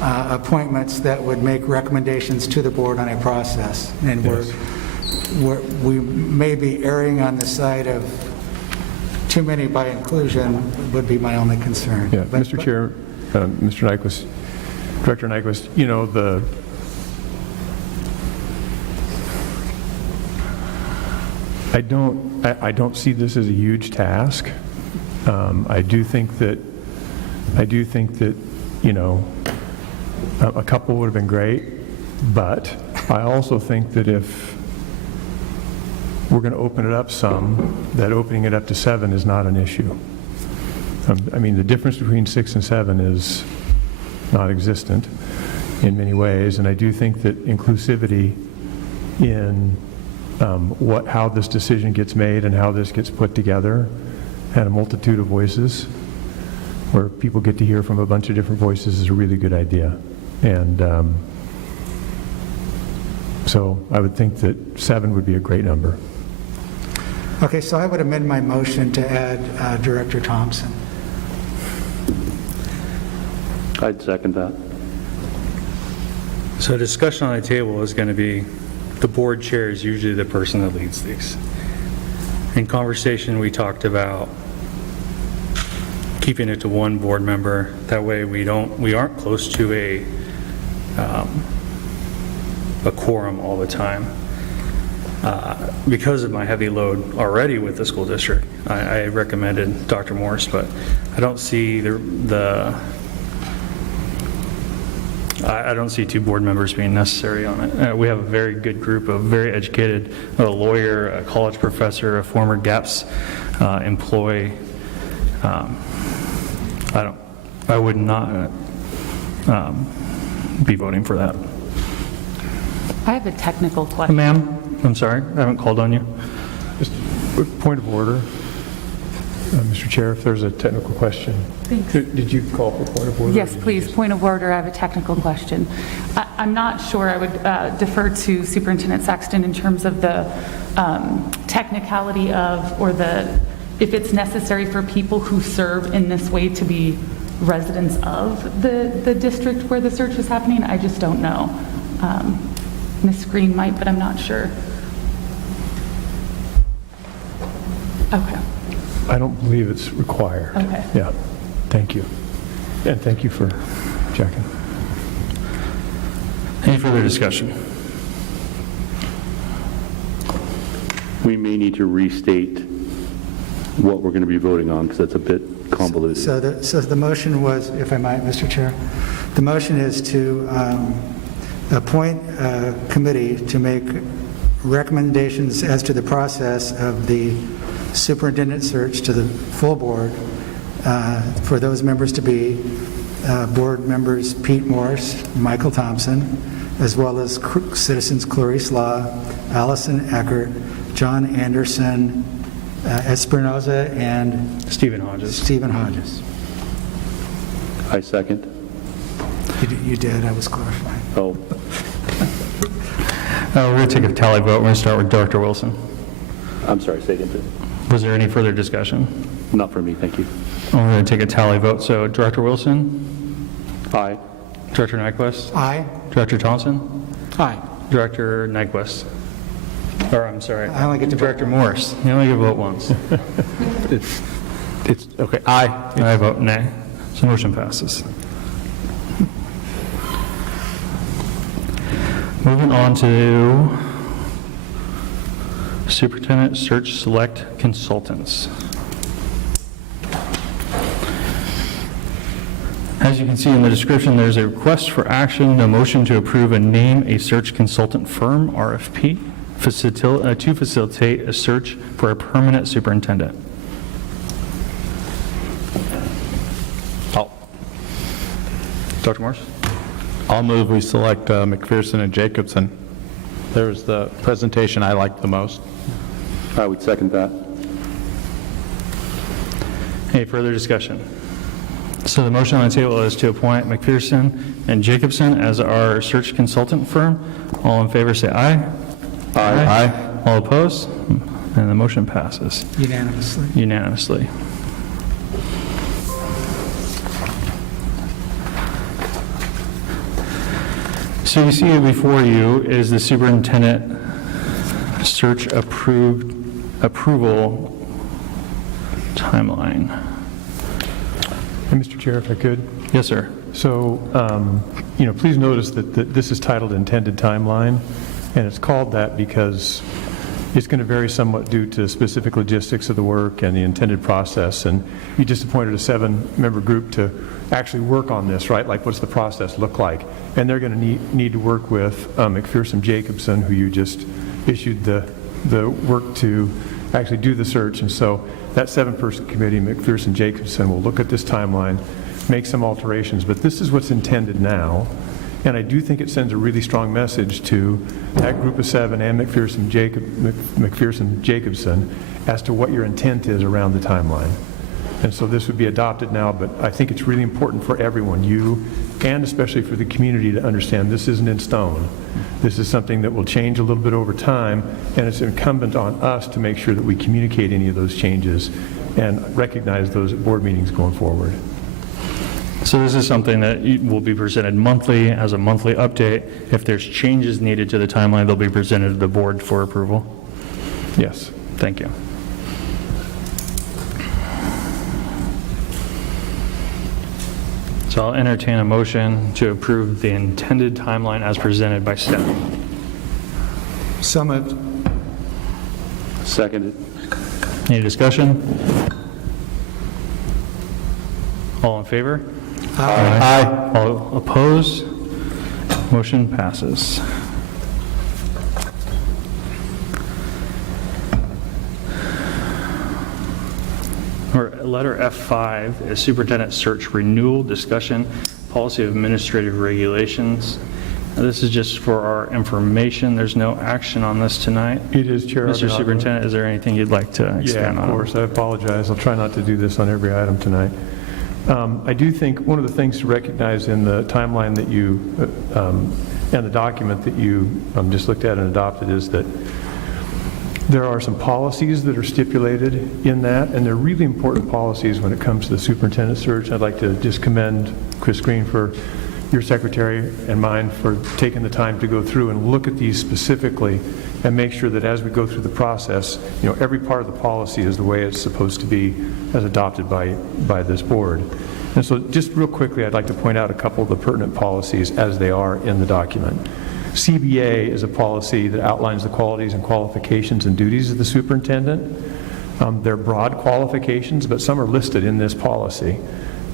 appointments that would make recommendations to the board on a process. And yes. we may be erring on the side of too many by inclusion would be my only concern. Yeah, Mr. Chair, Mr. Nyquist, Director Nyquist, I don't see this as a huge task. I do think that a couple would have been great, but I also think that if we're going to open it up some, that opening it up to 7 is not an issue. I mean, the difference between 6 and 7 is non-existent in many ways, and I do think that inclusivity in how this decision gets made and how this gets put together, and a multitude of voices where people get to hear from a bunch of different voices is a really good idea. And so I would think that 7 would be a great number. Okay, so I would amend my motion to add Director Thompson. I'd second that. So discussion on the table is going to be, the board chair is usually the person that leads these. In conversation, we talked about keeping it to one board member. That way we aren't close to a quorum all the time. Because of my heavy load already with the school district, I recommended Dr. Morse, but I don't see I don't see 2 board members being necessary on it. We have a very good group of very educated, a lawyer, a college professor, a former GAPS employee. I would not be voting for that. I have a technical question. Ma'am, I'm sorry, I haven't called on you. Just a point of order. Mr. Chair, if there's a technical question. Thanks. Did you call for point of order? Yes, please, point of order. I have a technical question. I'm not sure. I would defer to Superintendent Saxton in terms of the technicality of, or if it's necessary for people who serve in this way to be residents of the district where the search is happening. I just don't know. Ms. Green might, but I'm not sure. Okay. I don't believe it's required. Okay. Yeah, thank you. And thank you for checking. Any further discussion? We may need to restate what we're going to be voting on, because that's a bit convoluted. So the motion was, if I might, Mr. Chair, the motion is to appoint a committee to make recommendations as to the process of the superintendent search to the full board, for those members to be board members Pete Morse, Michael Thompson, as well as citizens Clarice Law, Allison Eckert, John Anderson, Espinoza, and Stephen Hodges. Stephen Hodges. I second. You did, I was clarifying. Oh, We're going to take a tally vote. We're going to start with Dr. Wilson. I'm sorry, say again, please. Was there any further discussion? Not for me, thank you. We're going to take a tally vote. So Director Wilson? Aye. Director Nyquist? Aye. Director Thompson? Aye. Director Nyquist? Or, I'm sorry. I only get to vote Director Morse. You only get to vote once. It's, okay, aye. I vote nay. So motion passes. Moving on to Superintendent Search Select Consultants. As you can see in the description, there's a request for action, a motion to approve and name a search consultant firm, RFP, to facilitate a search for a permanent superintendent. Dr. Morse? I'll move we select McPherson and Jacobson. There was the presentation I liked the most. I would second that. Any further discussion? So the motion on the table is to appoint McPherson and Jacobson as our search consultant firm. All in favor say aye. Aye. All opposed? And the motion passes Unanimously. unanimously. So you see before you is the superintendent search approval timeline. And Mr. Chair, if I could? Yes, sir. So, please notice that this is titled Intended Timeline, and it's called that because it's going to vary somewhat due to specific logistics of the work and the intended process. And you just appointed a 7-member group to actually work on this, right? Like, what's the process look like? And they're going to need to work with McPherson Jacobson, who you just issued the work to actually do the search. And so that 7-person committee, McPherson Jacobson, will look at this timeline, make some alterations, but this is what's intended now. And I do think it sends a really strong message to that group of 7 and McPherson Jacobson as to what your intent is around the timeline. And so this would be adopted now, but I think it's really important for everyone, you and especially for the community, to understand this isn't in stone. This is something that will change a little bit over time, and it's incumbent on us to make sure that we communicate any of those changes and recognize those at board meetings going forward. So this is something that will be presented monthly as a monthly update. If there's changes needed to the timeline, they'll be presented to the board for approval. Yes. Thank you. So I'll entertain a motion to approve the intended timeline as presented by staff. So moved. Seconded. Any discussion? All in favor? Aye. All opposed? Motion passes. Or letter F5 is Superintendent Search Renewal Discussion, Policy of Administrative Regulations. Now, this is just for our information. There's no action on this tonight. It is, Chair. Mr. Superintendent, is there anything you'd like to expand on? Yeah, of course. I apologize. I'll try not to do this on every item tonight. I do think one of the things to recognize in the timeline that you, and the document that you just looked at and adopted, is that there are some policies that are stipulated in that, and they're really important policies when it comes to the superintendent search. I'd like to just commend Chris Green, for your secretary and mine, for taking the time to go through and look at these specifically and make sure that as we go through the process, every part of the policy is the way it's supposed to be as adopted by this board. And so just real quickly, I'd like to point out a couple of the pertinent policies as they are in the document. CBA is a policy that outlines the qualities and qualifications and duties of the superintendent. They're broad qualifications, but some are listed in this policy,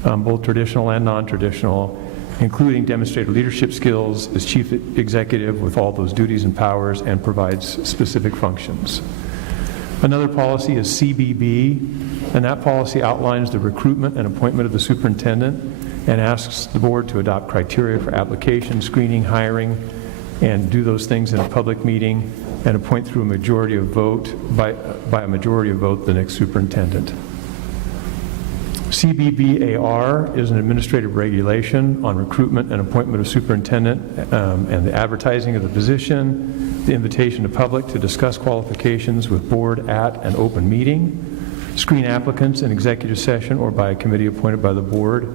both traditional and non-traditional, including demonstrated leadership skills as chief executive with all those duties and powers, and provides specific functions. Another policy is CBB, and that policy outlines the recruitment and appointment of the superintendent and asks the board to adopt criteria for application, screening, hiring, and do those things in a public meeting, and appoint through a majority of vote, by a majority of vote, the next superintendent. CBBAR is an administrative regulation on recruitment and appointment of superintendent, and the advertising of the position, the invitation to public to discuss qualifications with board at an open meeting, screen applicants in executive session or by a committee appointed by the board,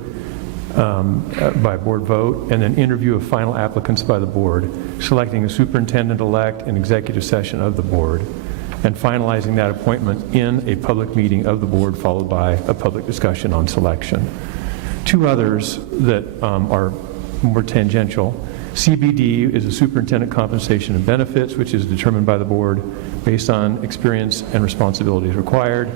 by board vote, and then interview of final applicants by the board, selecting a superintendent-elect in executive session of the board, and finalizing that appointment in a public meeting of the board, followed by a public discussion on selection. Two others that are more tangential. CBD is a superintendent compensation and benefits, which is determined by the board based on experience and responsibilities required.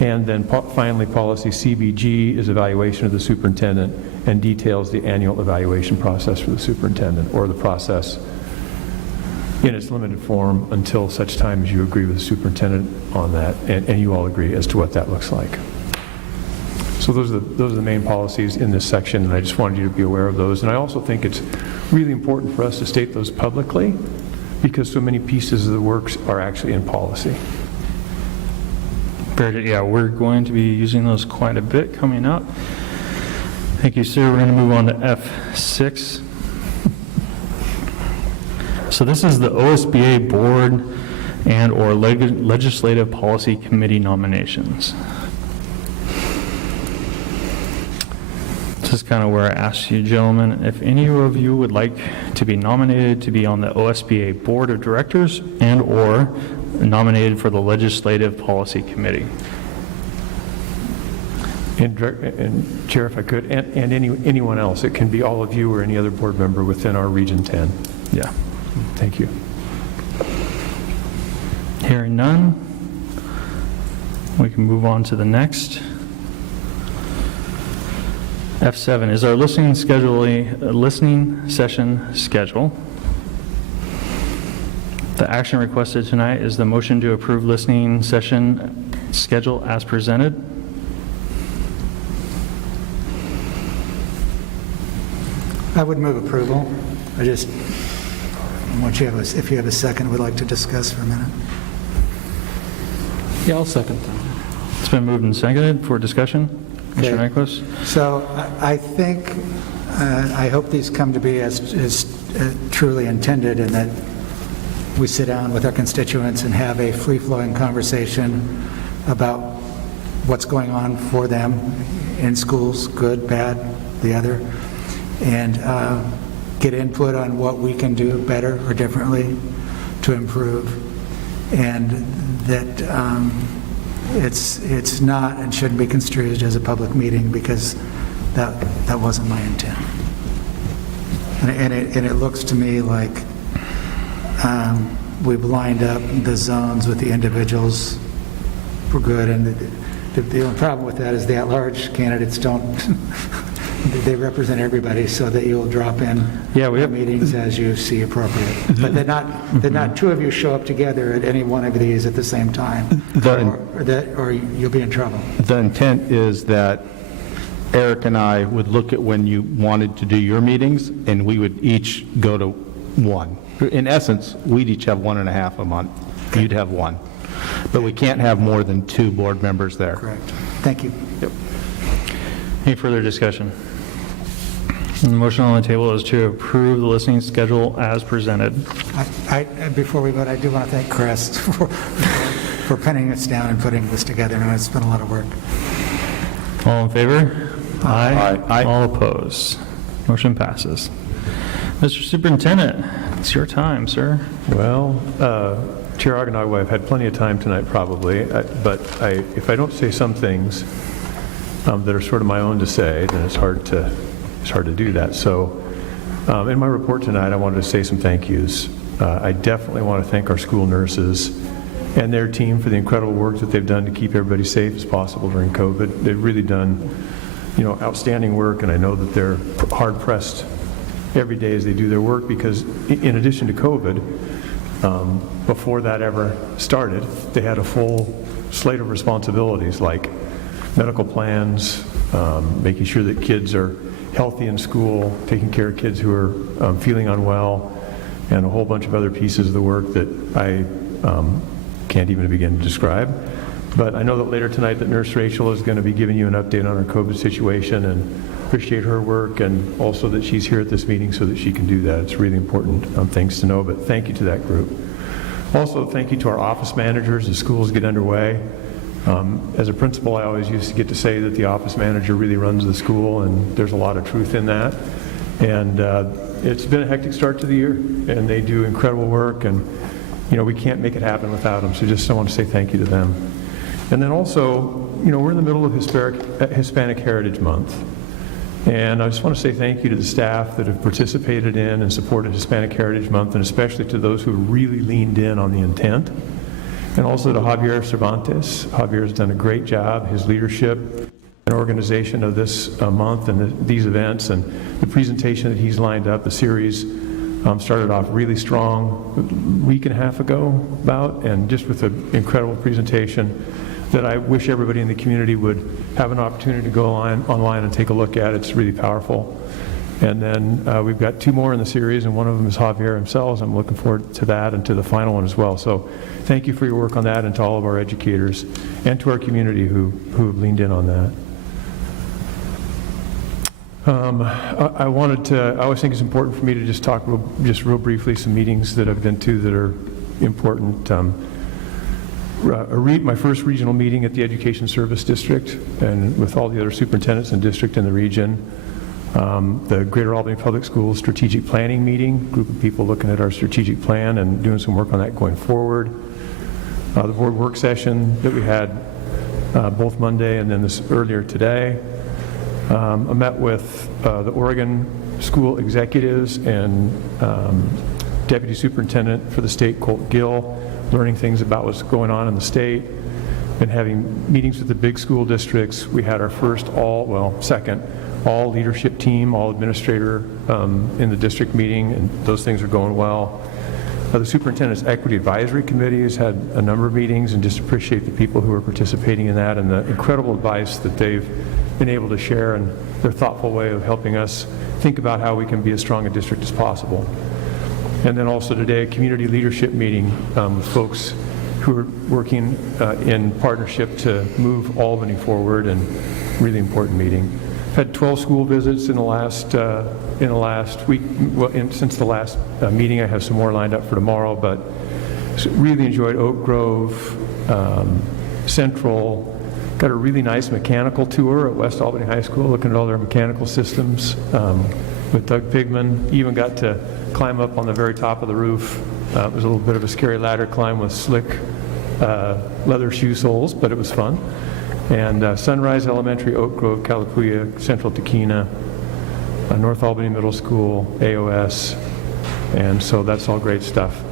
And then finally, policy CBG is evaluation of the superintendent and details the annual evaluation process for the superintendent, or the process in its limited form until such time as you agree with the superintendent on that, and you all agree as to what that looks like. So those are the main policies in this section, and I just wanted you to be aware of those. And I also think it's really important for us to state those publicly, because so many pieces of the works are actually in policy. Yeah, we're going to be using those quite a bit coming up. Thank you, sir. We're going to move on to F6. So this is the OSBA Board and or Legislative Policy Committee nominations. This is kind of where I asked you, gentlemen, if any of you would like to be nominated to be on the OSBA Board of Directors and or nominated for the Legislative Policy Committee. And Chair, if I could, and anyone else. It can be all of you or any other board member within our Region 10. Yeah. Thank you. Hearing none, we can move on to the next. F7 is our listening session schedule. The action requested tonight is the motion to approve listening session schedule as presented. I would move approval. I just want you to have if you have a second, would like to discuss for a minute. Yeah, I'll second that. It's been moved and seconded for discussion. Mr. Nyquist? So I think, I hope these come to be as truly intended, and that we sit down with our constituents and have a free-flowing conversation about what's going on for them in schools, good, bad, the other, and get input on what we can do better or differently to improve. And that it's not and shouldn't be construed as a public meeting, because that wasn't my intent. And it looks to me like we've lined up the zones with the individuals for good, and the only problem with that is the at-large candidates don't, they represent everybody, so that you'll drop in meetings as you see appropriate. But that not two of you show up together at any one of these at the same time, or you'll be in trouble. The intent is that Eric and I would look at when you wanted to do your meetings, and we would each go to one. In essence, we'd each have 1.5 a month. Okay. You'd have one. But we can't have more than 2 board members there. Correct. Thank you. Yep. Any further discussion? The motion on the table is to approve the listening schedule as presented. Before we vote, I do want to thank Chris for pinning us down and putting this together. I know it's been a lot of work. All in favor? Aye. Aye. All opposed? Motion passes. Mr. Superintendent, it's your time, sir. Well, Chair Aganagwa, I've had plenty of time tonight probably, but if I don't say some things that are sort of my own to say, then it's hard to do that. So in my report tonight, I wanted to say some thank yous. I definitely want to thank our school nurses and their team for the incredible work that they've done to keep everybody safe as possible during COVID. They've really done, outstanding work, and I know that they're hard pressed every day as they do their work, because in addition to COVID, before that ever started, they had a full slate of responsibilities like medical plans, making sure that kids are healthy in school, taking care of kids who are feeling unwell, and a whole bunch of other pieces of the work that I can't even begin to describe. But I know that later tonight that Nurse Rachel is going to be giving you an update on our COVID situation, and appreciate her work, and also that she's here at this meeting so that she can do that. It's really important things to know, but thank you to that group. Also, thank you to our office managers as schools get underway. As a principal, I always used to get to say that the office manager really runs the school, and there's a lot of truth in that. And it's been a hectic start to the year, and they do incredible work, and we can't make it happen without them, so just I want to say thank you to them. And then also, we're in the middle of Hispanic Heritage Month, and I just want to say thank you to the staff that have participated in and supported Hispanic Heritage Month, and especially to those who really leaned in on the intent. And also to Javier Cervantes. Javier's done a great job. His leadership and organization of this month and these events, and the presentation that he's lined up, the series, started off really strong a week and a half ago and just with an incredible presentation that I wish everybody in the community would have an opportunity to go online and take a look at. It's really powerful. And then we've got 2 more in the series, and one of them is Javier himself. I'm looking forward to that and to the final one as well. So thank you for your work on that, and to all of our educators and to our community who have leaned in on that. I always think it's important for me to just talk real briefly some meetings that I've been to that are important. My first regional meeting at the Education Service District, and with all the other superintendents and district in the region. The Greater Albany Public Schools strategic planning meeting, group of people looking at our strategic plan and doing some work on that going forward. The board work session that we had both Monday and then this earlier today. I met with the Oregon school executives and Deputy Superintendent for the state, Colt Gill, learning things about what's going on in the state. Been having meetings with the big school districts. We had our second all leadership team, all administrator in the district meeting, and those things are going well. The Superintendent's Equity Advisory Committee has had a number of meetings, and just appreciate the people who are participating in that and the incredible advice that they've been able to share and their thoughtful way of helping us think about how we can be as strong a district as possible. And then also today, a community leadership meeting with folks who are working in partnership to move Albany forward, and really important meeting. Had 12 school visits in the last week. Since the last meeting, I have some more lined up for tomorrow. But really enjoyed Oak Grove, Central. Got a really nice mechanical tour at West Albany High School, looking at all their mechanical systems with Doug Pigman. Even got to climb up on the very top of the roof. It was a little bit of a scary ladder climb with slick leather shoe soles, but it was fun. And Sunrise Elementary, Oak Grove, Calapooya, Central Tequina, North Albany Middle School, AOS, and so that's all great stuff.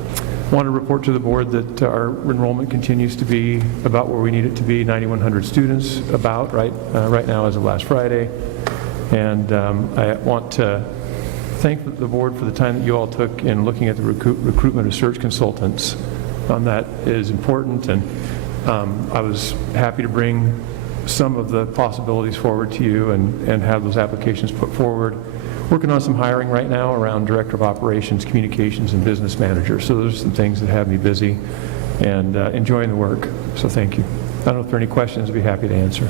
Want to report to the board that our enrollment continues to be about where we need it to be, 9,100 students about right now as of last Friday. And I want to thank the board for the time that you all took in looking at the recruitment of search consultants. That is important, and I was happy to bring some of the possibilities forward to you and have those applications put forward. Working on some hiring right now around Director of Operations, Communications, and Business Manager. So those are some things that have me busy and enjoying the work. So thank you. I don't know if there are any questions. I'd be happy to answer.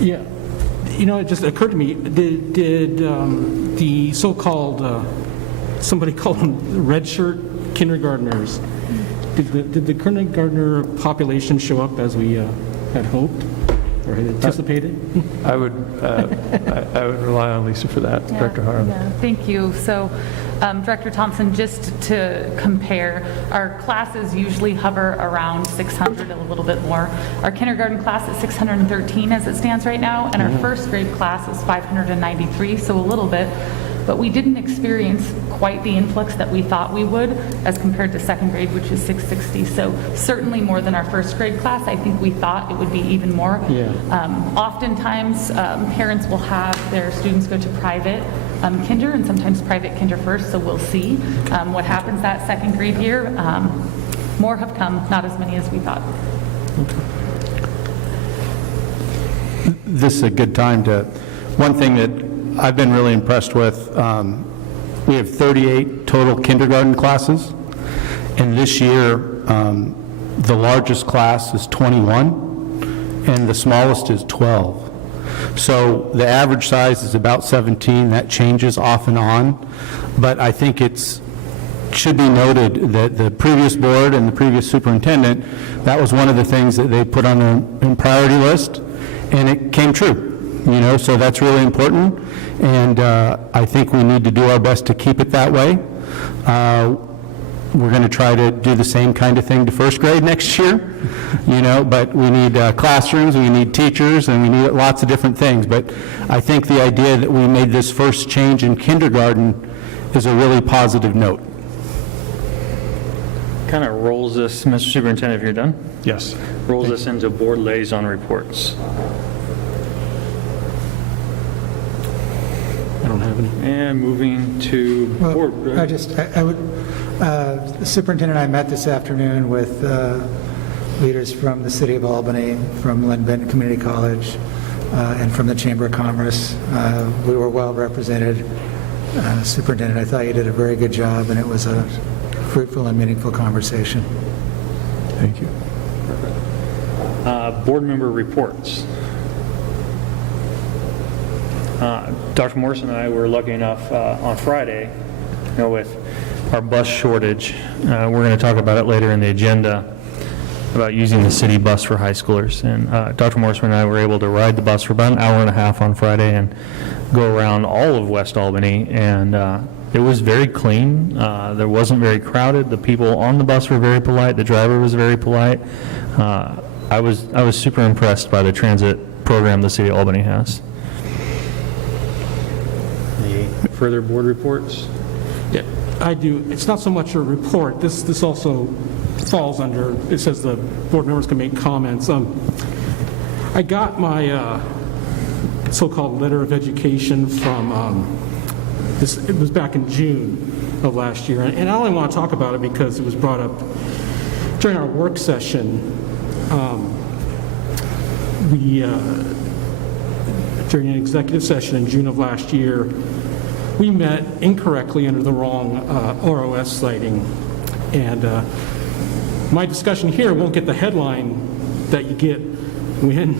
Yeah. It just occurred to me, did the so-called, somebody called them red shirt kindergartners, did the kindergartner population show up as we had hoped or had anticipated? I would rely on Lisa for that, Yeah, Director Harm. Yeah, thank you. So, Director Thompson, just to compare, our classes usually hover around 600, a little bit more. Our kindergarten class is 613 as it stands right now, and our first grade class is 593, so a little bit. But we didn't experience quite the influx that we thought we would as compared to second grade, which is 660. So certainly more than our first grade class. I think we thought it would be even more. Yeah. Oftentimes, parents will have their students go to private kinder and sometimes private kinder first, so we'll see what happens that second grade year. More have come, not as many as we thought. This is a good time to, one thing that I've been really impressed with. We have 38 total kindergarten classes, and this year, the largest class is 21, and the smallest is 12. So the average size is about 17. That changes off and on, but I think it should be noted that the previous board and the previous superintendent, that was one of the things that they put on their priority list, and it came true, so that's really important, and I think we need to do our best to keep it that way. We're going to try to do the same kind of thing to first grade next year, but we need classrooms, we need teachers, and we need lots of different things. But I think the idea that we made this first change in kindergarten is a really positive note. Kind of rolls this, Mr. Superintendent, if you're done? Yes. Rolls this into board liaison reports. I don't have any. And moving to board. I would, the superintendent and I met this afternoon with leaders from the City of Albany, from Lynn Benton Community College, and from the Chamber of Commerce. We were well represented. Superintendent, I thought you did a very good job, and it was a fruitful and meaningful conversation. Thank you. Board member reports. Dr. Morris and I were lucky enough on Friday, with our bus shortage. We're going to talk about it later in the agenda, about using the city bus for high schoolers. And Dr. Morris and I were able to ride the bus for about an hour and a half on Friday and go around all of West Albany, and it was very clean. There wasn't very crowded. The people on the bus were very polite. The driver was very polite. I was super impressed by the transit program the City of Albany has. Any further board reports? Yeah, I do. It's not so much a report. This also falls under, it says the board members can make comments. I got my so-called letter of education from, it was back in June of last year, and I only want to talk about it because it was brought up during our work session. During an executive session in June of last year, we met incorrectly under the wrong ROS citing, and my discussion here won't get the headline that you get when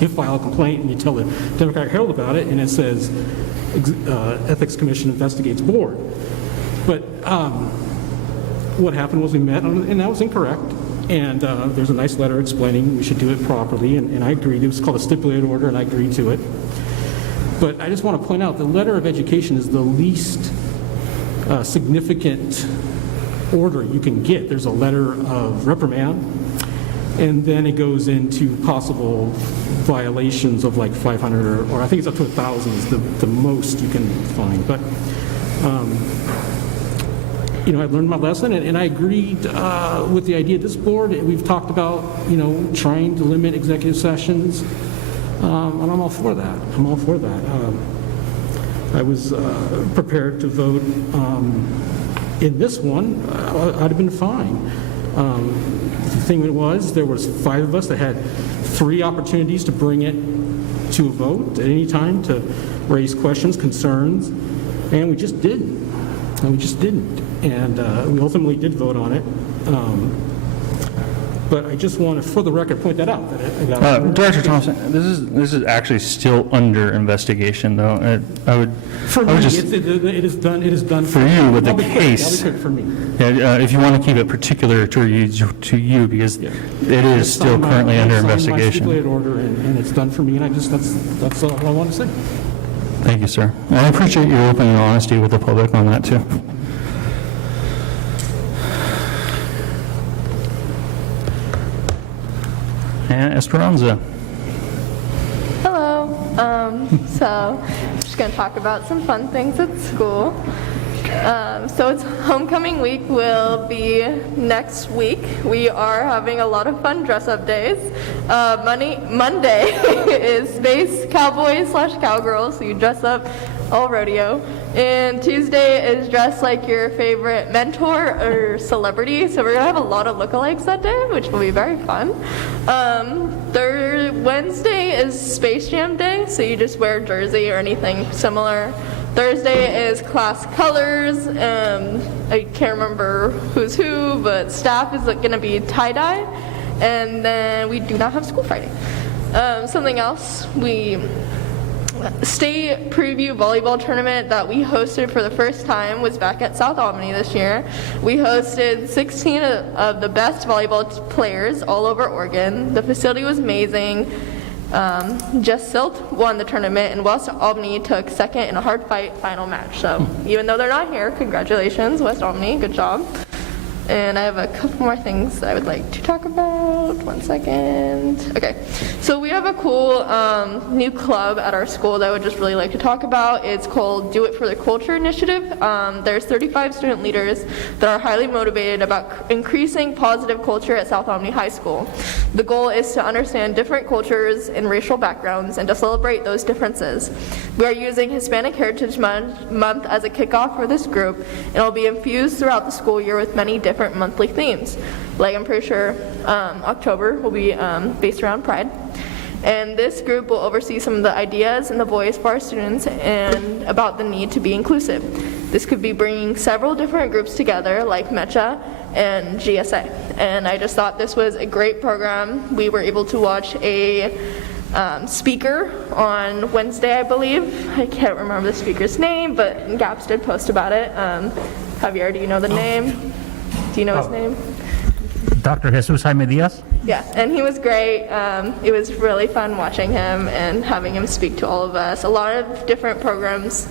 you file a complaint and you tell the Democratic Herald about it, and it says Ethics Commission investigates board. But what happened was we met, and that was incorrect. And there's a nice letter explaining we should do it properly, and I agreed. It was called a stipulated order, and I agreed to it. But I just want to point out the letter of education is the least significant order you can get. There's a letter of reprimand, and then it goes into possible violations of like 500 or I think it's up to 1,000 is the most you can find. But I learned my lesson, and I agreed with the idea of this board. We've talked about, trying to limit executive sessions, and I'm all for that. I'm all for that. I was prepared to vote in this one. I'd have been fine. The thing was, there was 5 of us that had 3 opportunities to bring it to a vote at any time to raise questions, concerns, and we just didn't. And we ultimately did vote on it. But I just want to, for the record, point that out. Director Thompson, this is actually still under investigation, though. It is done for you with the case. That'll be quick for me. If you want to keep it particular to you, because it is still currently under investigation. My stipulated order, and it's done for me, and that's all I want to say. Thank you, sir. And I appreciate your open and honesty with the public on that, too. And Esperanza. Hello. So I'm just going to talk about some fun things at school. So it's homecoming week will be next week. We are having a lot of fun dress-up days. Monday is Space Cowboys / Cowgirls, so you dress up all rodeo. And Tuesday is dress like your favorite mentor or celebrity. So we're gonna have a lot of lookalikes that day, which will be very fun. Wednesday is Space Jam Day, so you just wear a jersey or anything similar. Thursday is class colors. I can't remember who's who, but staff is going to be tie-dye. And then we do not have school Friday. Something else, state preview volleyball tournament that we hosted for the first time was back at South Albany this year. We hosted 16 of the best volleyball players all over Oregon. The facility was amazing. Just Silt won the tournament, and West Albany took second in a hard fight final match. So even though they're not here, congratulations, West Albany, good job. And I have a couple more things that I would like to talk about. One second. Okay, so we have a cool new club at our school that I would just really like to talk about. It's called Do It for the Culture Initiative. There's 35 student leaders that are highly motivated about increasing positive culture at South Albany High School. The goal is to understand different cultures and racial backgrounds and to celebrate those differences. We are using Hispanic Heritage Month as a kickoff for this group, and it will be infused throughout the school year with many different monthly themes. Like I'm pretty sure October will be based around Pride. And this group will oversee some of the ideas and the voice for our students and about the need to be inclusive. This could be bringing several different groups together like MECHA and GSA. And I just thought this was a great program. We were able to watch a speaker on Wednesday, I believe. I can't remember the speaker's name, but Gaps did post about it. Javier, do you know the name? Do you know his name? Dr. Jesus Jaime Diaz? Yeah, and he was great. It was really fun watching him and having him speak to all of us. A lot of different programs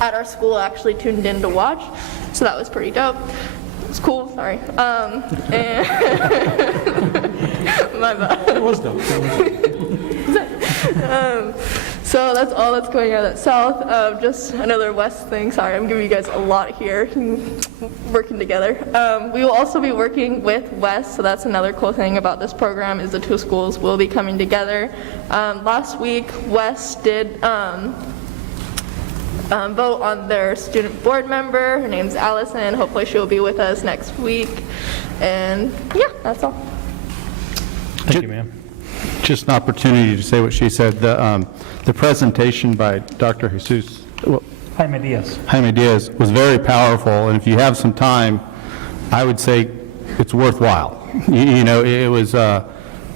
at our school actually tuned in to watch, so that was pretty dope. It was cool, sorry. And my bad. It was dope. So that's all that's going on at South. Just another West thing. Sorry, I'm giving you guys a lot here. Working together. We will also be working with West, so that's another cool thing about this program is the two schools will be coming together. Last week, West did vote on their student board member. Her name's Allison. Hopefully she'll be with us next week. And yeah, that's all. Thank you, ma'am. Just an opportunity to say what she said. The presentation by Dr. Jesus Jaime Diaz. Jaime Diaz was very powerful, and if you have some time, I would say it's worthwhile. You know, it was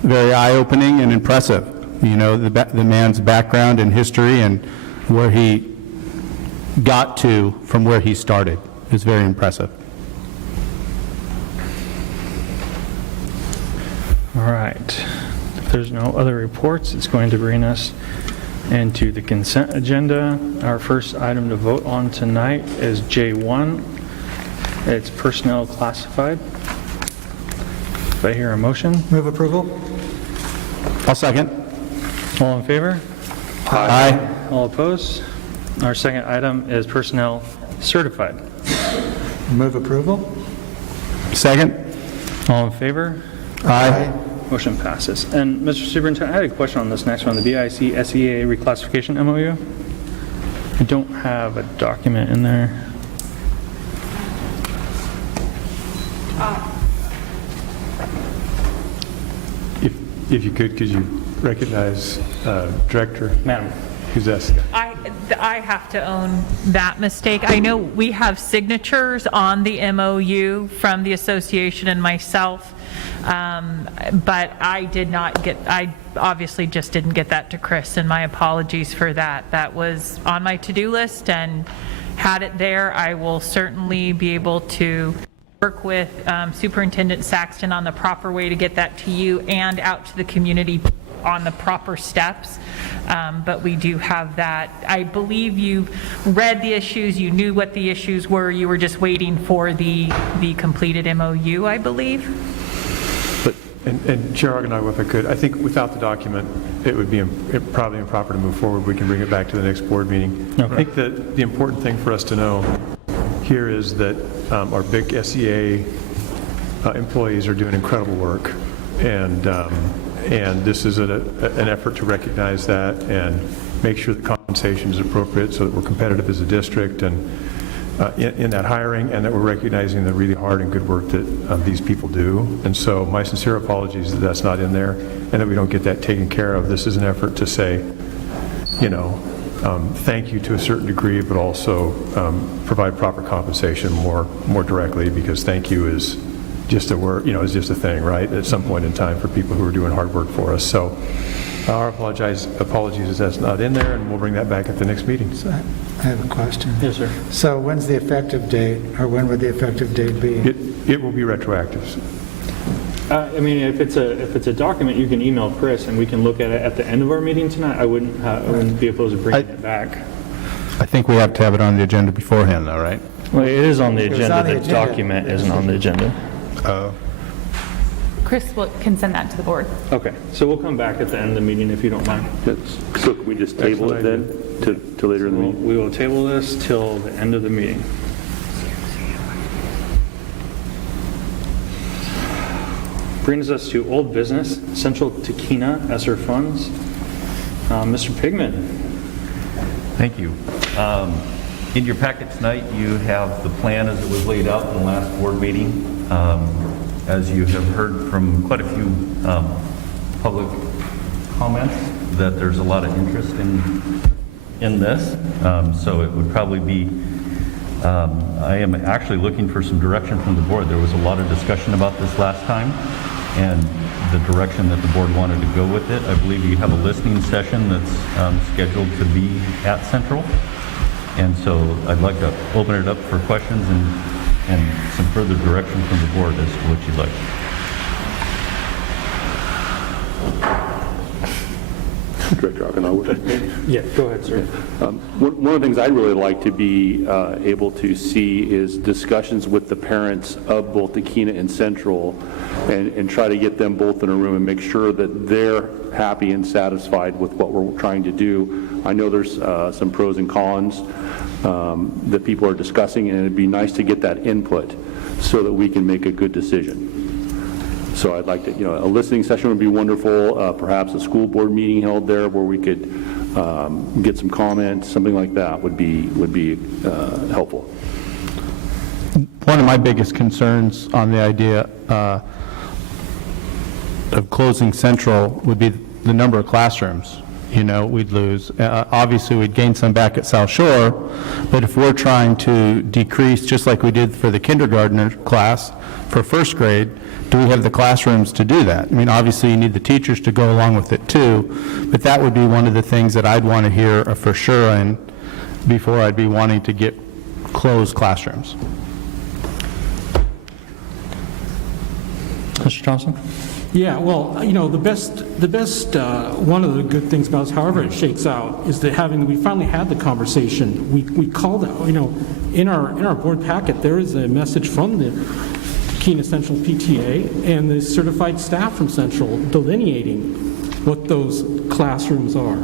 very eye-opening and impressive. You know, the man's background and history and where he got to from where he started is very impressive. All right. If there's no other reports, it's going to bring us into the consent agenda. Our first item to vote on tonight is J1. It's personnel classified. Do I hear a motion? Move approval? I'll second. All in favor? Aye. All opposed? Our second item is personnel certified. Move approval? Second. All in favor? Aye. Motion passes. And Mr. Superintendent, I had a question on this next one, the BIC SEA reclassification MOU. I don't have a document in there. If you could you recognize Director Madam Kuzeska? I have to own that mistake. I know we have signatures on the MOU from the association and myself, but I obviously just didn't get that to Chris, and my apologies for that. That was on my to-do list and had it there. I will certainly be able to work with Superintendent Saxton on the proper way to get that to you and out to the community on the proper steps, but we do have that. I believe you read the issues, you knew what the issues were, you were just waiting for the completed MOU, I believe. But, and Chair Argonaut, if I could, I think without the document, it would be probably improper to move forward. We can bring it back to the next board meeting. Okay. I think that the important thing for us to know here is that our big SEA employees are doing incredible work, and this is an effort to recognize that and make sure that compensation is appropriate so that we're competitive as a district. And in that hiring, and that we're recognizing the really hard and good work that these people do. And so my sincere apologies that that's not in there, and that we don't get that taken care of. This is an effort to say, you know, thank you to a certain degree, but also provide proper compensation more directly, because thank you is just a word, you know, is just a thing, right? At some point in time for people who are doing hard work for us. So our apologies that that's not in there, and we'll bring that back at the next meeting. So I have a question. Yes, sir. So when's the effective date, or when would the effective date be? It will be retroactive. I mean, if it's a document, you can email Chris and we can look at it at the end of our meeting tonight. I wouldn't be opposed to bringing it back. I think we have to have it on the agenda beforehand, though, right? Well, it is on the It was agenda. on the The agenda. document isn't on the agenda. Chris can send that to the board. Okay, so we'll come back at the end of the meeting if you don't mind. So can we just table it then to later in the meeting? We will table this till the end of the meeting. Brings us to old business, Central Tequina, ESSER funds. Mr. Pigman. Thank you. In your packet tonight, you have the plan as it was laid out in the last board meeting. As you have heard from quite a few public comments, that there's a lot of interest in this. So it would probably be, I am actually looking for some direction from the board. There was a lot of discussion about this last time, and the direction that the board wanted to go with it. I believe you have a listening session that's scheduled to be at Central. And so I'd like to open it up for questions and some further direction from the board as to what you'd like. Director Ockenau. Yeah, go ahead, sir. One of the things I'd really like to be able to see is discussions with the parents of both Tequina and Central, and try to get them both in a room and make sure that they're happy and satisfied with what we're trying to do. I know there's some pros and cons that people are discussing, and it'd be nice to get that input so that we can make a good decision. So I'd like to, you know, a listening session would be wonderful, perhaps a school board meeting held there where we could get some comments, something like that would be helpful. One of my biggest concerns on the idea of closing Central would be the number of classrooms. You know, we'd lose. Obviously, we'd gain some back at South Shore, but if we're trying to decrease, just like we did for the kindergartner class for first grade, do we have the classrooms to do that? I mean, obviously, you need the teachers to go along with it too, but that would be one of the things that I'd want to hear for sure in before I'd be wanting to get closed classrooms. Mr. Thompson? Yeah, well, you know, the best, one of the good things about it, however it shakes out, is that we finally had the conversation. We called it, you know, in our board packet, there is a message from the Tequina Central PTA and the certified staff from Central delineating what those classrooms are.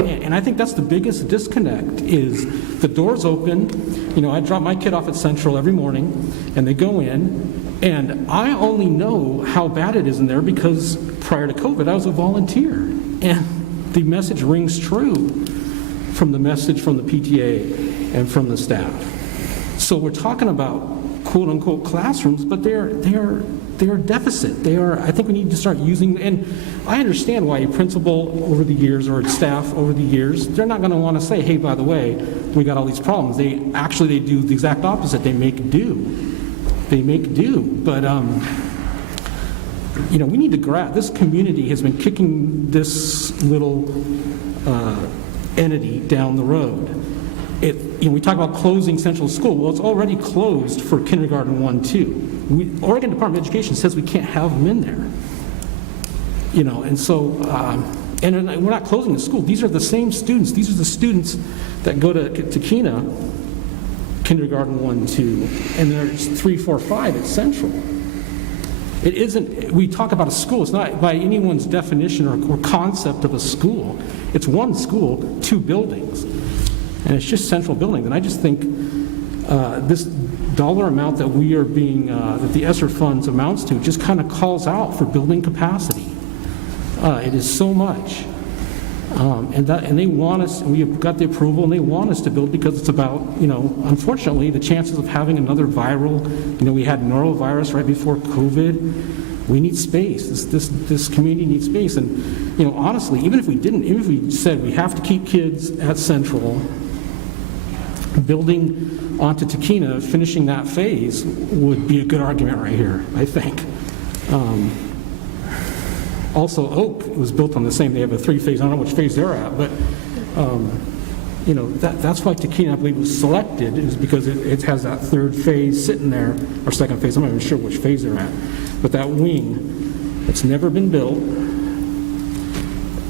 And I think that's the biggest disconnect, is the doors open. You know, I drop my kid off at Central every morning, and they go in, and I only know how bad it is in there because prior to COVID, I was a volunteer. And the message rings true from the message from the PTA and from the staff. So we're talking about quote-unquote classrooms, but they're deficit. I think we need to start using, and I understand why a principal over the years or staff over the years, they're not going to want to say, hey, by the way, we got all these problems. They do the exact opposite. They make do. But you know, we need to grab, this community has been kicking this little entity down the road. You know, we talk about closing Central School. Well, it's already closed for kindergarten 1-2. Oregon Department of Education says we can't have them in there. You know, and so, and we're not closing the school. These are the same students. These are the students that go to Tequina, kindergarten 1-2, and there's 3, 4, 5 at Central. It isn't, we talk about a school, it's not by anyone's definition or concept of a school. It's one school, 2 buildings, and it's just Central buildings. And I just think this dollar amount that we are being, that the ESSER funds amounts to, just kind of calls out for building capacity. It is so much. And they want us, and we've got the approval, and they want us to build because it's about, unfortunately, the chances of having another viral, we had norovirus right before COVID. We need space. This community needs space. And, honestly, even if we said we have to keep kids at Central, building onto Tequina, finishing that phase would be a good argument right here, I think. Also, Oak was built on the same, they have a 3-phase, I don't know which phase they're at, but, that's why Tequina, I believe, was selected, is because it has that 3rd phase sitting there, or 2nd phase, I'm not even sure which phase they're at. But that wing, it's never been built.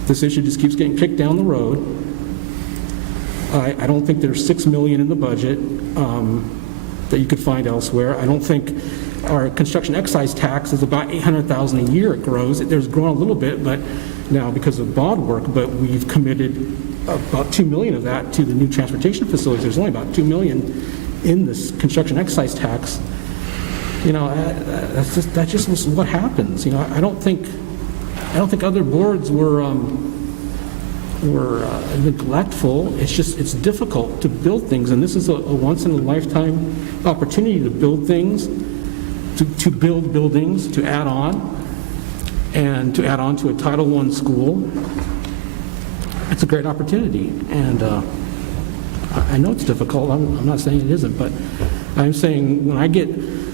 This issue just keeps getting kicked down the road. I don't think there's $6 million in the budget that you could find elsewhere. I don't think our construction excise tax is about $800,000 a year. It grows. There's grown a little bit, but now because of bond work. But we've committed about $2 million of that to the new transportation facilities. There's only about $2 million in this construction excise tax. That just was what happens. I don't think other boards were neglectful. It's difficult to build things, and this is a once-in-a-lifetime opportunity to build things, to build buildings, to add on, and to add on to a Title I school. It's a great opportunity, and I know it's difficult. I'm not saying it isn't, but I'm saying when I get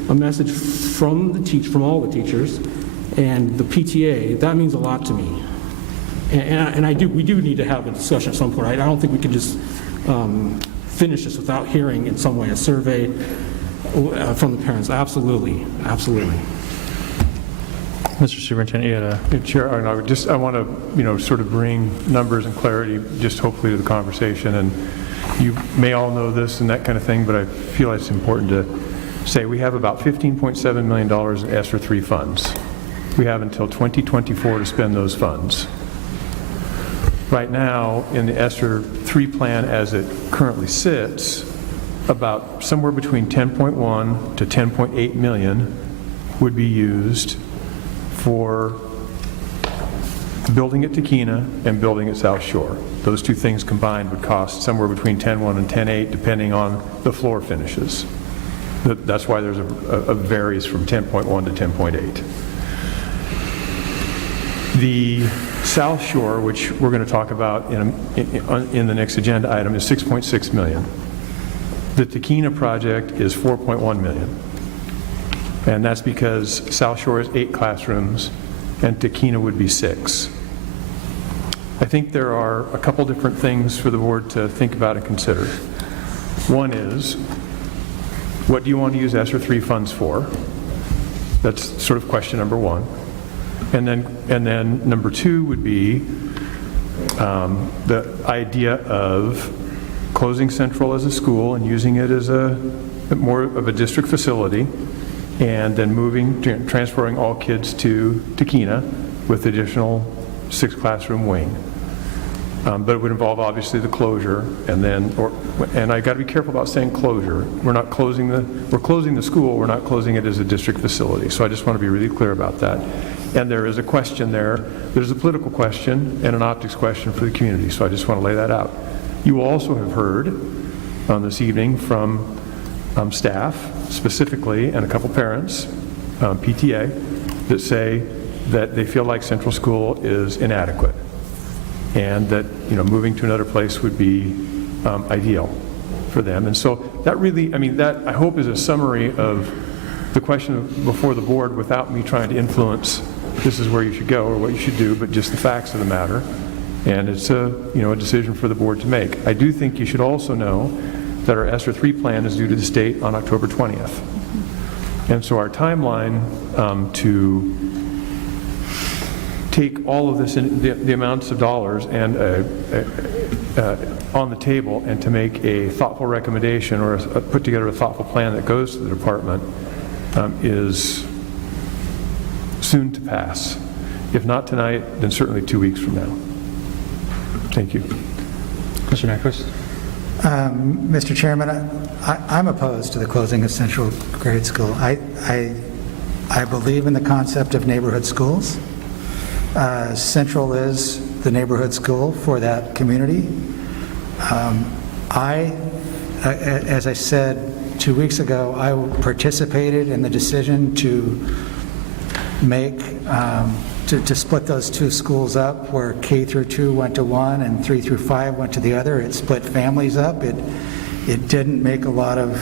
a message from all the teachers and the PTA, that means a lot to me. And we do need to have a discussion at some point. I don't think we can just finish this without hearing in some way a survey from the parents. Absolutely. Mr. Superintendent, you had a... Chair, I want to, sort of bring numbers and clarity, just hopefully to the conversation. And you may all know this and that kind of thing, but I feel it's important to say we have about $15.7 million in ESSER 3 funds. We have until 2024 to spend those funds. Right now, in the ESSER 3 plan as it currently sits, about somewhere between 10.1 to 10.8 million would be used for building at Tequina and building at South Shore. Those two things combined would cost somewhere between 10.1 and 10.8, depending on the floor finishes. That's why there's a varies from 10.1 to 10.8. The South Shore, which we're going to talk about in the next agenda item, is 6.6 million. The Tequina project is 4.1 million. And that's because South Shore is 8 classrooms and Tequina would be 6. I think there are a couple different things for the board to think about and consider. One is, what do you want to use ESSER 3 funds for? That's sort of question number one. And then number two would be the idea of closing Central as a school and using it as more of a district facility, and then transferring all kids to Tequina with additional 6 classroom wing. But it would involve obviously the closure, and I got to be careful about saying closure. We're closing the school, we're not closing it as a district facility. So I just want to be really clear about that. And there is a question there. There's a political question and an optics question for the community. So I just want to lay that out. You also have heard this evening from staff specifically and a couple parents, PTA, that say that they feel like Central School is inadequate, and that moving to another place would be ideal for them. And so that really, that I hope is a summary of the question before the board without me trying to influence this is where you should go or what you should do, but just the facts of the matter. And it's a decision for the board to make. I do think you should also know that our ESSER 3 plan is due to the state on October 20th. And so our timeline to take all of this, the amounts of dollars and on the table, and to make a thoughtful recommendation or put together a thoughtful plan that goes to the department is soon to pass. If not tonight, then certainly 2 weeks from now. Thank you. Mr. Nyquist. Mr. Chairman, I'm opposed to the closing of Central Grade School. I believe in the concept of neighborhood schools. Central is the neighborhood school for that community. As I said 2 weeks ago, I participated in the decision to make, to split those two schools up, where K through 2 went to one and 3 through 5 went to the other. It split families up. It didn't make a lot of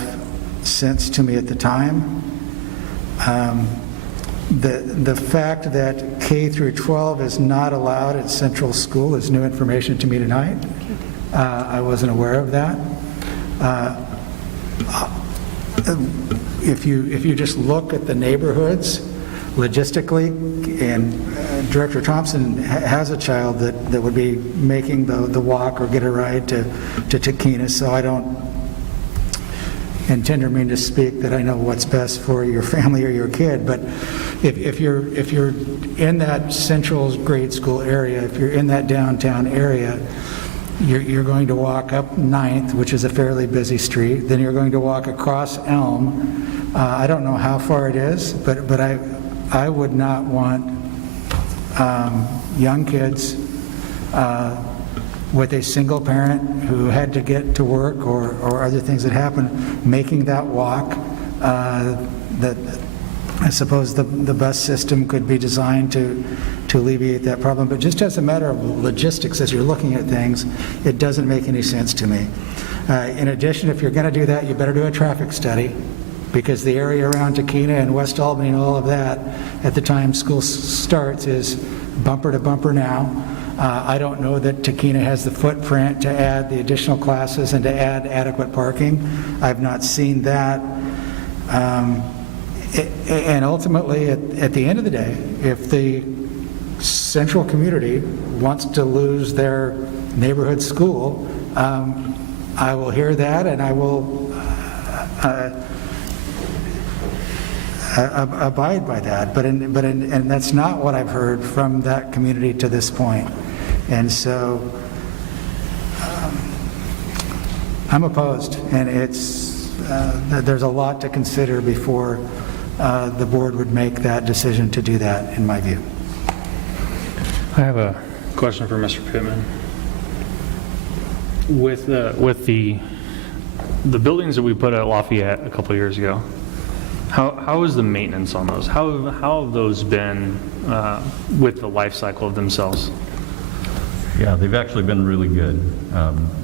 sense to me at the time. The fact that K through 12 is not allowed at Central School is new information to me tonight. I wasn't aware of that. If you just look at the neighborhoods logistically, and Director Thompson has a child that would be making the walk or get a ride to Tahkeena, so I don't intend or mean to speak that I know what's best for your family or your kid, but if you're in that Central grade school area, if you're in that downtown area, you're going to walk up 9th, which is a fairly busy street, then you're going to walk across Elm. I don't know how far it is, but I would not want young kids with a single parent who had to get to work or other things that happen, making that walk. That I suppose the bus system could be designed to alleviate that problem, but just as a matter of logistics, as you're looking at things, it doesn't make any sense to me. In addition, if you're going to do that, you better do a traffic study, because the area around Tahkeena and West Albany and all of that, at the time school starts, is bumper to bumper now. I don't know that Tahkeena has the footprint to add the additional classes and to add adequate parking. I've not seen that. And ultimately, at the end of the day, if the Central community wants to lose their neighborhood school, I will hear that, and I will abide by that. And that's not what I've heard from that community to this point. And so I'm opposed, and there's a lot to consider before the board would make that decision to do that, in my view. I have a question for Mr. Pittman. With the buildings that we put at Lafayette a couple of years ago, how is the maintenance on those? How have those been with the life cycle of themselves? Yeah, they've actually been really good.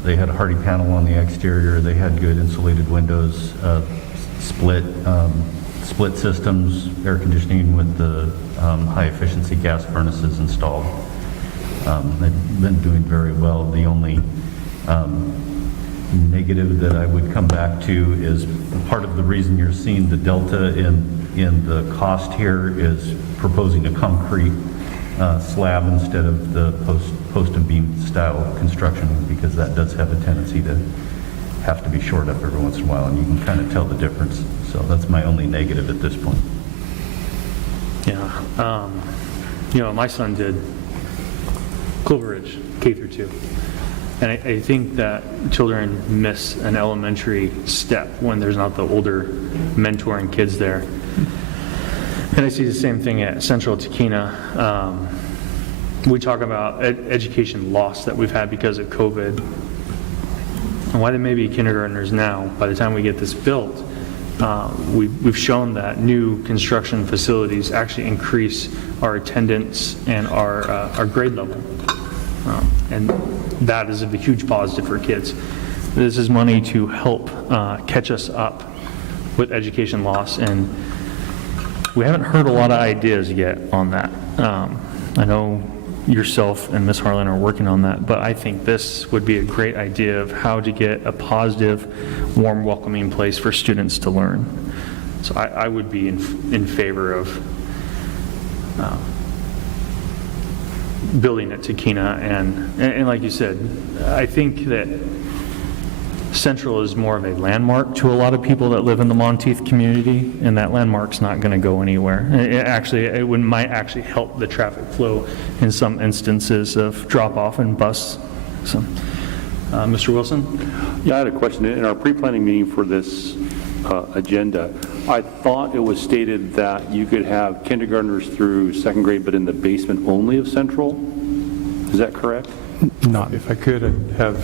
They had a hardy panel on the exterior. They had good insulated windows, split systems, air conditioning with the high-efficiency gas furnaces installed. They've been doing very well. The only negative that I would come back to is part of the reason you're seeing the delta in the cost here is proposing a concrete slab instead of the post and beam style construction, because that does have a tendency to have to be shored up every once in a while, and you can kind of tell the difference. So that's my only negative at this point. Yeah, my son did Clover Ridge, K through 2. And I think that children miss an elementary step when there's not the older mentoring kids there. And I see the same thing at Central Tahkeena. We talk about education loss that we've had because of COVID, and why they may be kindergartners now. By the time we get this built, we've shown that new construction facilities actually increase our attendance and our grade level. And that is a huge positive for kids. This is money to help catch us up with education loss, and we haven't heard a lot of ideas yet on that. I know yourself and Ms. Harlan are working on that, but I think this would be a great idea of how to get a positive, warm, welcoming place for students to learn. So I would be in favor of building at Tahkeena, and like you said, I think that Central is more of a landmark to a lot of people that live in the Monteith community, and that landmark's not going to go anywhere. It might actually help the traffic flow in some instances of drop-off and bus. So, Mr. Wilson? Yeah, I had a question. In our pre-planning meeting for this agenda, I thought it was stated that you could have kindergartners through second grade, but in the basement only of Central. Is that correct? Not. If I could, I'd have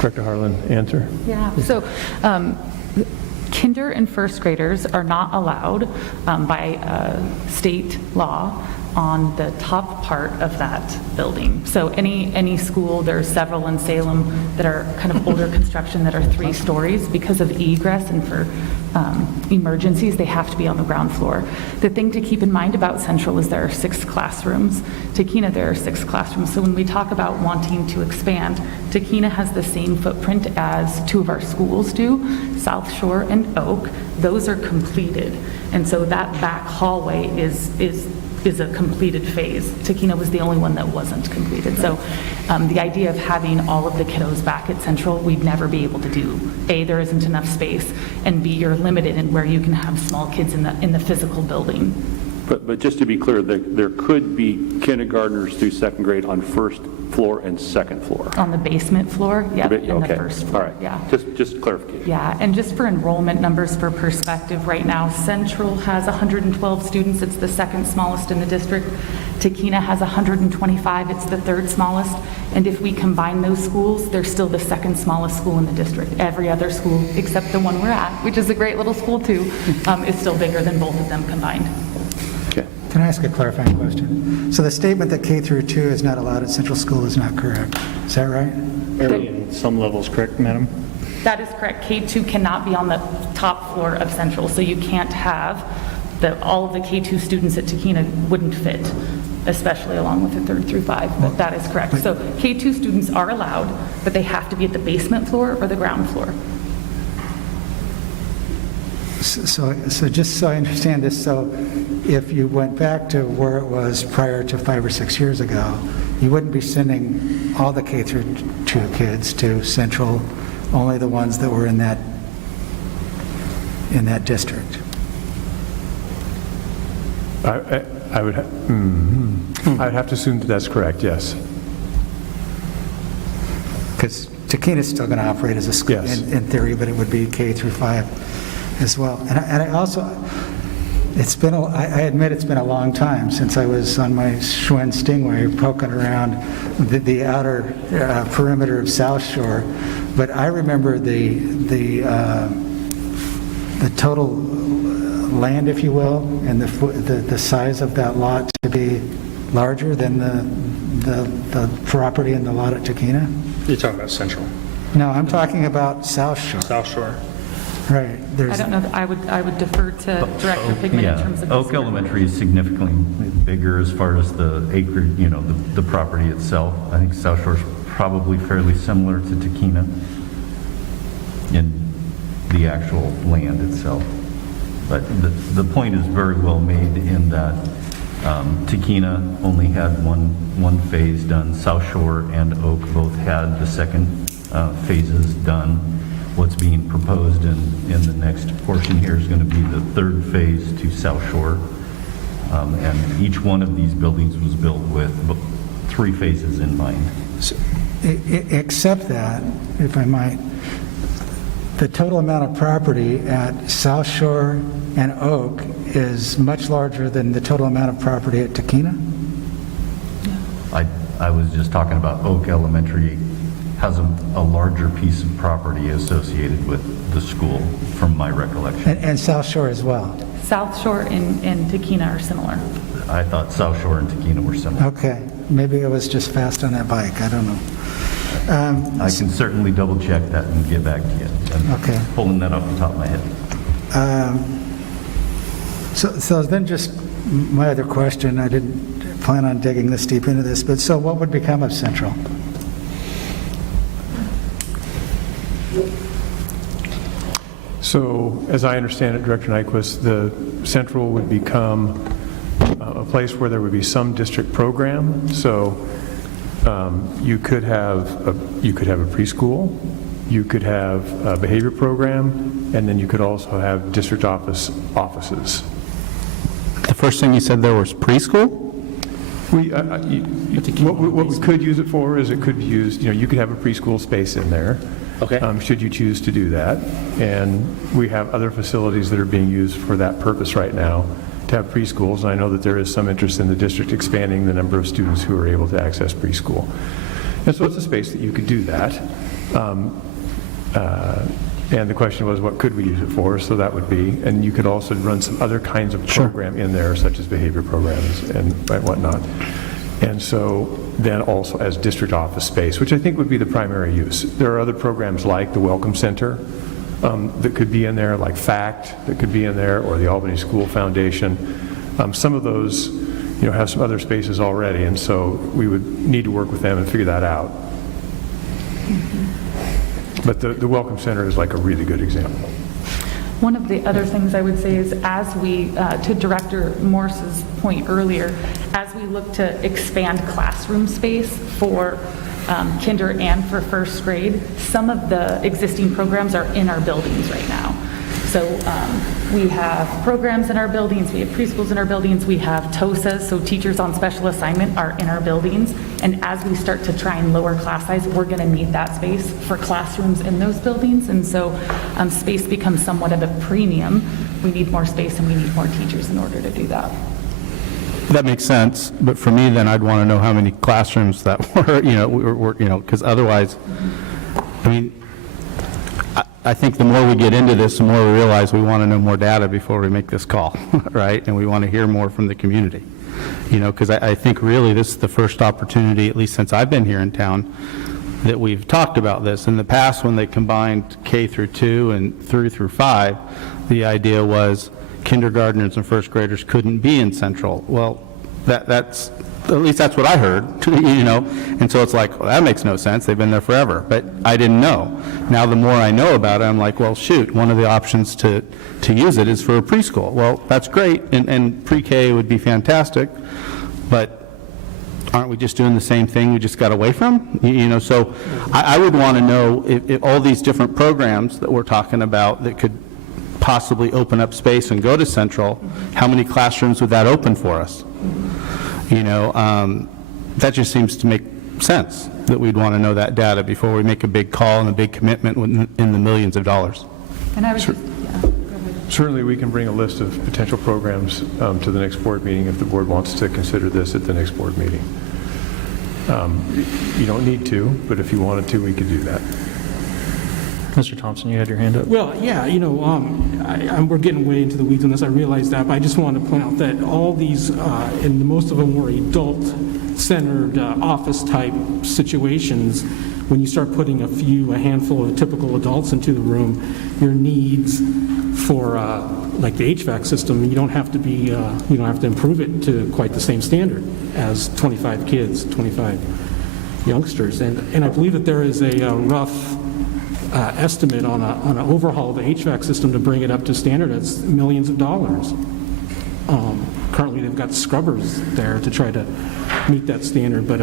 Director Harlan answer. Yeah, so kinder and first graders are not allowed by state law on the top part of that building. So any school, there's several in Salem that are kind of older construction that are 3 stories. Because of egress and for emergencies, they have to be on the ground floor. The thing to keep in mind about Central is there are 6 classrooms. Takina, there are 6 classrooms. So when we talk about wanting to expand, Takina has the same footprint as 2 of our schools do, South Shore and Oak. Those are completed. And so that back hallway is a completed phase. Takina was the only one that wasn't completed. So the idea of having all of the kiddos back at Central, we'd never be able to do. A, there isn't enough space, and B, you're limited in where you can have small kids in the physical building. But just to be clear, there could be kindergartners through 2nd grade on 1st floor and 2nd floor. On the basement floor, yeah, in the Okay. first floor. All right. Yeah. Just clarification. Yeah, and just for enrollment numbers for perspective, right now, Central has 112 students. It's the 2nd smallest in the district. Takina has 125. It's the 3rd smallest. And if we combine those schools, they're still the 2nd smallest school in the district. Every other school, except the one we're at, which is a great little school too, is still bigger than both of them combined. Okay. Can I ask a clarifying question? So the statement that K through 2 is not allowed at Central School is not correct. Is that right? In some levels, correct, madam? That is correct. K2 cannot be on the top floor of Central, so you can't have all of the K2 students at Takina wouldn't fit, especially along with the 3rd through 5. But that is correct. So K2 students are allowed, but they have to be at the basement floor or the ground floor. So just so I understand this, so if you went back to where it was prior to 5 or 6 years ago, you wouldn't be sending all the K through 2 kids to Central, only the ones that were in that district? I would I'd have to assume that that's correct, yes. Because Takina's still going to operate as a school in theory, but it would be K through 5 as well. And I also, I admit it's been a long time since I was on my Schwinn Stingray poking around the outer perimeter of South Shore, but I remember the total land, if you will, and the size of that lot to be larger than the property in the lot at Takina. You're talking about Central. No, I'm talking about South Shore. South Shore. Right. I don't know, I would defer to Director Pigman in terms of. Oak Elementary is significantly bigger as far as the acre, the property itself. I think South Shore's probably fairly similar to Takina in the actual land itself. But the point is very well made in that Takina only had one phase done. South Shore and Oak both had the 2nd phases done. What's being proposed in the next portion here is going to be the 3rd phase to South Shore. And each one of these buildings was built with 3 phases in mind. So, except that, if I might, the total amount of property at South Shore and Oak is much larger than the total amount of property at Takina? I was just talking about Oak Elementary has a larger piece of property associated with the school, from my recollection. And South Shore as well? South Shore and Takina are similar. I thought South Shore and Takina were similar. Okay, maybe I was just fast on that bike, I don't know. I can certainly double check that and get back to you. I'm Okay. pulling that off the top of my head. So then just my other question, I didn't plan on digging this deep into this, but so what would become of Central? So, as I understand it, Director Nyquist, the Central would become a place where there would be some district program. So, you could have a preschool, you could have a behavior program, and then you could also have district offices. The first thing you said there was preschool? What we could use it for is it could be used, you could have a preschool space in there. Okay. Should you choose to do that. And we have other facilities that are being used for that purpose right now to have preschools, and I know that there is some interest in the district expanding the number of students who are able to access preschool. And so it's a space that you could do that. And the question was, what could we use it for? So that would be, and you could also run some other kinds of program in there, such as behavior programs and whatnot. And so then also as district office space, which I think would be the primary use. There are other programs like the Welcome Center that could be in there, like FACT that could be in there, or the Albany School Foundation. Some of those, have some other spaces already, and so we would need to work with them and figure that out. But the Welcome Center is like a really good example. One of the other things I would say is, as we, to Director Morse's point earlier, as we look to expand classroom space for kinder and for first grade, some of the existing programs are in our buildings right now. So we have programs in our buildings, we have preschools in our buildings, we have TOSAs, so teachers on special assignment are in our buildings. And as we start to try and lower class size, we're going to need that space for classrooms in those buildings. And so space becomes somewhat of a premium. We need more space and we need more teachers in order to do that. That makes sense, but for me, then I'd want to know how many classrooms that were, because otherwise, I mean, I think the more we get into this, the more we realize we want to know more data before we make this call, right? And we want to hear more from the community, because I think really this is the first opportunity, at least since I've been here in town, that we've talked about this. In the past, when they combined K through 2 and through 5, the idea was kindergartners and first graders couldn't be in Central. Well, that's at least that's what I heard, and so it's like, well, that makes no sense. They've been there forever, but I didn't know. Now the more I know about it, I'm like, well, shoot, one of the options to use it is for a preschool. Well, that's great, and pre-K would be fantastic, but aren't we just doing the same thing we just got away from? So I would want to know if all these different programs that we're talking about that could possibly open up space and go to Central, how many classrooms would that open for us? That just seems to make sense, that we'd want to know that data before we make a big call and a big commitment in the millions of dollars. And I would Sure. Certainly, we can bring a list of potential programs to the next board meeting if the board wants to consider this at the next board meeting. You don't need to, but if you wanted to, we could do that. Mr. Thompson, you had your hand up. Well, yeah, we're getting way into the weeds on this, I realize that, but I just wanted to point out that all these, and most of them were adult-centered office-type situations. When you start putting a handful of typical adults into the room, your needs for, like the HVAC system, you don't have to improve it to quite the same standard as 25 kids, 25 youngsters. And I believe that there is a rough estimate on an overhaul of the HVAC system to bring it up to standard. It's millions of dollars. Currently, they've got scrubbers there to try to meet that standard, but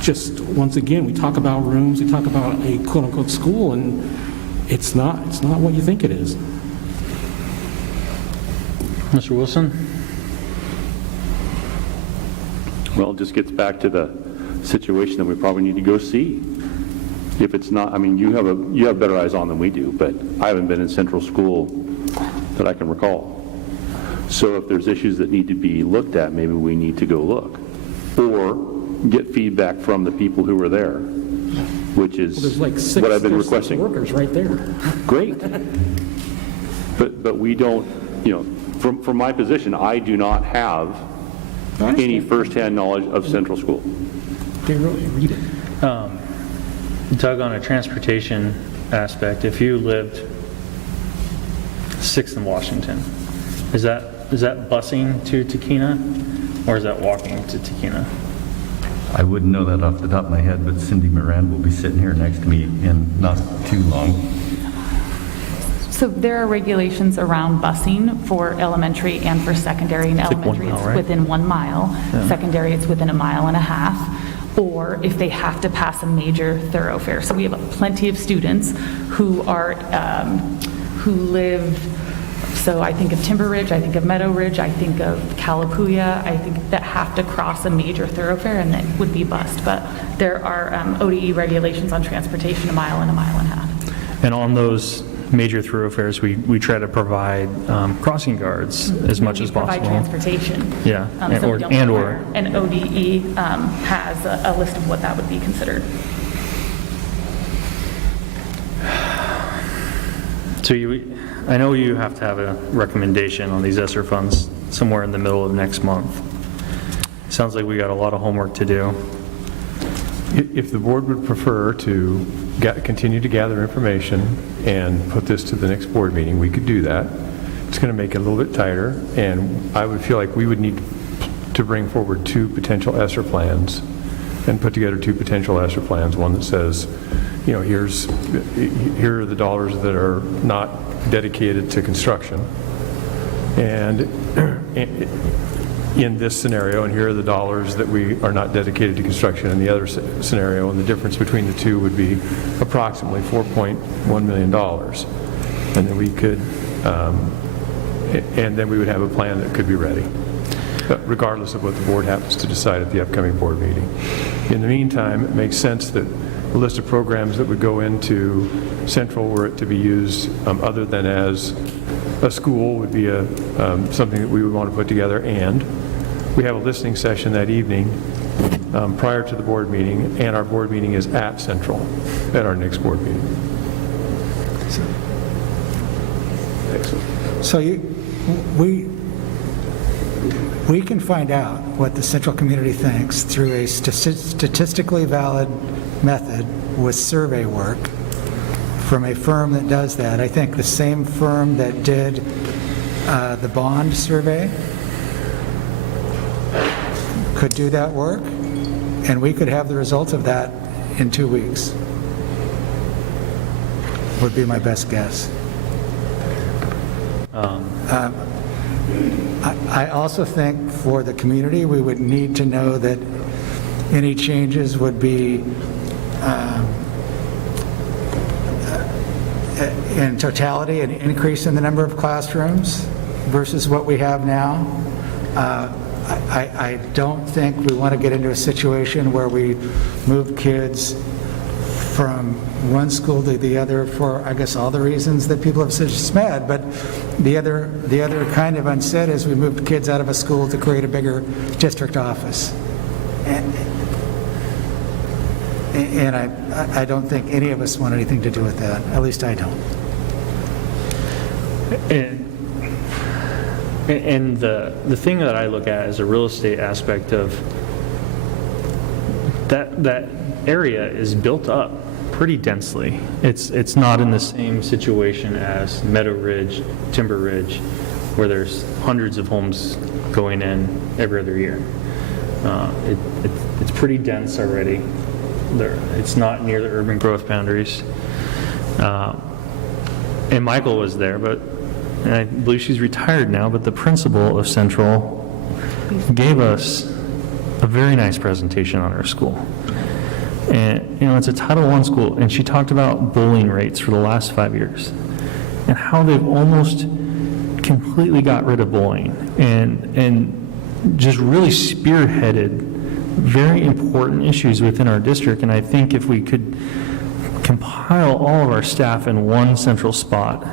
just once again, we talk about rooms, we talk about a quote-unquote school, and it's not what you think it is. Mr. Wilson? Well, it just gets back to the situation that we probably need to go see. If it's not, I mean, you have better eyes on than we do, but I haven't been in Central School that I can recall. So if there's issues that need to be looked at, maybe we need to go look. Or get feedback from the people who were there, which is There's like what I've been there's requesting. 6 workers right there. Great. But we don't, from my position, I do not have any firsthand knowledge of Central School. They really read it. Doug, on a transportation aspect, if you lived 6th and Washington, is that busing to Tahkeena, or is that walking to Tahkeena? I wouldn't know that off the top of my head, but Cindy Moran will be sitting here next to me in not too long. So there are regulations around busing for elementary and for secondary. In elementary, mile, it's right? within 1 mile. Yeah. Secondary, it's within 1.5 miles. Or if they have to pass a major thoroughfare. So we have plenty of students who are, who live, so I think of Timber Ridge, I think of Meadow Ridge, I think of Calapooya, I think that have to cross a major thoroughfare and that would be bused. But there are ODE regulations on transportation 1 mile and 1.5 miles. And on those major thoroughfares, we try to provide crossing guards as much as possible. Provide transportation. Yeah, So we don't and/or. require- And ODE has a list of what that would be considered. So I know you have to have a recommendation on these ESSER funds somewhere in the middle of next month. Sounds like we got a lot of homework to do. If the board would prefer to continue to gather information and put this to the next board meeting, we could do that. It's going to make it a little bit tighter, and I would feel like we would need to bring forward 2 potential ESSER plans and put together 2 potential ESSER plans, one that says, you know, here are the dollars that are not dedicated to construction, and in this scenario, and here are the dollars that we are not dedicated to construction in the other scenario, and the difference between the two would be approximately $4.1 million. And then we could, and then we would have a plan that could be ready, regardless of what the board happens to decide at the upcoming board meeting. In the meantime, it makes sense that a list of programs that would go into Central were it to be used other than as a school would be something that we would want to put together, and we have a listening session that evening prior to the board meeting, and our board meeting is at Central at our next board meeting. Excellent. So we can find out what the Central community thinks through a statistically valid method with survey work from a firm that does that. I think the same firm that did the bond survey could do that work, and we could have the results of that in 2 weeks, would be my best guess. I also think for the community, we would need to know that any changes would be in totality an increase in the number of classrooms versus what we have now. I don't think we want to get into a situation where we move kids from one school to the other for, I guess, all the reasons that people have said, but the other kind of unsaid is we moved kids out of a school to create a bigger district office. And I don't think any of us want anything to do with that. At least I don't. And the thing that I look at is a real estate aspect of that area is built up pretty densely. It's not in the same situation as Meadow Ridge, Timber Ridge, where there's hundreds of homes going in every other year. It's pretty dense already. It's not near the urban growth boundaries. And Michael was there, and I believe she's retired now, but the principal of Central gave us a very nice presentation on our school. And, you know, it's a Title I school, and she talked about bullying rates for the last 5 years and how they've almost completely got rid of bullying and just really spearheaded very important issues within our district. And I think if we could compile all of our staff in one central spot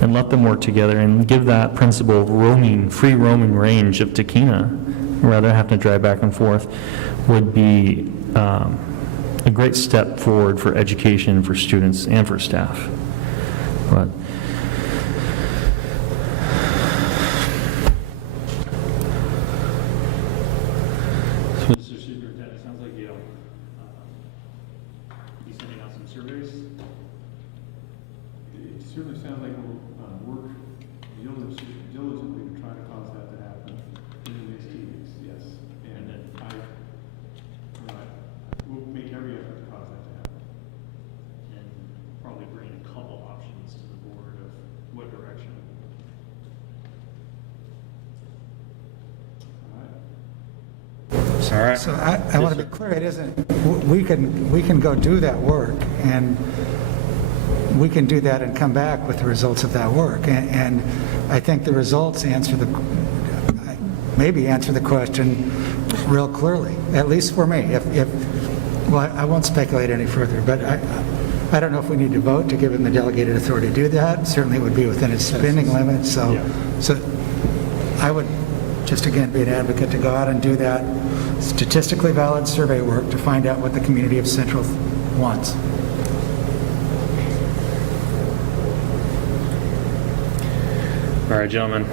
and let them work together and give that principle of free roaming range of Tahkeena, rather than having to drive back and forth, would be a great step forward for education, for students, and for staff. But Mr. Superintendent, it sounds like you'll be sending out some surveys. It certainly sounds like we'll work diligently to try to cause that to happen in the next 2 weeks, yes. And then we'll make every effort to cause that to happen. And probably bring a couple options to the board of what direction. all right. So I want to be clear, it isn't, we can go do that work, and we can do that and come back with the results of that work. And I think the results maybe answer the question real clearly, at least for me. Well, I won't speculate any further, but I don't know if we need to vote to give him the delegated authority to do that. Certainly it would be within his spending limit, so I would just again be an advocate to go out and do that statistically valid survey work to find out what the community of Central wants. All right, gentlemen,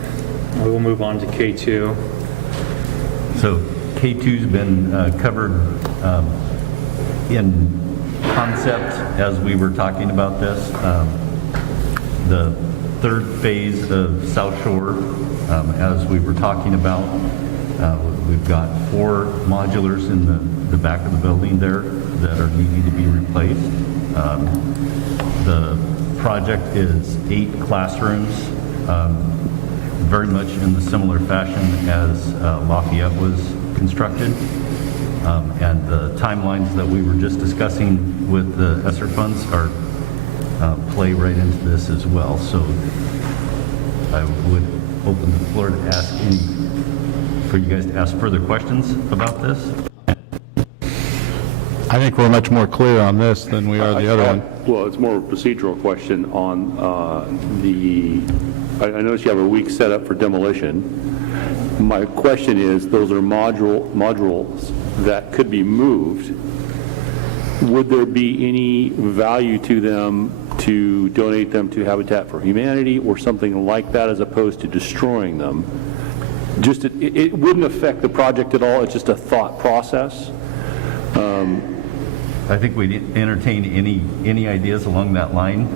we will move on to K2. So K2's been covered in concept as we were talking about this. The third phase of South Shore, as we were talking about, we've got 4 modulars in the back of the building there that are needing to be replaced. The project is 8 classrooms, very much in the similar fashion as Lafayette was constructed. And the timelines that we were just discussing with the ESSER funds are play right into this as well. So I would open the floor to ask for you guys to ask further questions about this. I think we're much more clear on this than we are the other one. Well, it's more of a procedural question on I notice you have a week set up for demolition. My question is, those are modules that could be moved. Would there be any value to them to donate them to Habitat for Humanity or something like that, as opposed to destroying them? Just it wouldn't affect the project at all. It's just a thought process. I think we'd entertain any ideas along that line.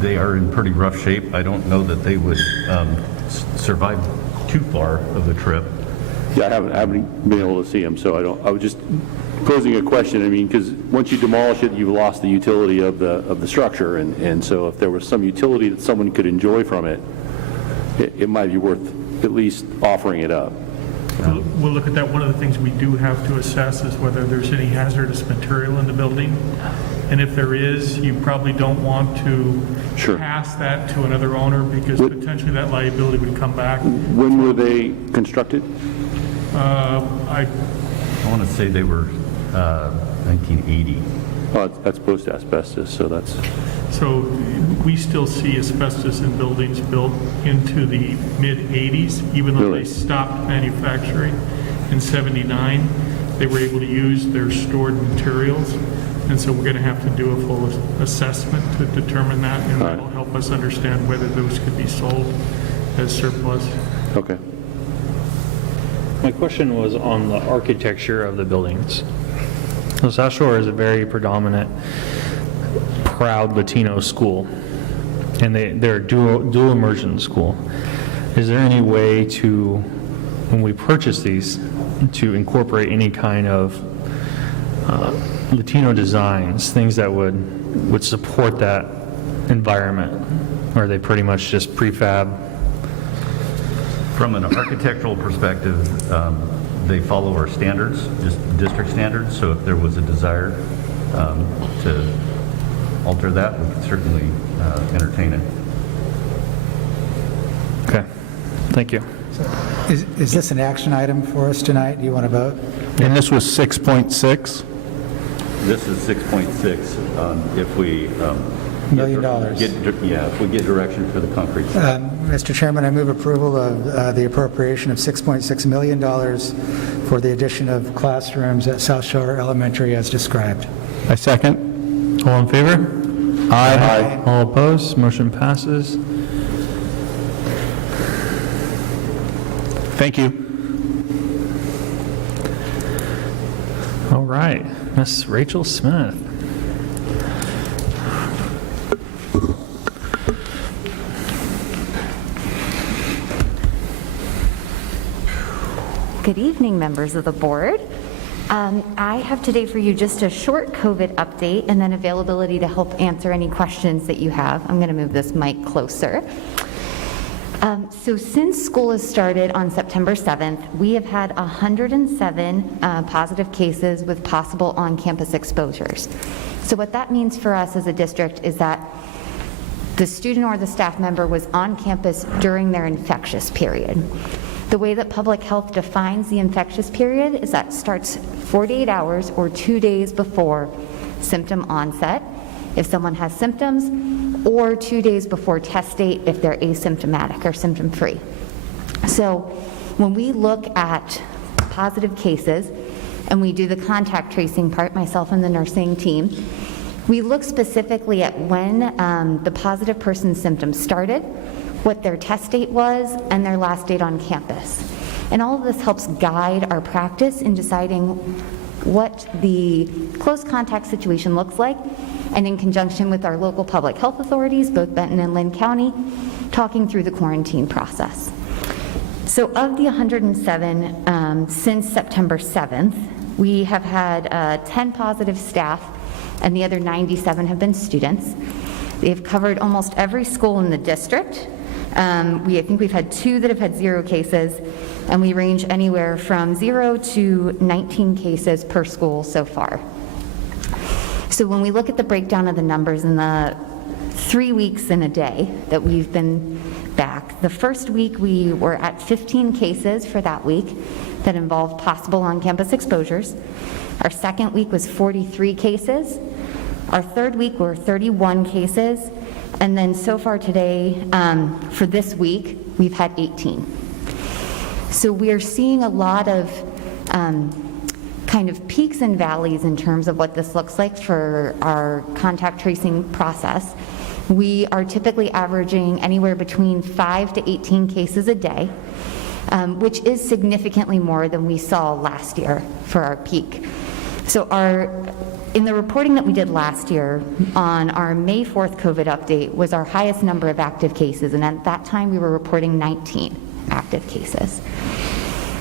They are in pretty rough shape. I don't know that they would survive too far of the trip. Yeah, I haven't been able to see them, so I was just posing a question. I mean, because once you demolish it, you've lost the utility of the structure, and so if there was some utility that someone could enjoy from it, it might be worth at least offering it up. We'll look at that. One of the things we do have to assess is whether there's any hazardous material in the building. And if there is, you probably don't want to pass that to another owner, because potentially that liability would come back. When were they constructed? I want to say they were 1980. Oh, that's post-asbestos, so that's... So we still see asbestos in buildings built into the mid-'80s, even though they stopped manufacturing in '79. They were able to use their stored materials, and so we're going to have to do a full assessment to determine that, and that'll help us understand whether those could be sold as surplus. Okay. My question was on the architecture of the buildings. So South Shore is a very predominant, proud Latino school, and they're a dual immersion school. Is there any way to, when we purchase these, to incorporate any kind of Latino designs, things that would support that environment? Or are they pretty much just prefab? From an architectural perspective, they follow our standards, just district standards. So if there was a desire to alter that, we could certainly entertain it. Okay, thank you. Is this an action item for us tonight? Do you want to vote? And this was 6.6? This is 6.6 if we... $1 million. If we get direction for the concrete. Mr. Chairman, I move approval of the appropriation of $6.6 million for the addition of classrooms at South Shore Elementary as described. I second. All in favor? Aye. All opposed? Motion passes. Thank you. All right, Miss Rachel Smith. Good evening, members of the board. I have today for you just a short COVID update and then availability to help answer any questions that you have. I'm going to move this mic closer. So since school has started on September 7th, we have had 107 positive cases with possible on-campus exposures. So what that means for us as a district is that the student or the staff member was on campus during their infectious period. The way that public health defines the infectious period is that starts 48 hours or 2 days before symptom onset, if someone has symptoms, or 2 days before test date if they're asymptomatic or symptom-free. So when we look at positive cases, and we do the contact tracing part, myself and the nursing team, we look specifically at when the positive person's symptoms started, what their test date was, and their last date on campus. And all of this helps guide our practice in deciding what the close contact situation looks like, and in conjunction with our local public health authorities, both Benton and Lynn County, talking through the quarantine process. So of the 107 since September 7th, we have had 10 positive staff, and the other 97 have been students. They've covered almost every school in the district. I think we've had 2 that have had 0 cases, and we range anywhere from 0 to 19 cases per school so far. So when we look at the breakdown of the numbers in the 3 weeks and a day that we've been back, the first week we were at 15 cases for that week that involved possible on-campus exposures. Our second week was 43 cases. Our third week were 31 cases. And then so far today, for this week, we've had 18. So we're seeing a lot of kind of peaks and valleys in terms of what this looks like for our contact tracing process. We are typically averaging anywhere between 5 to 18 cases a day, which is significantly more than we saw last year for our peak. So in the reporting that we did last year on our May 4th COVID update was our highest number of active cases, and at that time we were reporting 19 active cases.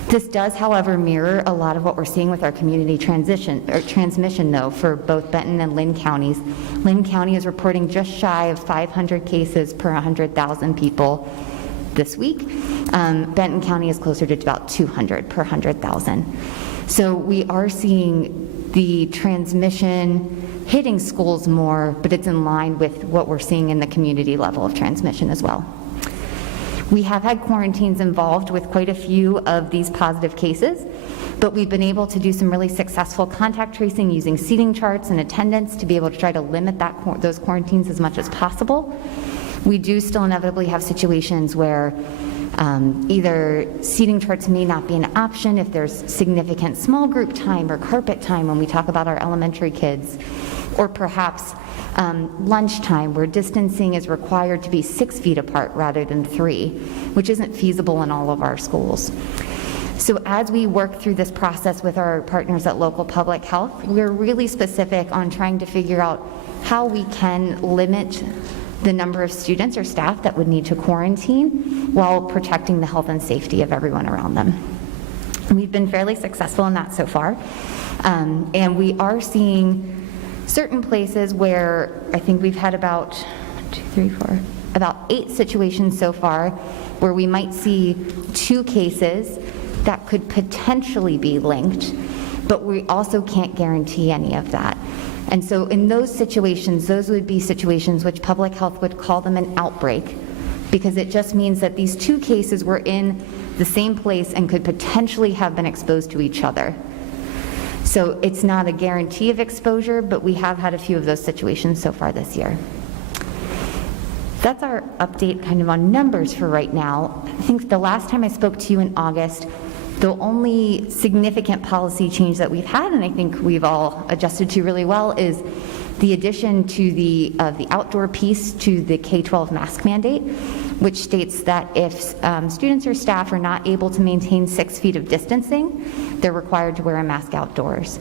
This does, however, mirror a lot of what we're seeing with our community transmission, though, for both Benton and Lynn counties. Lynn County is reporting just shy of 500 cases per 100,000 people this week. Benton County is closer to about 200 per 100,000. So we are seeing the transmission hitting schools more, but it's in line with what we're seeing in the community level of transmission as well. We have had quarantines involved with quite a few of these positive cases, but we've been able to do some really successful contact tracing using seating charts and attendance to be able to try to limit those quarantines as much as possible. We do still inevitably have situations where either seating charts may not be an option if there's significant small group time or carpet time when we talk about our elementary kids, or perhaps lunchtime where distancing is required to be 6 feet apart rather than 3, which isn't feasible in all of our schools. So as we work through this process with our partners at local public health, we're really specific on trying to figure out how we can limit the number of students or staff that would need to quarantine while protecting the health and safety of everyone around them. We've been fairly successful in that so far, and we are seeing certain places where I think we've had about 8 situations so far where we might see 2 cases that could potentially be linked, but we also can't guarantee any of that. And so in those situations, those would be situations which public health would call them an outbreak, because it just means that these 2 cases were in the same place and could potentially have been exposed to each other. So it's not a guarantee of exposure, but we have had a few of those situations so far this year. That's our update kind of on numbers for right now. I think the last time I spoke to you in August, the only significant policy change that we've had, and I think we've all adjusted to really well, is the addition to the outdoor piece to the K-12 mask mandate, which states that if students or staff are not able to maintain 6 feet of distancing, they're required to wear a mask outdoors.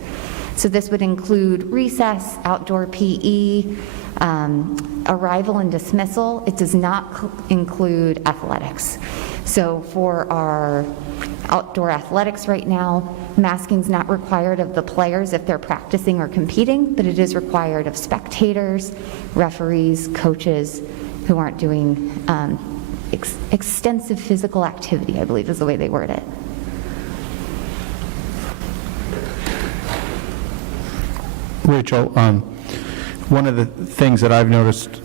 So this would include recess, outdoor PE, arrival and dismissal. It does not include athletics. So for our outdoor athletics right now, masking is not required of the players if they're practicing or competing, but it is required of spectators, referees, coaches who aren't doing extensive physical activity, I believe is the way they word it. Rachel, one of the things that I've noticed,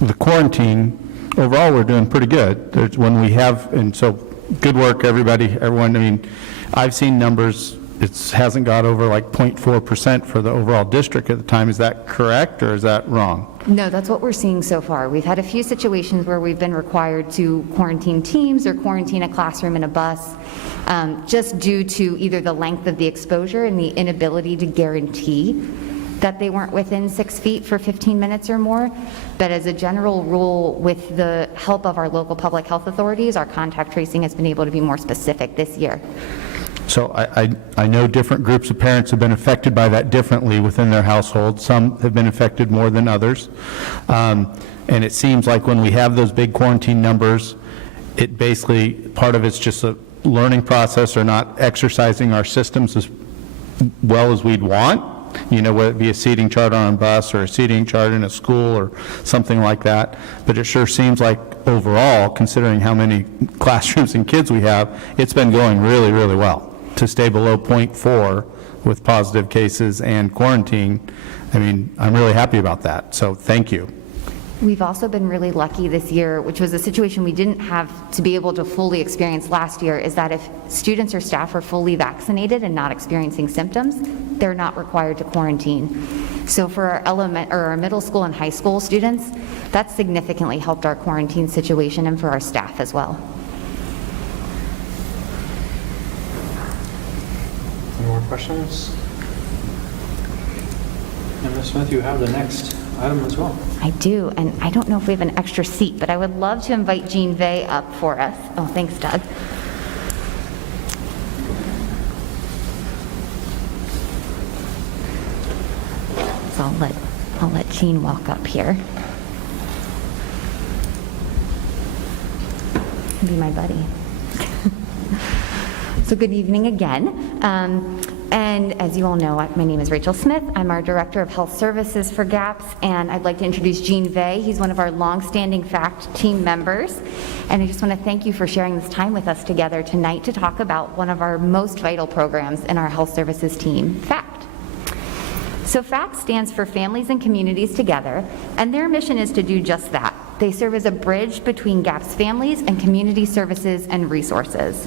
the quarantine, overall, we're doing pretty good. There's when we have, and so good work, everyone. I mean, I've seen numbers it hasn't got over like 0.4% for the overall district at the time. Is that correct, or is that wrong? No, that's what we're seeing so far. We've had a few situations where we've been required to quarantine teams or quarantine a classroom in a bus, just due to either the length of the exposure and the inability to guarantee that they weren't within 6 feet for 15 minutes or more. But as a general rule, with the help of our local public health authorities, our contact tracing has been able to be more specific this year. So I know different groups of parents have been affected by that differently within their household. Some have been affected more than others. And it seems like when we have those big quarantine numbers, it basically, part of it's just a learning process or not exercising our systems as well as we'd want. You know, whether it be a seating chart on a bus or a seating chart in a school or something like that. But it sure seems like overall, considering how many classrooms and kids we have, it's been going really, really well. To stay below 0.4 with positive cases and quarantine, I mean, I'm really happy about that. So thank you. We've also been really lucky this year, which was a situation we didn't have to be able to fully experience last year, is that if students or staff are fully vaccinated and not experiencing symptoms, they're not required to quarantine. So for our middle school and high school students, that's significantly helped our quarantine situation and for our staff as well. Any more questions? And Ms. Smith, you have the next item as well. I do, and I don't know if we have an extra seat, but I would love to invite Jean Vey up for us. Oh, thanks, Doug. So I'll let Jean walk up here. Be my buddy. So good evening again. And as you all know, my name is Rachel Smith. I'm our Director of Health Services for GAPS, and I'd like to introduce Jean Vey. He's one of our longstanding FACT team members, and I just want to thank you for sharing this time with us together tonight to talk about one of our most vital programs in our health services team, FACT. So FACT stands for Families and Communities Together, and their mission is to do just that. They serve as a bridge between GAPS families and community services and resources.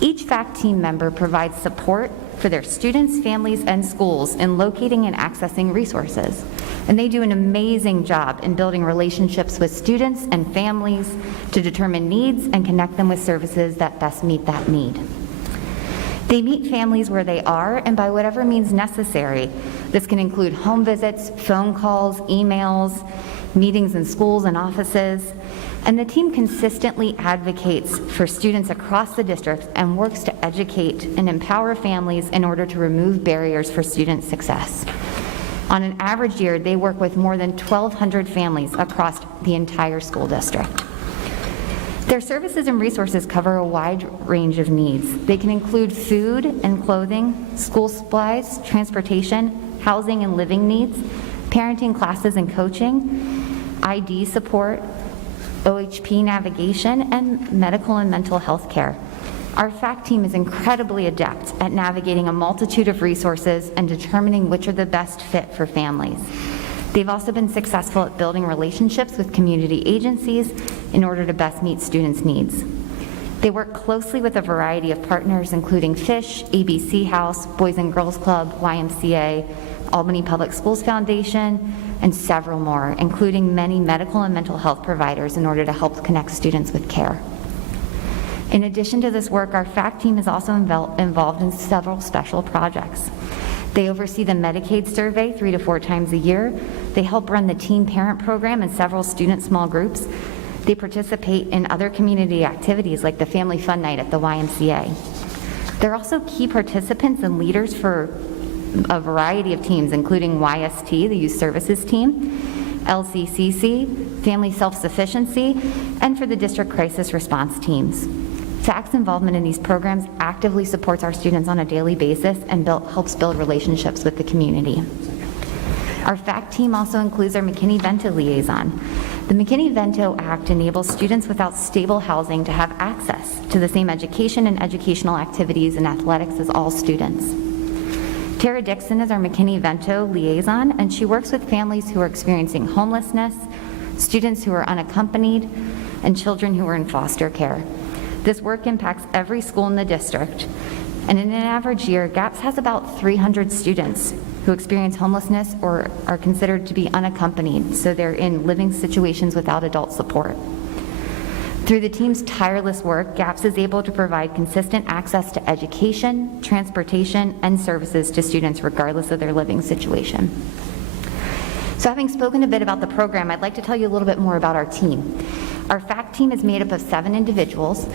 Each FACT team member provides support for their students, families, and schools in locating and accessing resources. And they do an amazing job in building relationships with students and families to determine needs and connect them with services that best meet that need. They meet families where they are and by whatever means necessary. This can include home visits, phone calls, emails, meetings in schools and offices. And the team consistently advocates for students across the district and works to educate and empower families in order to remove barriers for student success. On an average year, they work with more than 1,200 families across the entire school district. Their services and resources cover a wide range of needs. They can include food and clothing, school supplies, transportation, housing and living needs, parenting classes and coaching, ID support, OHP navigation, and medical and mental health care. Our FACT team is incredibly adept at navigating a multitude of resources and determining which are the best fit for families. They've also been successful at building relationships with community agencies in order to best meet students' needs. They work closely with a variety of partners, including FISH, ABC House, Boys and Girls Club, YMCA, Albany Public Schools Foundation, and several more, including many medical and mental health providers in order to help connect students with care. In addition to this work, our FACT team is also involved in several special projects. They oversee the Medicaid survey 3 to 4 times a year. They help run the teen parent program and several student small groups. They participate in other community activities like the Family Fun Night at the YMCA. They're also key participants and leaders for a variety of teams, including YST, the Youth Services Team, LCCC, Family Self-Sufficiency, and for the District Crisis Response Teams. FACT's involvement in these programs actively supports our students on a daily basis and helps build relationships with the community. Our FACT team also includes our McKinney-Vento liaison. The McKinney-Vento Act enables students without stable housing to have access to the same education and educational activities and athletics as all students. Tara Dixon is our McKinney-Vento liaison, and she works with families who are experiencing homelessness, students who are unaccompanied, and children who are in foster care. This work impacts every school in the district, And in an average year, GAPS has about 300 students who experience homelessness or are considered to be unaccompanied, so they're in living situations without adult support. Through the team's tireless work, GAPS is able to provide consistent access to education, transportation, and services to students regardless of their living situation. So having spoken a bit about the program, I'd like to tell you a little bit more about our team. Our FACT team is made up of 7 individuals.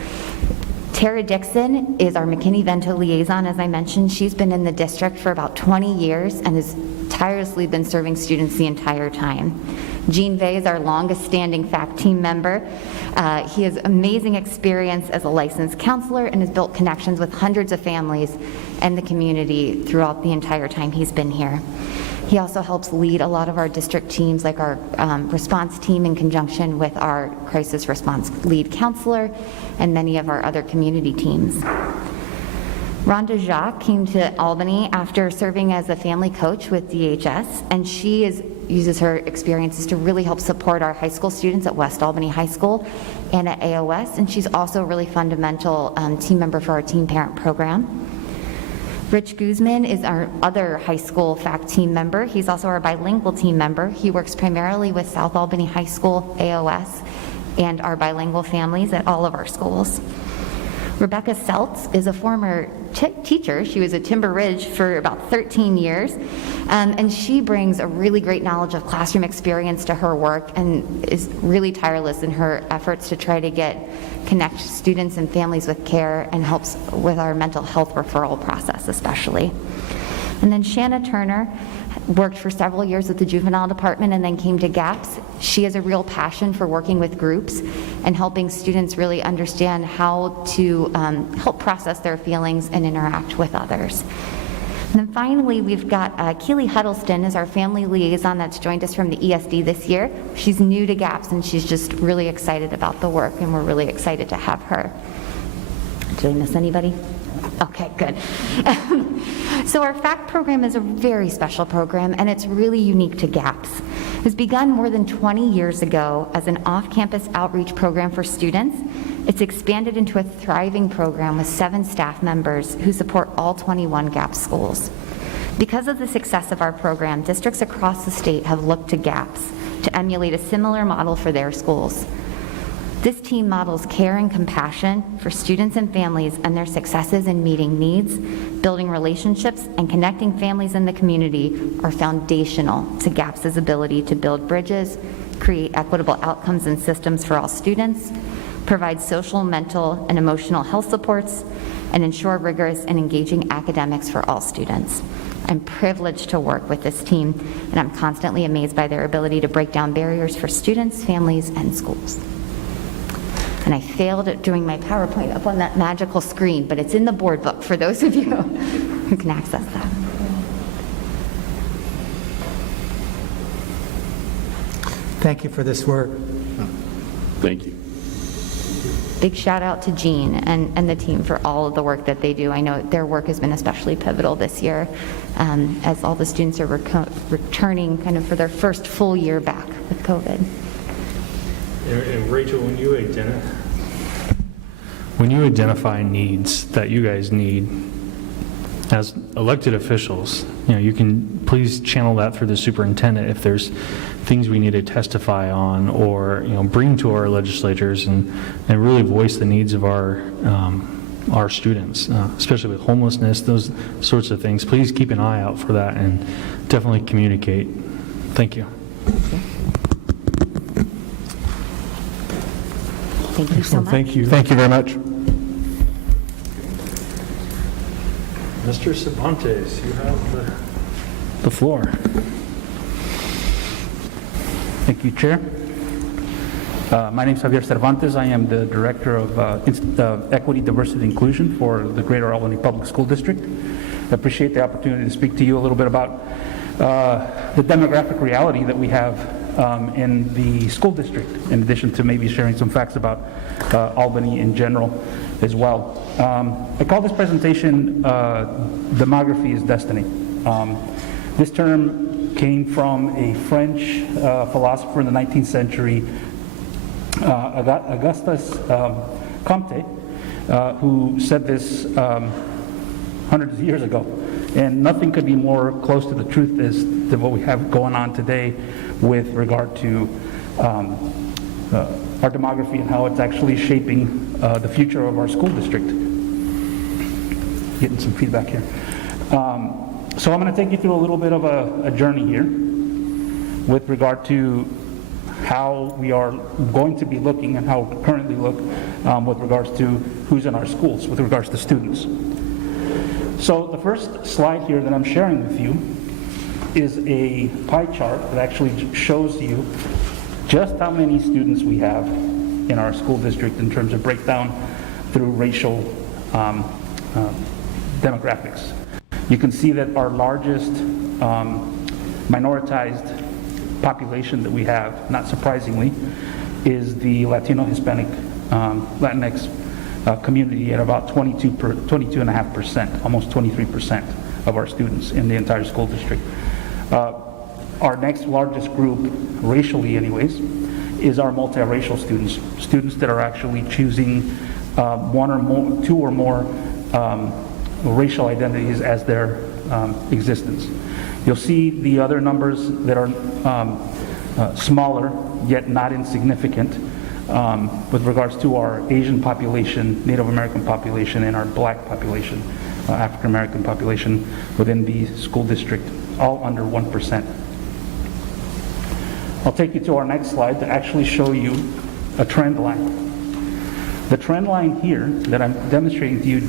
Tara Dixon is our McKinney-Vento liaison, as I mentioned. She's been in the district for about 20 years and has tirelessly been serving students the entire time. Gene Vey is our longest-standing FACT team member. He has amazing experience as a licensed counselor and has built connections with hundreds of families and the community throughout the entire time he's been here. He also helps lead a lot of our district teams, like our response team, in conjunction with our crisis response lead counselor and many of our other community teams. Rhonda Jacques came to Albany after serving as a family coach with DHS, and she uses her experiences to really help support our high school students at West Albany High School and at AOS, and she's also a really fundamental team member for our teen parent program. Rich Guzman is our other high school FACT team member. He's also our bilingual team member. He works primarily with South Albany High School, AOS, and our bilingual families at all of our schools. Rebecca Seltz is a former teacher. She was at Timber Ridge for about 13 years, and she brings a really great knowledge of classroom experience to her work and is really tireless in her efforts to try to connect students and families with care and helps with our mental health referral process especially. And then Shanna Turner worked for several years with the juvenile department and then came to GAPS. She has a real passion for working with groups and helping students really understand how to help process their feelings and interact with others. And then finally, we've got Keely Huddleston as our family liaison that's joined us from the ESD this year. She's new to GAPS and she's just really excited about the work, and we're really excited to have her. Did I miss anybody? Okay, good. So our FACT program is a very special program, and it's really unique to GAPS. It was begun more than 20 years ago as an off-campus outreach program for students. It's expanded into a thriving program with 7 staff members who support all 21 GAPS schools. Because of the success of our program, districts across the state have looked to GAPS to emulate a similar model for their schools. This team models care and compassion for students and families, and their successes in meeting needs, building relationships, and connecting families in the community are foundational to GAPS's ability to build bridges, create equitable outcomes and systems for all students, provide social, mental, and emotional health supports, and ensure rigorous and engaging academics for all students. I'm privileged to work with this team, and I'm constantly amazed by their ability to break down barriers for students, families, and schools. And I failed at doing my PowerPoint up on that magical screen, but it's in the board book for those of you who can access that. Thank you for this work. Thank you. Big shout out to Jean and the team for all of the work that they do. I know their work has been especially pivotal this year as all the students are returning kind of for their first full year back with COVID. And Rachel, when you identify needs that you guys need as elected officials, you can please channel that through the superintendent if there's things we need to testify on or bring to our legislators and really voice the needs of our students, especially with homelessness, those sorts of things. Please keep an eye out for that and definitely communicate. Thank you. Thank you so much. Thank you. Thank you very much. Mr. Cervantes, you have the floor. Thank you, Chair. My name is Javier Cervantes. I am the Director of Equity, Diversity, and Inclusion for the Greater Albany Public School District. I appreciate the opportunity to speak to you a little bit about the demographic reality that we have in the school district, in addition to maybe sharing some facts about Albany in general as well. I call this presentation Demography is Destiny. This term came from a French philosopher in the 19th century, Auguste Comte, who said this hundreds of years ago. And nothing could be more close to the truth as to what we have going on today with regard to our demography and how it's actually shaping the future of our school district. Getting some feedback here. So I'm going to take you through a little bit of a journey here with regard to how we are going to be looking and how we currently look with regards to who's in our schools, with regards to students. So the first slide here that I'm sharing with you is a pie chart that actually shows you just how many students we have in our school district in terms of breakdown through racial demographics. You can see that our largest minoritized population that we have, not surprisingly, is the Latino, Hispanic, Latinx community at about 22.5%, almost 23% of our students in the entire school district. Our next largest group, racially anyways, is our multiracial students, students that are actually choosing one or more, two or more racial identities as their existence. You'll see the other numbers that are smaller, yet not insignificant, with regards to our Asian population, Native American population, and our Black population, African American population within the school district, all under 1%. I'll take you to our next slide to actually show you a trend line. The trend line here that I'm demonstrating to you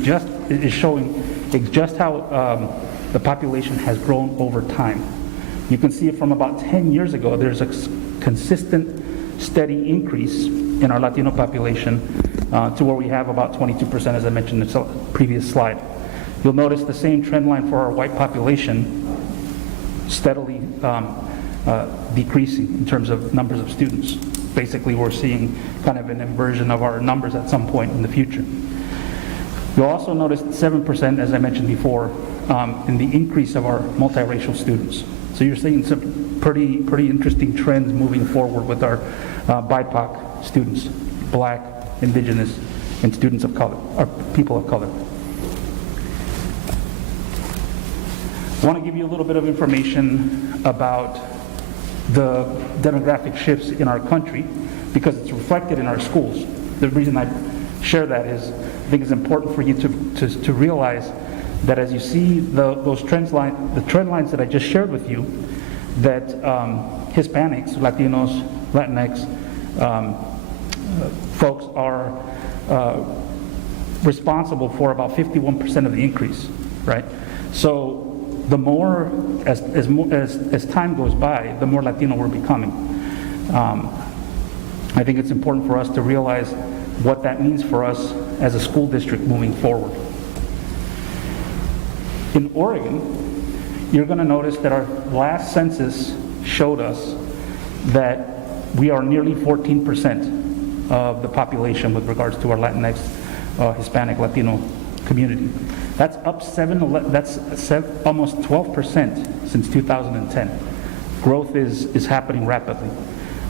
is showing just how the population has grown over time. You can see from about 10 years ago, there's a consistent, steady increase in our Latino population to where we have about 22%, as I mentioned in the previous slide. You'll notice the same trend line for our white population, steadily decreasing in terms of numbers of students. Basically, we're seeing kind of an inversion of our numbers at some point in the future. You'll also notice 7%, as I mentioned before, in the increase of our multiracial students. So you're seeing some pretty interesting trends moving forward with our BIPOC students, Black, Indigenous, and students of color, or people of color. I want to give you a little bit of information about the demographic shifts in our country because it's reflected in our schools. The reason I share that is I think it's important for you to realize that as you see the trend lines that I just shared with you, that Hispanics, Latinos, Latinx folks are responsible for about 51% of the increase, right? So the more, as time goes by, the more Latino we're becoming. I think it's important for us to realize what that means for us as a school district moving forward. In Oregon, you're going to notice that our last census showed us that we are nearly 14% of the population with regards to our Latinx, Hispanic, Latino community. That's up almost 12% since 2010. Growth is happening rapidly.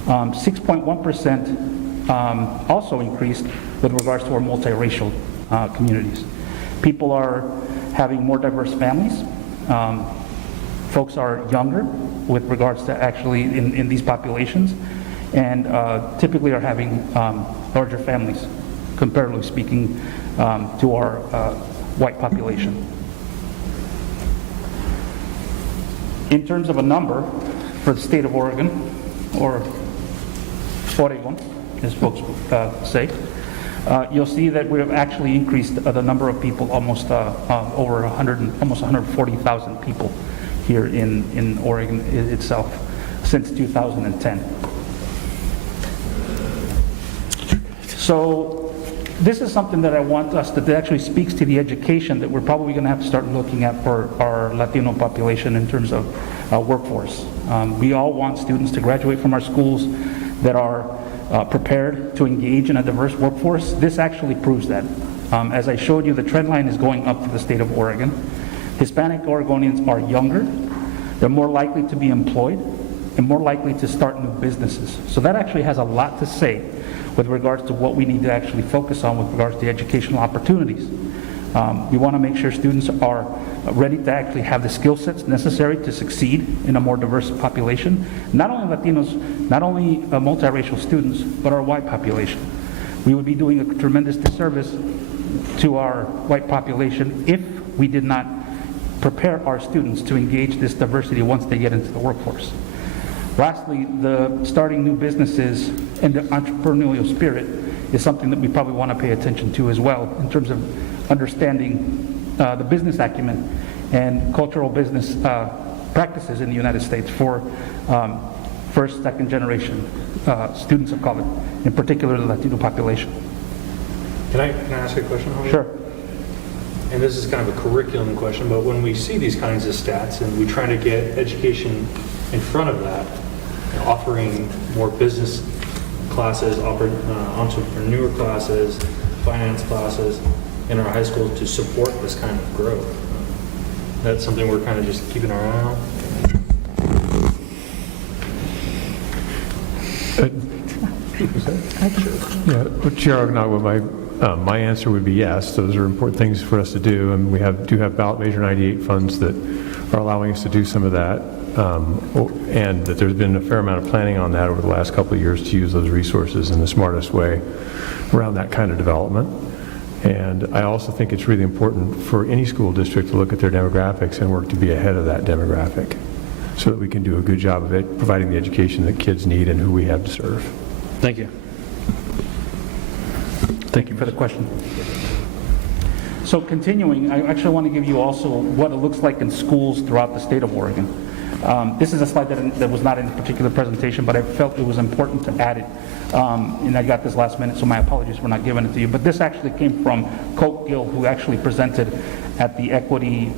6.1% also increased with regards to our multiracial communities. People are having more diverse families. Folks are younger with regards to actually in these populations, and typically are having larger families, comparatively speaking, to our white population. In terms of a number for the state of Oregon, or Oregon, as folks say, you'll see that we have actually increased the number of people almost over 140,000 people here in Oregon itself since 2010. So this is something that I want us that actually speaks to the education that we're probably going to have to start looking at for our Latino population in terms of workforce. We all want students to graduate from our schools that are prepared to engage in a diverse workforce. This actually proves that. As I showed you, the trend line is going up for the state of Oregon. Hispanic Oregonians are younger, they're more likely to be employed, and more likely to start new businesses. So that actually has a lot to say with regards to what we need to actually focus on with regards to educational opportunities We want to make sure students are ready to actually have the skill sets necessary to succeed in a more diverse population. Not only Latinos, not only multiracial students, but our white population. We would be doing a tremendous disservice to our white population if we did not prepare our students to engage this diversity once they get into the workforce. Lastly, the starting new businesses and the entrepreneurial spirit is something that we probably want to pay attention to as well in terms of understanding the business acumen and cultural business practices in the United States for first, second generation students of color, in particular the Latino population. Can I ask a question, Javier? Sure. And this is kind of a curriculum question, but when we see these kinds of stats and we try to get education in front of that, you know, offering more business classes, entrepreneur classes, finance classes in our high schools to support this kind of growth, that's something we're kind of just keeping our eye on. Yeah, Chair Ognawa, my answer would be yes. Those are important things for us to do, and we do have ballot measure 98 funds that are allowing us to do some of that, and that there's been a fair amount of planning on that over the last couple of years to use those resources in the smartest way around that kind of development. And I also think it's really important for any school district to look at their demographics and work to be ahead of that demographic so that we can do a good job of it, providing the education that kids need and who we have to serve. Thank you. Thank you for the question. So continuing, I actually want to give you also what it looks like in schools throughout the state of Oregon. This is a slide that was not in a particular presentation, but I felt it was important to add it. And I got this last minute, so my apologies for not giving it to you. But this actually came from Coke Gill, who actually presented at the Equity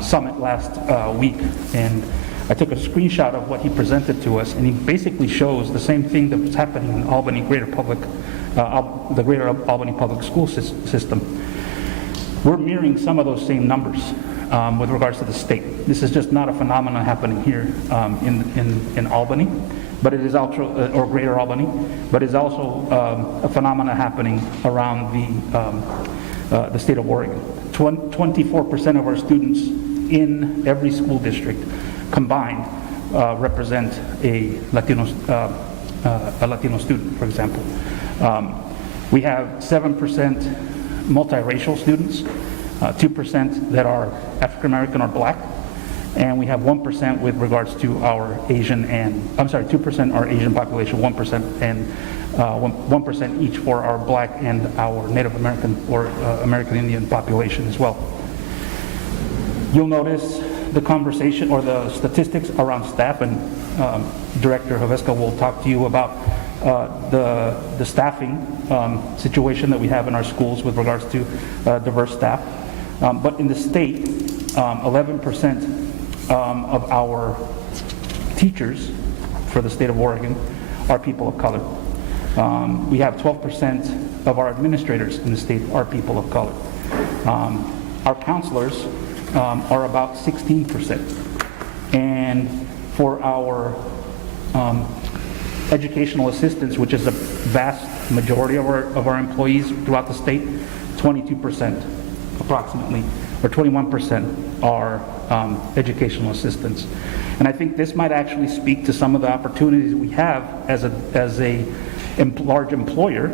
Summit last week. And I took a screenshot of what he presented to us, and he basically shows the same thing that's happening in Albany the Greater Albany Public School System. We're mirroring some of those same numbers with regards to the state. This is just not a phenomenon happening here in Albany, but it is also, or Greater Albany, but it's also a phenomenon happening around the state of Oregon. 24% of our students in every school district combined represent a Latino student, for example. We have 7% multiracial students, 2% that are African American or Black, and we have 1% with regards to our 2% our Asian population, 1% and 1% each for our Black and our Native American or American Indian population as well. You'll notice the conversation or the statistics around staff, and Director Hovesca will talk to you about the staffing situation that we have in our schools with regards to diverse staff. But in the state, 11% of our teachers for the state of Oregon are people of color. We have 12% of our administrators in the state are people of color. Our counselors are about 16%. And for our educational assistants, which is a vast majority of our employees throughout the state, 22% approximately, or 21% are educational assistants. And I think this might actually speak to some of the opportunities we have as a large employer,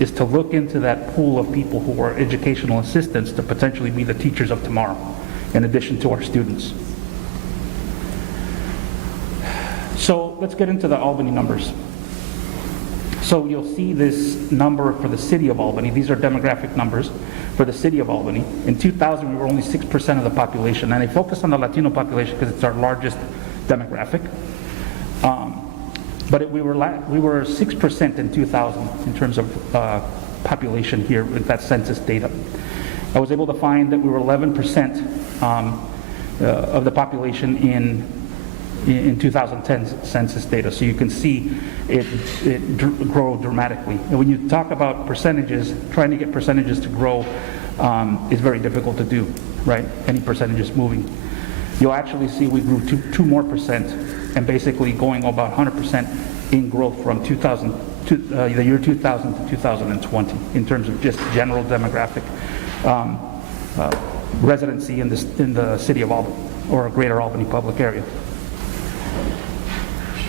is to look into that pool of people who are educational assistants to potentially be the teachers of tomorrow, in addition to our students. So let's get into the Albany numbers. So you'll see this number for the city of Albany. These are demographic numbers for the city of Albany. In 2000, we were only 6% of the population, and I focus on the Latino population because it's our largest demographic. But we were 6% in 2000 in terms of population here with that census data. I was able to find that we were 11% of the population in 2010 census data. So you can see it grow dramatically. And when you talk about percentages, trying to get percentages to grow is very difficult to do, right? Any percentages moving. You'll actually see we grew 2 more percent, and basically going about 100% in growth from the year 2000 to 2020 in terms of just general demographic. residency in the city of Albany, or a greater Albany public area.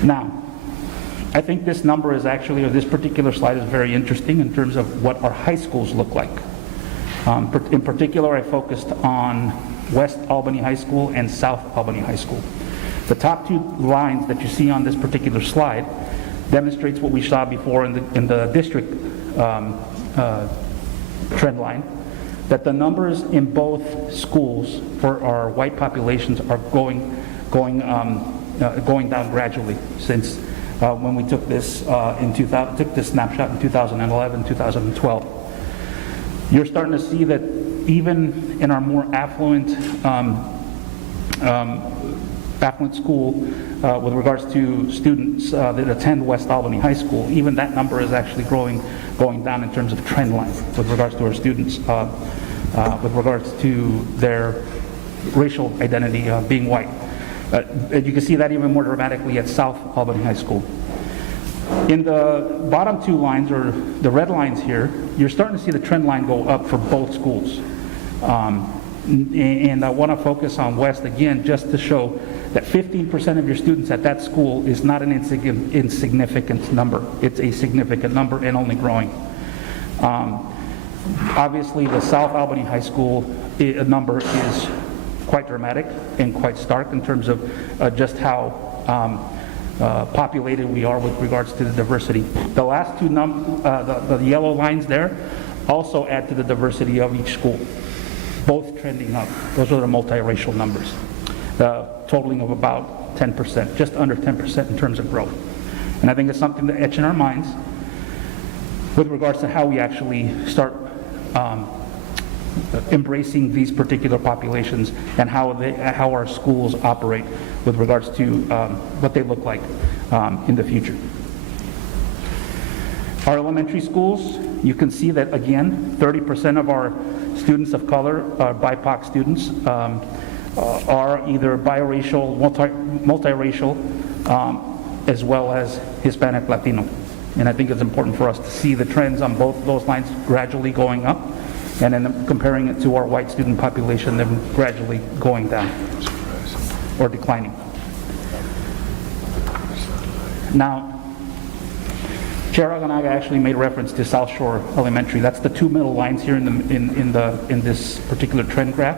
Now, I think this number is actually, or this particular slide is very interesting in terms of what our high schools look like. In particular, I focused on West Albany High School and South Albany High School. The top two lines that you see on this particular slide demonstrates what we saw before in the district trend line, that the numbers in both schools for our white populations are going down gradually since when we took this took this snapshot in 2011, 2012. You're starting to see that even in our more affluent school, with regards to students that attend West Albany High School, even that number is actually going down in terms of trend line with regards to our students, with regards to their racial identity being white. You can see that even more dramatically at South Albany High School. In the bottom two lines, or the red lines here, you're starting to see the trend line go up for both schools. And I want to focus on West again just to show that 15% of your students at that school is not an insignificant number. It's a significant number and only growing. Obviously, the South Albany High School number is quite dramatic and quite stark in terms of just how populated we are with regards to the diversity. The last two, the yellow lines there, also add to the diversity of each school, both trending up. Those are the multiracial numbers, totaling of about 10%, just under 10% in terms of growth. And I think it's something to etch in our minds with regards to how we actually start embracing these particular populations and how our schools operate with regards to what they look like in the future. Our elementary schools, you can see that again, 30% of our students of color, BIPOC students, are either biracial, multiracial, as well as Hispanic Latino. And I think it's important for us to see the trends on both those lines gradually going up, and then comparing it to our white student population, then gradually going down or declining. Now, Chair Aganaga actually made reference to South Shore Elementary. That's the two middle lines here in this particular trend graph.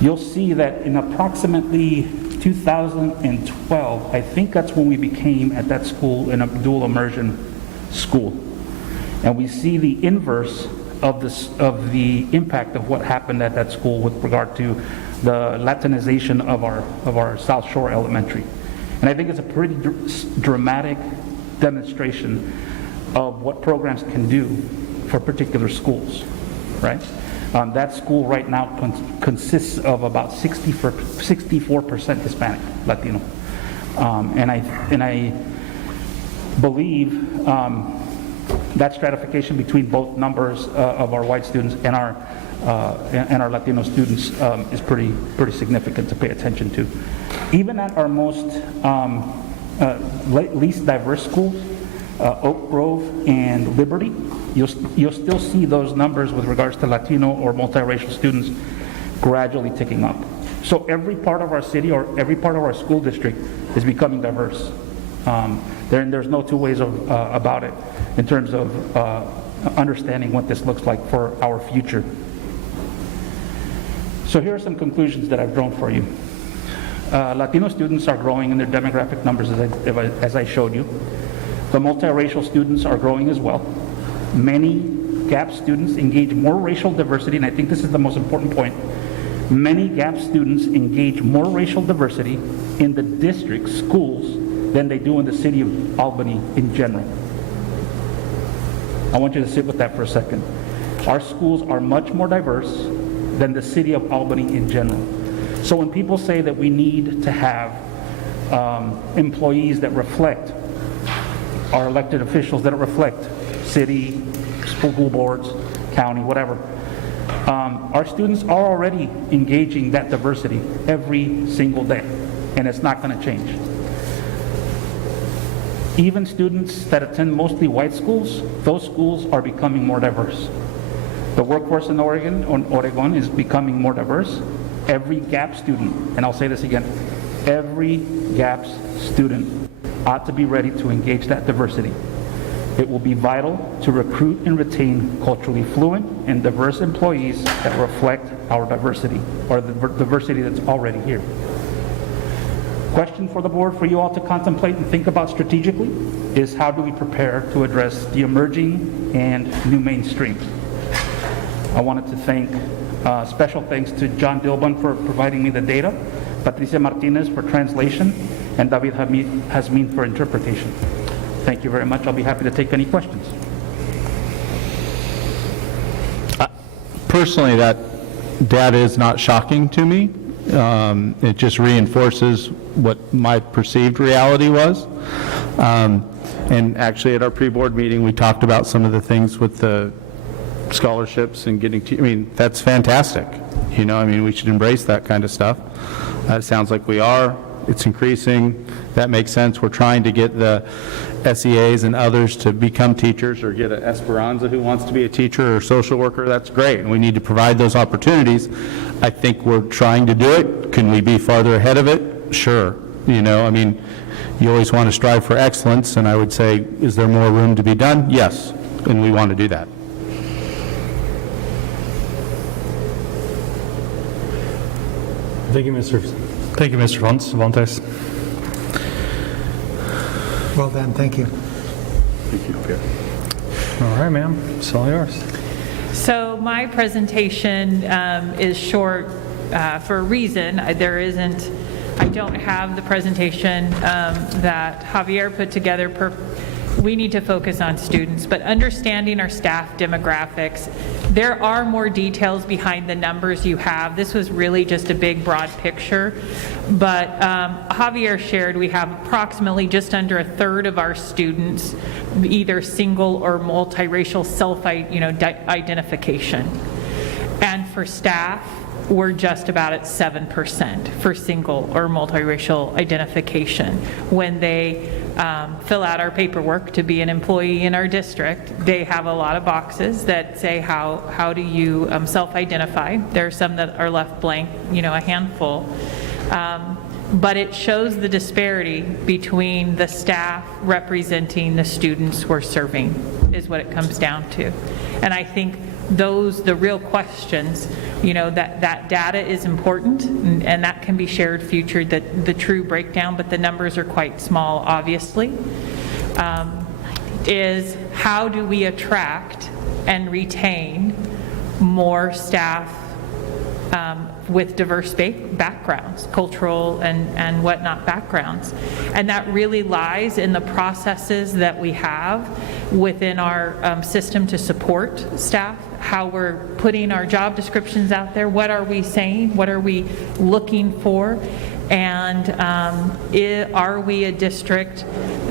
You'll see that in approximately 2012, I think that's when we became at that school an dual immersion school, and we see the inverse of the impact of what happened at that school with regard to the Latinization of our South Shore Elementary. And I think it's a pretty dramatic demonstration of what programs can do for particular schools, right? That school right now consists of about 64% Hispanic, Latino. And I believe that stratification between both numbers of our white students and our Latino students is pretty significant to pay attention to. Even at our most least diverse schools, Oak Grove and Liberty, you'll still see those numbers with regards to Latino or multiracial students gradually ticking up. So every part of our city or every part of our school district is becoming diverse. There's no two ways about it in terms of understanding what this looks like for our future. So here are some conclusions that I've drawn for you. Latino students are growing in their demographic numbers as I showed you. The multiracial students are growing as well. Many GAP students engage more racial diversity, and I think this is the most important point. Many GAP students engage more racial diversity in the district schools than they do in the city of Albany in general. I want you to sit with that for a second. Our schools are much more diverse than the city of Albany in general. So when people say that we need to have employees that reflect our elected officials, that reflect city, school boards, county, whatever, our students are already engaging that diversity every single day, and it's not going to change. Even students that attend mostly white schools, those schools are becoming more diverse. The workforce in Oregon is becoming more diverse. Every GAP student, and I'll say this again, every GAPS student ought to be ready to engage that diversity. It will be vital to recruit and retain culturally fluent and diverse employees that reflect our diversity, or the diversity that's already here. Question for the board for you all to contemplate and think about strategically is, how do we prepare to address the emerging and new mainstream? I wanted to thank, special thanks to John Dilbun for providing me the data, Patricia Martinez for translation, and David Hasmin for interpretation. Thank you very much. I'll be happy to take any questions. Personally, that data is not shocking to me. It just reinforces what my perceived reality was. And actually at our pre-board meeting, we talked about some of the things with the scholarships and getting, I mean, that's fantastic. You know, I mean, we should embrace that kind of stuff. It sounds like we are. It's increasing. That makes sense. We're trying to get the SEAs and others to become teachers, or get an Esperanza who wants to be a teacher or social worker. That's great, and we need to provide those opportunities. I think we're trying to do it. Can we be farther ahead of it? Sure. You know, I mean, you always want to strive for excellence, and I would say, is there more room to be done? Yes, and we want to do that. Thank you, Mr. Vantes. Well done, thank you. Thank you, Pierre. All right, ma'am, it's all yours. So my presentation is short for a reason. I don't have the presentation that Javier put together. We need to focus on students, but understanding our staff demographics, there are more details behind the numbers you have. This was really just a big, broad picture, but Javier shared we have approximately just under a third of our students either single or multiracial self-identification. And for staff, we're just about at 7% for single or multiracial identification. When they fill out our paperwork to be an employee in our district, they have a lot of boxes that say how do you self-identify. There are some that are left blank, a handful. But it shows the disparity between the staff representing the students we're serving, is what it comes down to. And I think the real questions, that data is important, and that can be shared future, the true breakdown, but the numbers are quite small, obviously, is how do we attract and retain more staff with diverse backgrounds, cultural and whatnot backgrounds. And that really lies in the processes that we have within our system to support staff, how we're putting our job descriptions out there, what are we saying, what are we looking for, and are we a district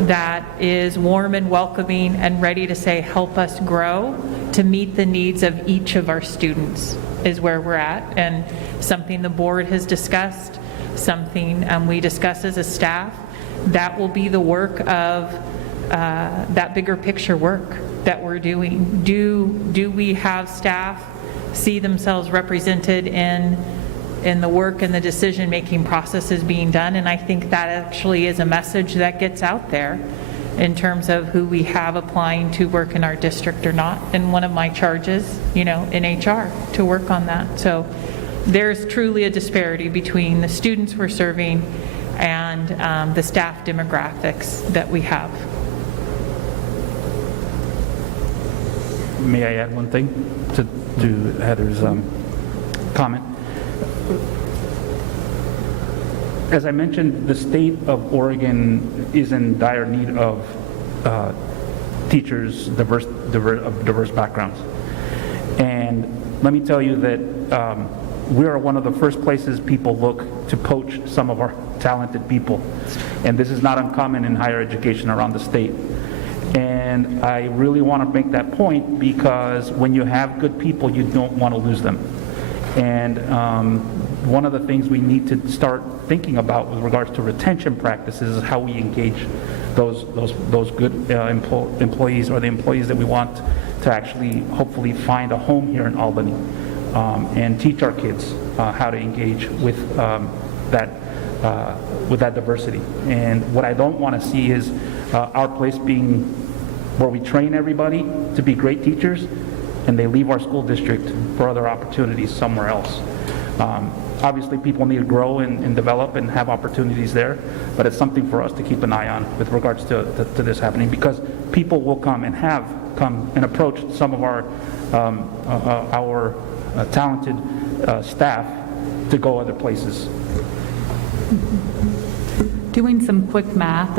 that is warm and welcoming and ready to say, help us grow to meet the needs of each of our students, is where we're at, and something the board has discussed, something we discuss as a staff. That will be the work of that bigger picture work that we're doing. Do we have staff see themselves represented in the work and the decision-making processes being done? And I think that actually is a message that gets out there in terms of who we have applying to work in our district or not. And one of my charges, in HR, to work on that. So there's truly a disparity between the students we're serving and the staff demographics that we have. May I add one thing to Heather's comment? As I mentioned, the state of Oregon is in dire need of teachers of diverse backgrounds. And let me tell you that we are one of the first places people look to poach some of our talented people. And this is not uncommon in higher education around the state. And I really want to make that point, because when you have good people, you don't want to lose them. And one of the things we need to start thinking about with regards to retention practices is how we engage those good employees, or the employees that we want to actually hopefully find a home here in Albany and teach our kids how to engage with that diversity. And what I don't want to see is our place being where we train everybody to be great teachers and they leave our school district for other opportunities somewhere else. Obviously, people need to grow and develop and have opportunities there, but it's something for us to keep an eye on with regards to this happening, because people will come and have come and approached some of our talented staff to go other places. Doing some quick math,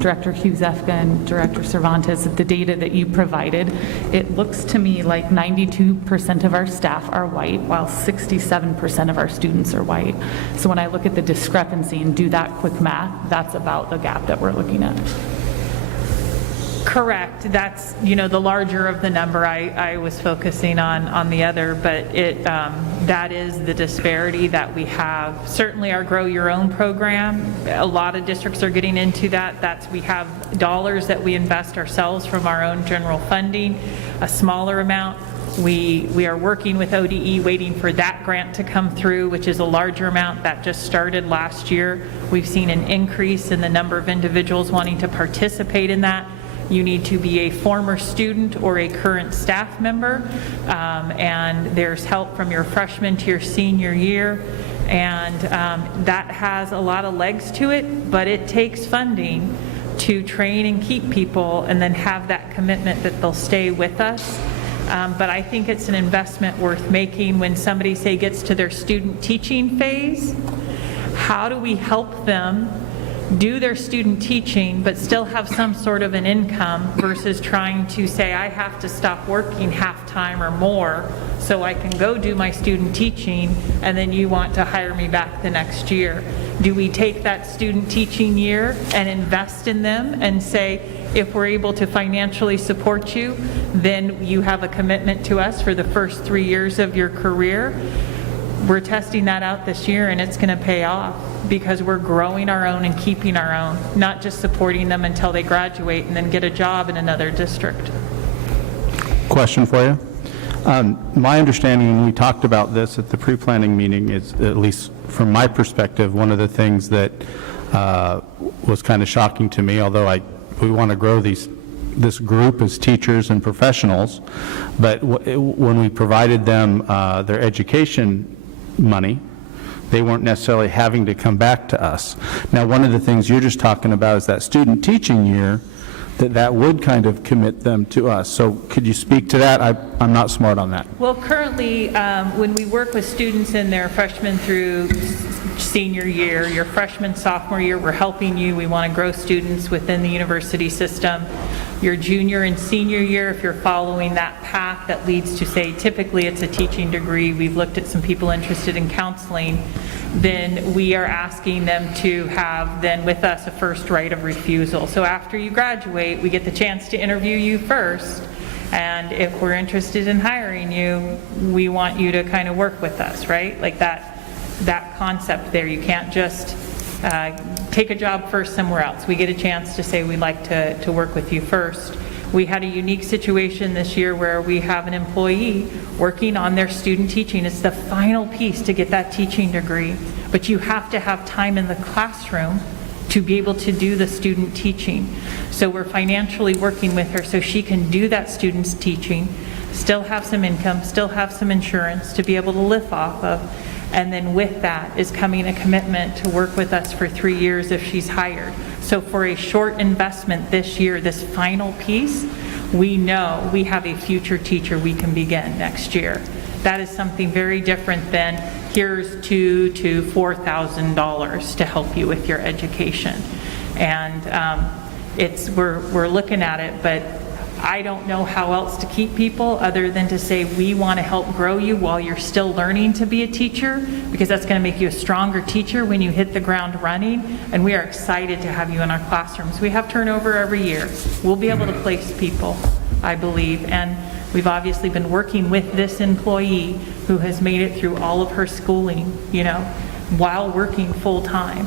Director Hughes-Efka and Director Cervantes, the data that you provided, it looks to me like 92% of our staff are white, while 67% of our students are white. So when I look at the discrepancy and do that quick math, that's about the gap that we're looking at. Correct. That's, the larger of the number. I was focusing on the other, but that is the disparity that we have. Certainly our Grow Your Own program, a lot of districts are getting into that. We have dollars that we invest ourselves from our own general funding, a smaller amount. We are working with ODE, waiting for that grant to come through, which is a larger amount that just started last year. We've seen an increase in the number of individuals wanting to participate in that. You need to be a former student or a current staff member, and there's help from your freshman to your senior year, and that has a lot of legs to it, but it takes funding to train and keep people and then have that commitment that they'll stay with us. But I think it's an investment worth making. When somebody, say, gets to their student teaching phase, how do we help them do their student teaching but still have some sort of an income, versus trying to say, I have to stop working half-time or more so I can go do my student teaching, and then you want to hire me back the next year. Do we take that student teaching year and invest in them and say, if we're able to financially support you, then you have a commitment to us for the first 3 years of your career? We're testing that out this year, and it's going to pay off, because we're growing our own and keeping our own, not just supporting them until they graduate and then get a job in another district. Question for you. My understanding when we talked about this at the pre-planning meeting is, at least from my perspective, one of the things that was kind of shocking to me, although we want to grow this group as teachers and professionals, but when we provided them their education money, they weren't necessarily having to come back to us. Now, one of the things you're just talking about is that student teaching year, that would kind of commit them to us. So could you speak to that? I'm not smart on that. Well, currently, when we work with students in their freshman through senior year, your freshman, sophomore year, we're helping you. We want to grow students within the university system. Your junior and senior year, if you're following that path that leads to, say, typically it's a teaching degree, we've looked at some people interested in counseling, then we are asking them to have then with us a first right of refusal. So after you graduate, we get the chance to interview you first, and if we're interested in hiring you, we want you to kind of work with us, right? Like that concept there. You can't just take a job first somewhere else. We get a chance to say we'd like to work with you first. We had a unique situation this year where we have an employee working on their student teaching. It's the final piece to get that teaching degree, but you have to have time in the classroom to be able to do the student teaching. So we're financially working with her so she can do that student's teaching, still have some income, still have some insurance to be able to live off of. And then with that is coming a commitment to work with us for 3 years if she's hired. So for a short investment this year, this final piece, we know we have a future teacher we can begin next year. That is something very different than here's $2,000 to $4,000 to help you with your education. And we're looking at it, but I don't know how else to keep people other than to say we want to help grow you while you're still learning to be a teacher, because that's going to make you a stronger teacher when you hit the ground running, and we are excited to have you in our classrooms. We have turnover every year. We'll be able to place people, I believe, and we've obviously been working with this employee who has made it through all of her schooling, while working full-time.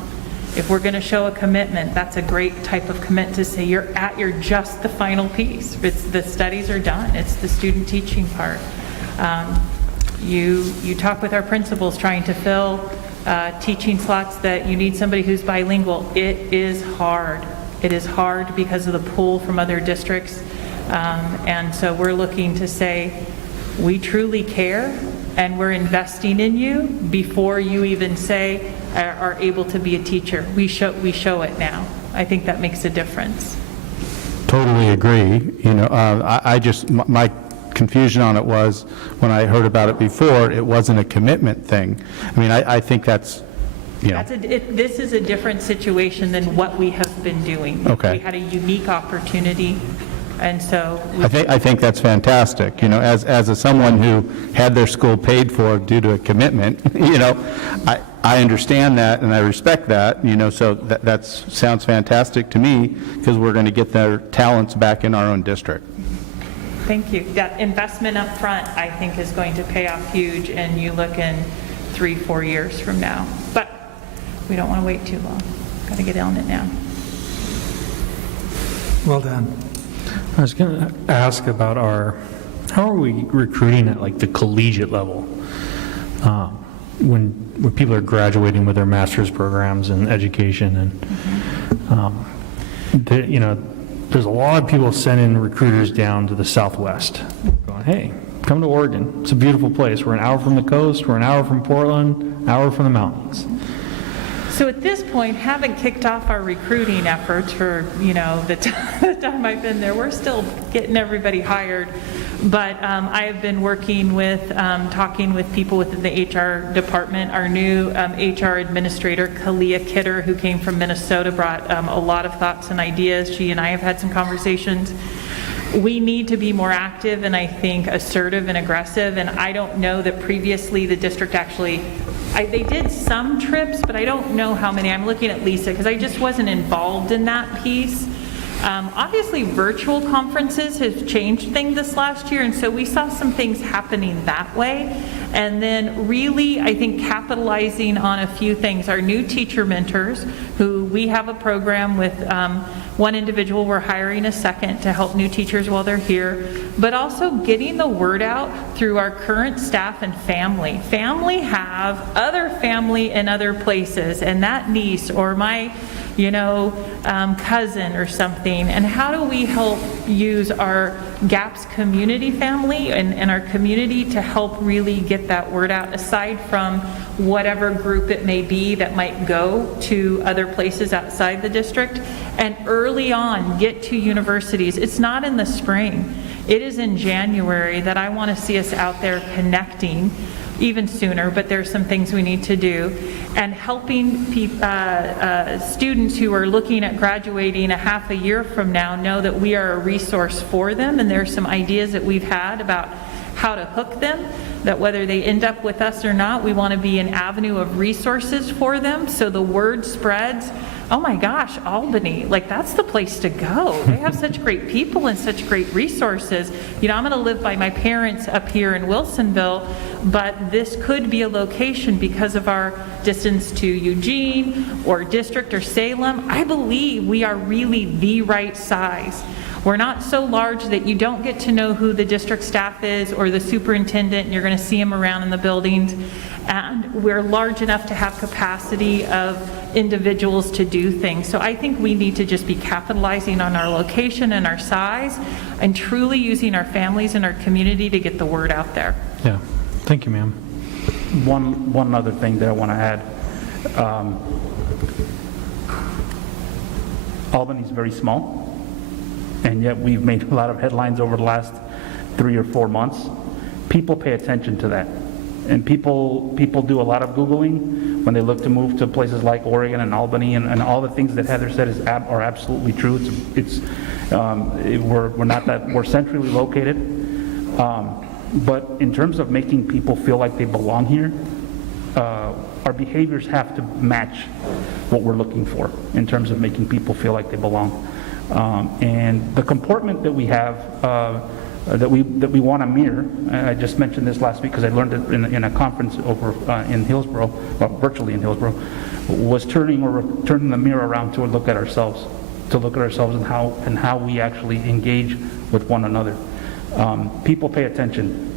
If we're going to show a commitment, that's a great type of commit to say you're just the final piece. The studies are done. It's the student teaching part. You talk with our principals trying to fill teaching slots that you need somebody who's bilingual. It is hard. It is hard because of the pull from other districts. And so we're looking to say, we truly care and we're investing in you before you even say are able to be a teacher. We show it now. I think that makes a difference. Totally agree. You know, my confusion on it was when I heard about it before, it wasn't a commitment thing. I mean, I think that's, you know. This is a different situation than what we have been doing. Okay. We had a unique opportunity, and so. I think that's fantastic. You know, as someone who had their school paid for due to a commitment, you know, I understand that and I respect that, you know, so that sounds fantastic to me because we're going to get their talents back in our own district. Thank you. That investment up front, I think, is going to pay off huge, and you look in 3-4 years from now. But we don't want to wait too long. Got to get on it now. Well done. I was going to ask about how are we recruiting at like the collegiate level? When people are graduating with their master's programs in education, and you know, there's a lot of people sending recruiters down to the Southwest, going, "Hey, come to Oregon. It's a beautiful place. We're an hour from the coast. We're an hour from Portland. An hour from the mountains." So at this point, haven't kicked off our recruiting efforts for, you know, the time I've been there. We're still getting everybody hired. But I have been working with, talking with people within the HR department. Our new HR administrator, Kalia Kidder, who came from Minnesota, brought a lot of thoughts and ideas. She and I have had some conversations. We need to be more active and I think assertive and aggressive. And I don't know that previously the district actually, they did some trips, but I don't know how many. I'm looking at Lisa because I just wasn't involved in that piece. Obviously, virtual conferences have changed things this last year, and so we saw some things happening that way. And then really, I think, capitalizing on a few things. Our new teacher mentors, who we have a program with one individual, we're hiring a second to help new teachers while they're here, but also getting the word out through our current staff and family. Family have other family in other places, and that niece or my cousin or something, and how do we help use our GAPS community family and our community to help really get that word out, aside from whatever group it may be that might go to other places outside the district, and early on get to universities. It's not in the spring. It is in January that I want to see us out there connecting, even sooner, but there's some things we need to do, and helping students who are looking at graduating a half a year from now know that we are a resource for them, and there's some ideas that we've had about how to hook them, that whether they end up with us or not, we want to be an avenue of resources for them so the word spreads. Oh my gosh, Albany, like that's the place to go. They have such great people and such great resources. You know, I'm going to live by my parents up here in Wilsonville, but this could be a location because of our distance to Eugene or district or Salem. I believe we are really the right size. We're not so large that you don't get to know who the district staff is or the superintendent, and you're going to see them around in the buildings. And we're large enough to have capacity of individuals to do things. So I think we need to just be capitalizing on our location and our size and truly using our families and our community to get the word out there. Yeah. Thank you, ma'am. One other thing that I want to add. Albany's very small, and yet we've made a lot of headlines over the last 3 or 4 months. People pay attention to that. And people do a lot of Googling when they look to move to places like Oregon and Albany, and all the things that Heather said are absolutely true. We're centrally located, but in terms of making people feel like they belong here, our behaviors have to match what we're looking for in terms of making people feel like they belong. And the comportment that we have that we want to mirror. I just mentioned this last week because I learned it in a conference over in Hillsborough, well, virtually in Hillsborough, was turning the mirror around to look at ourselves and how we actually engage with one another. People pay attention.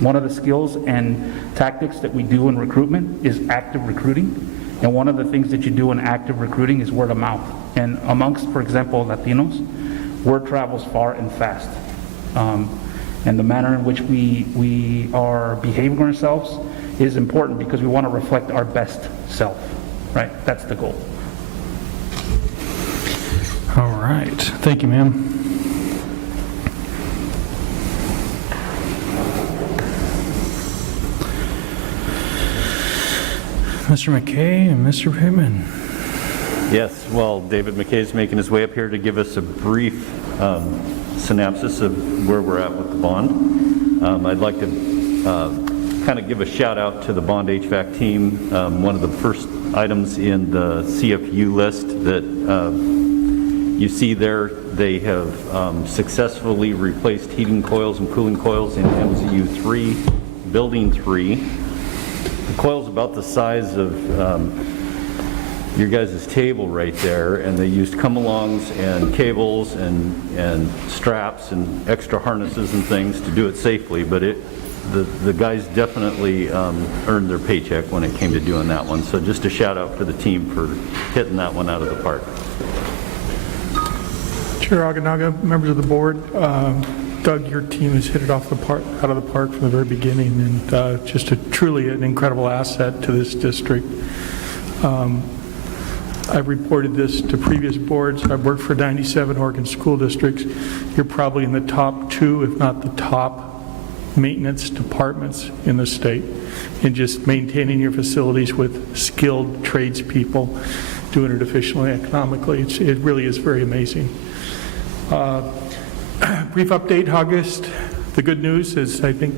One of the skills and tactics that we do in recruitment is active recruiting, and one of the things that you do in active recruiting is word of mouth. And amongst, for example, Latinos, word travels far and fast. And the manner in which we are behaving ourselves is important because we want to reflect our best self, right? That's the goal. All right. Thank you, ma'am. Mr. McKay and Mr. Pittman. Yes, well, David McKay is making his way up here to give us a brief synopsis of where we're at with the bond. I'd like to kind of give a shout out to the Bond HVAC team. One of the first items in the CFU list that you see there, they have successfully replaced heating coils and cooling coils in MZU 3, Building 3. The coil's about the size of your guys' table right there, and they used come-alongs and cables and straps and extra harnesses and things to do it safely, but the guys definitely earned their paycheck when it came to doing that one. So just a shout out for the team for hitting that one out of the park. Chair Aganaga, members of the board, Doug, your team has hit it out of the park from the very beginning, and just truly an incredible asset to this district. I've reported this to previous boards. I've worked for 97 Oregon school districts. You're probably in the top 2, if not the top, maintenance departments in the state, in just maintaining your facilities with skilled tradespeople, doing it efficiently, economically. It really is very amazing. Brief update, August. The good news is, I think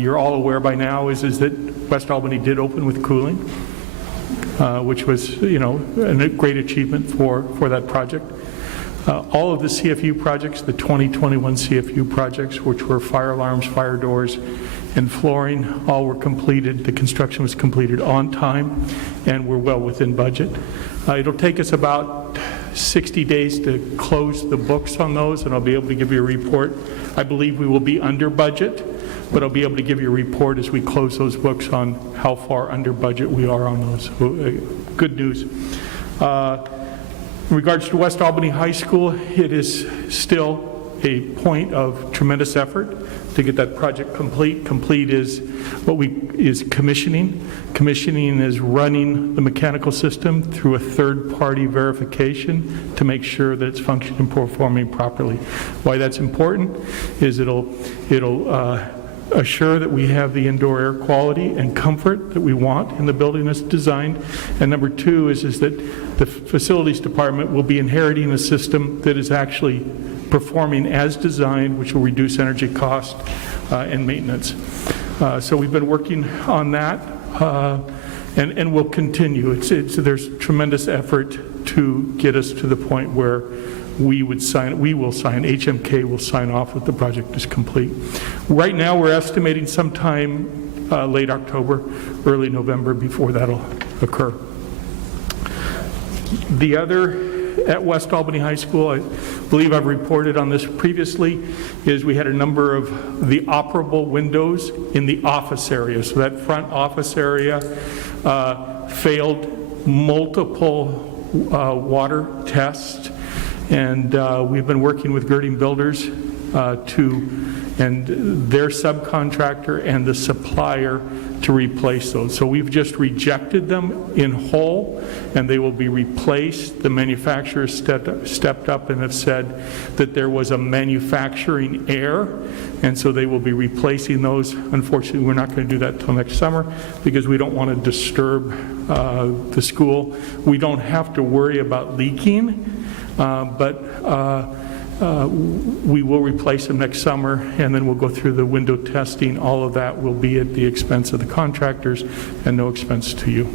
you're all aware by now, is that West Albany did open with cooling, which was, a great achievement for that project. All of the CFU projects, the 2021 CFU projects, which were fire alarms, fire doors, and flooring, all were completed. The construction was completed on time, and we're well within budget. It'll take us about 60 days to close the books on those, and I'll be able to give you a report. I believe we will be under budget, but I'll be able to give you a report as we close those books on how far under budget we are on those. Good news. In regards to West Albany High School, it is still a point of tremendous effort to get that project complete. Complete is commissioning. Commissioning is running the mechanical system through a third-party verification to make sure that it's functioning and performing properly. Why that's important is it'll assure that we have the indoor air quality and comfort that we want in the building that's designed. And number 2 is that the facilities department will be inheriting a system that is actually performing as designed, which will reduce energy cost and maintenance. So we've been working on that and we'll continue. There's tremendous effort to get us to the point where we will sign, HMK will sign off that the project is complete. Right now, we're estimating sometime late October, early November before that'll occur. The other, at West Albany High School, I believe I've reported on this previously, is we had a number of the operable windows in the office area. So that front office area failed multiple water tests. And we've been working with Girding Builders and their subcontractor and the supplier to replace those. So we've just rejected them in whole, and they will be replaced. The manufacturer stepped up and have said that there was a manufacturing error, and so they will be replacing those. Unfortunately, we're not going to do that until next summer because we don't want to disturb the school. We don't have to worry about leaking, but we will replace them next summer, and then we'll go through the window testing. All of that will be at the expense of the contractors and no expense to you,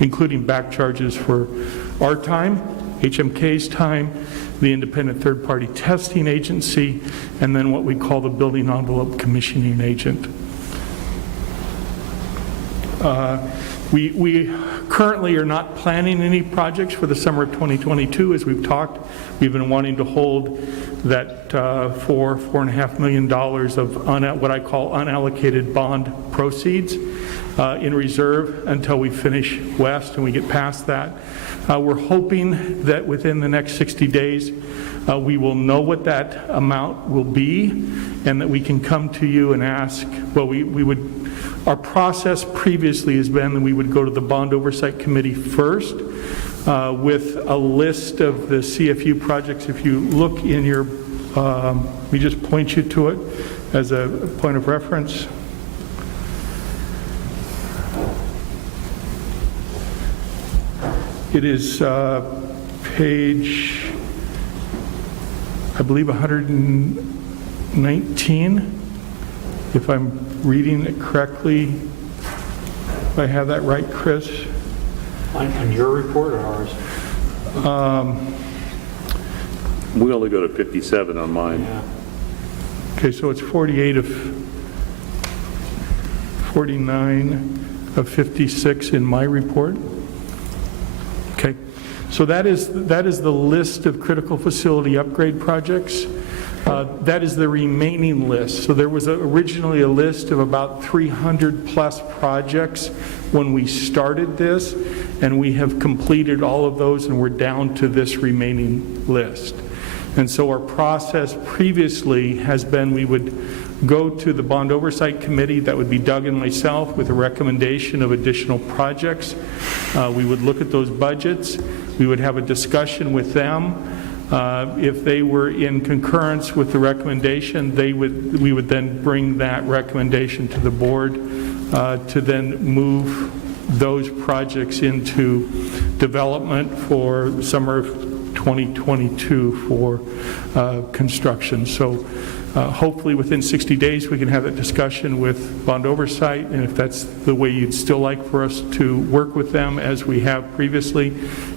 including back charges for our time HMK's time, the independent third-party testing agency, and then what we call the building envelope commissioning agent. We currently are not planning any projects for the summer of 2022. As we've talked, we've been wanting to hold that $4.5 million of what I call unallocated bond proceeds in reserve until we finish west and we get past that. We're hoping that within the next 60 days we will know what that amount will be and that we can come to you and ask, well, we would, our process previously has been that we would go to the Bond Oversight Committee first with a list of the CFU projects. If you look in your, we just point you to it as a point of reference. It is page, I believe, 119, if I'm reading it correctly. If I have that right, Chris? On your report or ours? We only go to 57 on mine. Yeah. Okay, so it's 49 of 56 in my report. Okay, so that is the list of critical facility upgrade projects. That is the remaining list. So there was originally a list of about 300 plus projects when we started this, and we have completed all of those, and we're down to this remaining list. And so our process previously has been we would go to the Bond Oversight Committee, that would be Doug and myself, with a recommendation of additional projects. We would look at those budgets. We would have a discussion with them. If they were in concurrence with the recommendation, we would then bring that recommendation to the board to then move those projects into development for summer of 2022 for construction. So hopefully within 60 days we can have that discussion with Bond Oversight, and if that's the way you'd still like for us to work with them as we have previously,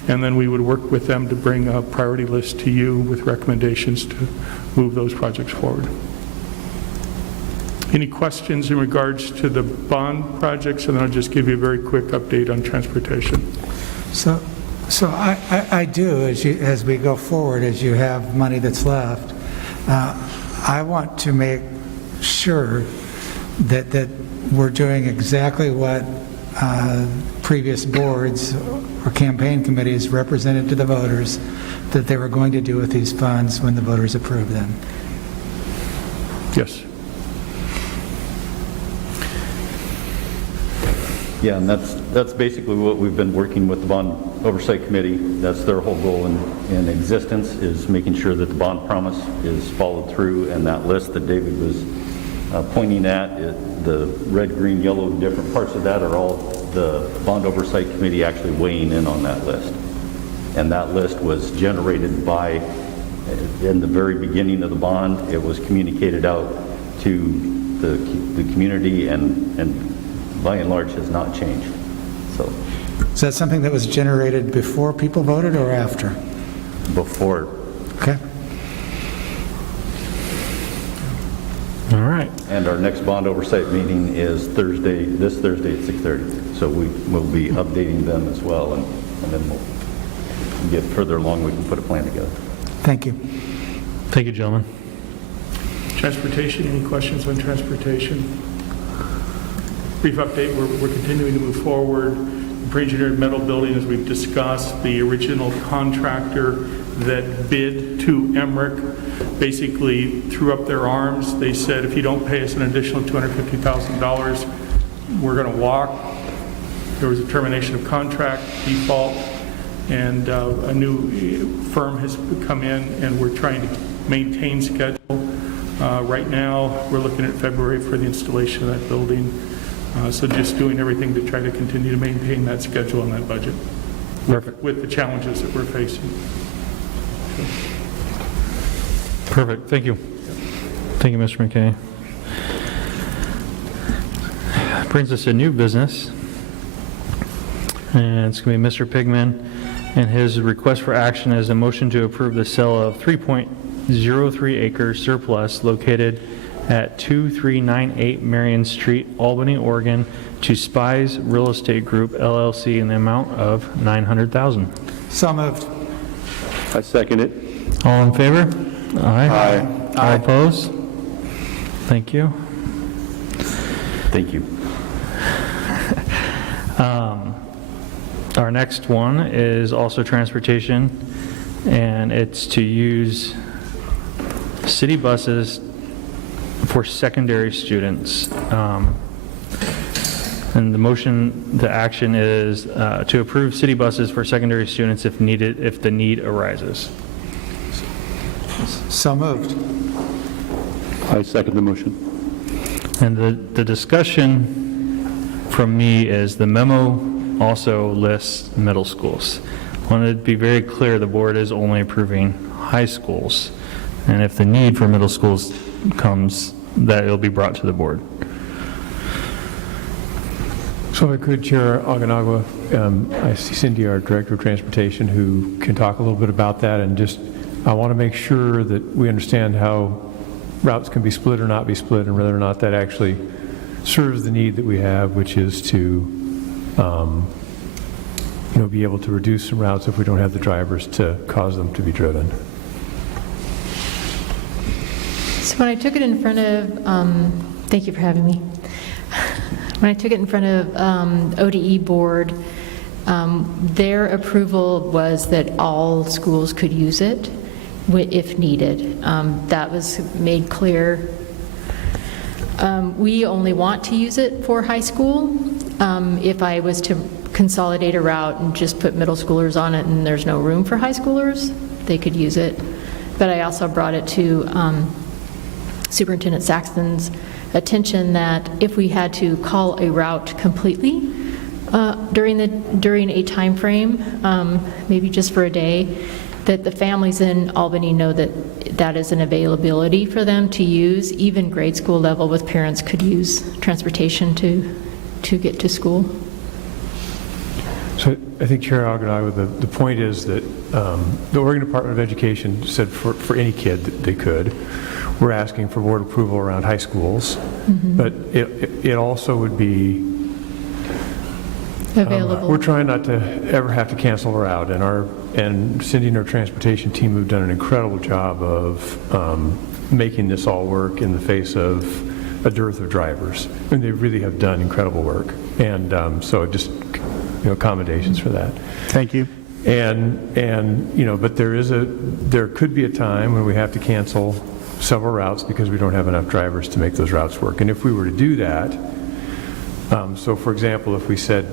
and then we would work with them to bring a priority list to you with recommendations to move those projects forward. Any questions in regards to the bond projects? And then I'll just give you a very quick update on transportation. So I do, as we go forward, as you have money that's left, I want to make sure that we're doing exactly what previous boards or campaign committees represented to the voters that they were going to do with these funds when the voters approved them. Yes. Yeah, and that's basically what we've been working with the Bond Oversight Committee. That's their whole goal in existence, is making sure that the bond promise is followed through, and that list that David was pointing at, the red, green, yellow, different parts of that are all the Bond Oversight Committee actually weighing in on that list. And that list was generated by, in the very beginning of the bond, it was communicated out to the community, and by and large has not changed. So is that something that was generated before people voted or after? Before. Okay. All right. And our next bond oversight meeting is this Thursday at 6:30. So we will be updating them as well, and then we'll get further along. We can put a plan together. Thank you. Thank you, gentlemen. Transportation, any questions on transportation? Brief update, we're continuing to move forward. Pre-engineered metal building, as we've discussed, the original contractor that bid to Emmerich basically threw up their arms. They said, if you don't pay us an additional $250,000, we're going to walk. There was a termination of contract, default, and a new firm has come in, and we're trying to maintain schedule. Right now, we're looking at February for the installation of that building. So just doing everything to try to continue to maintain that schedule and that budget. Perfect. With the challenges that we're facing. Perfect. Thank you. Thank you, Mr. McKay. Brings us to new business. And it's going to be Mr. Pigman, and his request for action is a motion to approve the sale of 3.03 acres surplus located at 2398 Marion Street, Albany, Oregon, to Spies Real Estate Group LLC in the amount of $900,000. So moved. I second it. All in favor? Aye. Aye. All opposed? Thank you. Thank you. Our next one is also transportation, and it's to use city buses for secondary students. And the motion, the action is to approve city buses for secondary students if needed, if the need arises. So moved. I second the motion. And the discussion from me is the memo also lists middle schools. I want to be very clear, the board is only approving high schools. And if the need for middle schools comes, that it'll be brought to the board. So if I could, Chair Aganagua, I see Cindy, our Director of Transportation, who can talk a little bit about that, and just, I want to make sure that we understand how routes can be split or not be split, and whether or not that actually serves the need that we have, which is to, be able to reduce some routes if we don't have the drivers to cause them to be driven. So when I took it in front of, thank you for having me. When I took it in front of ODE board, their approval was that all schools could use it if needed. That was made clear. We only want to use it for high school. If I was to consolidate a route and just put middle schoolers on it and there's no room for high schoolers, they could use it. But I also brought it to Superintendent Saxton's attention that if we had to call a route completely during a time frame, maybe just for a day, that the families in Albany know that that is an availability for them to use. Even grade school level with parents could use transportation to get to school. So I think, Chair Aganagua, the point is that the Oregon Department of Education said for any kid that they could. We're asking for board approval around high schools, but it also would be available. We're trying not to ever have to cancel a route, and Cindy and our transportation team have done an incredible job of making this all work in the face of a dearth of drivers, and they really have done incredible work, and so just accommodations for that. Thank you. And but there could be a time when we have to cancel several routes because we don't have enough drivers to make those routes work. And if we were to do that, so for example, if we said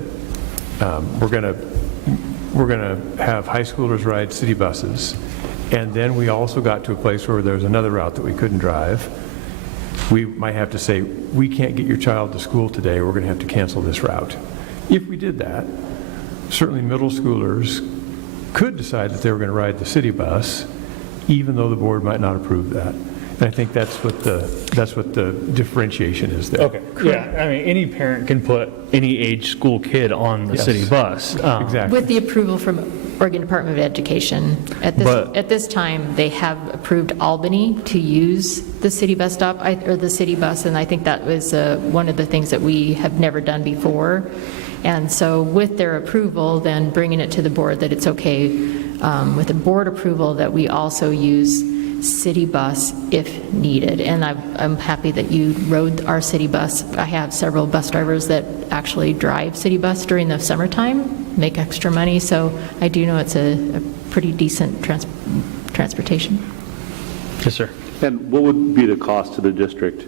we're going to have high schoolers ride city buses, and then we also got to a place where there was another route that we couldn't drive, we might have to say, we can't get your child to school today, we're going to have to cancel this route. If we did that, certainly middle schoolers could decide that they were going to ride the city bus, even though the board might not approve that. And I think that's what the differentiation is there. Okay. Yeah, I mean, any parent can put any age school kid on the city bus. Exactly. With the approval from Oregon Department of Education. At this time, they have approved Albany to use the city bus stop, or the city bus, and I think that was one of the things that we have never done before. And so with their approval, then bringing it to the board that it's okay with the board approval that we also use city bus if needed. And I'm happy that you rode our city bus. I have several bus drivers that actually drive city bus during the summertime, make extra money, so I do know it's a pretty decent transportation. Yes, sir. And what would be the cost to the district?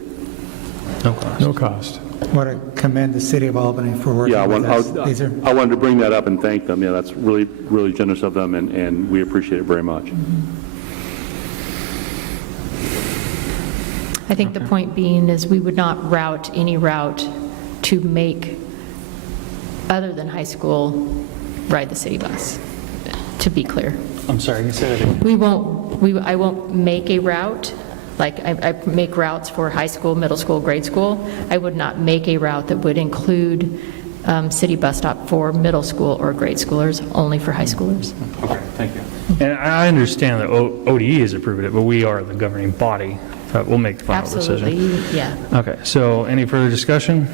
No cost. No cost. I want to commend the city of Albany for working with us. I wanted to bring that up and thank them. Yeah, that's really, really generous of them, and we appreciate it very much. I think the point being is we would not route any route to make, other than high school, ride the city bus, to be clear. I'm sorry, can you say that again? I won't make a route, like I make routes for high school, middle school, grade school. I would not make a route that would include city bus stop for middle school or grade schoolers, only for high schoolers. Okay, thank you. And I understand that ODE has approved it, but we are the governing body that will make the final decision. Absolutely, yeah. Okay, so any further discussion?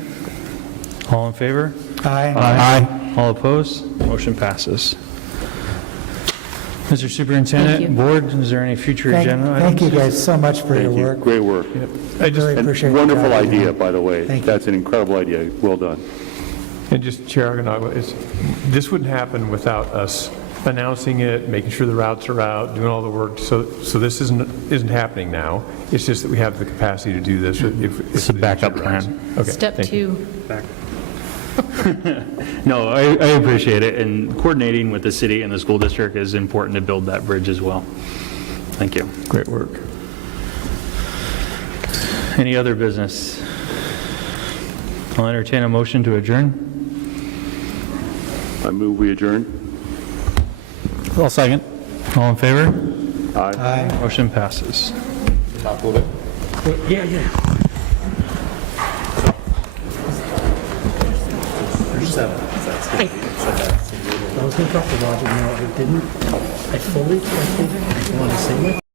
All in favor? Aye. Aye. All opposed? Motion passes. Mr. Superintendent, Board, is there any future agenda items? Thank you guys so much for your Thank you. work. Great work. I just really appreciate your Wonderful job. idea, by the way. Thank you. That's an incredible idea. Well done. And just, Chair Aganawa, this wouldn't happen without us announcing it, making sure the routes are out, doing all the work. So this isn't happening now. It's just that we have the capacity to do this. It's a backup plan. Okay. Step thank you. 2. No, I appreciate it, and coordinating with the city and the school district is important to build that bridge as well. Thank you. Great work. Any other business? I'll entertain a motion to adjourn. I move we adjourn. I'll second. All in favor? Aye. Motion passes. Yeah. I was going to talk to Roger, no, I didn't. I fully, I want to say it.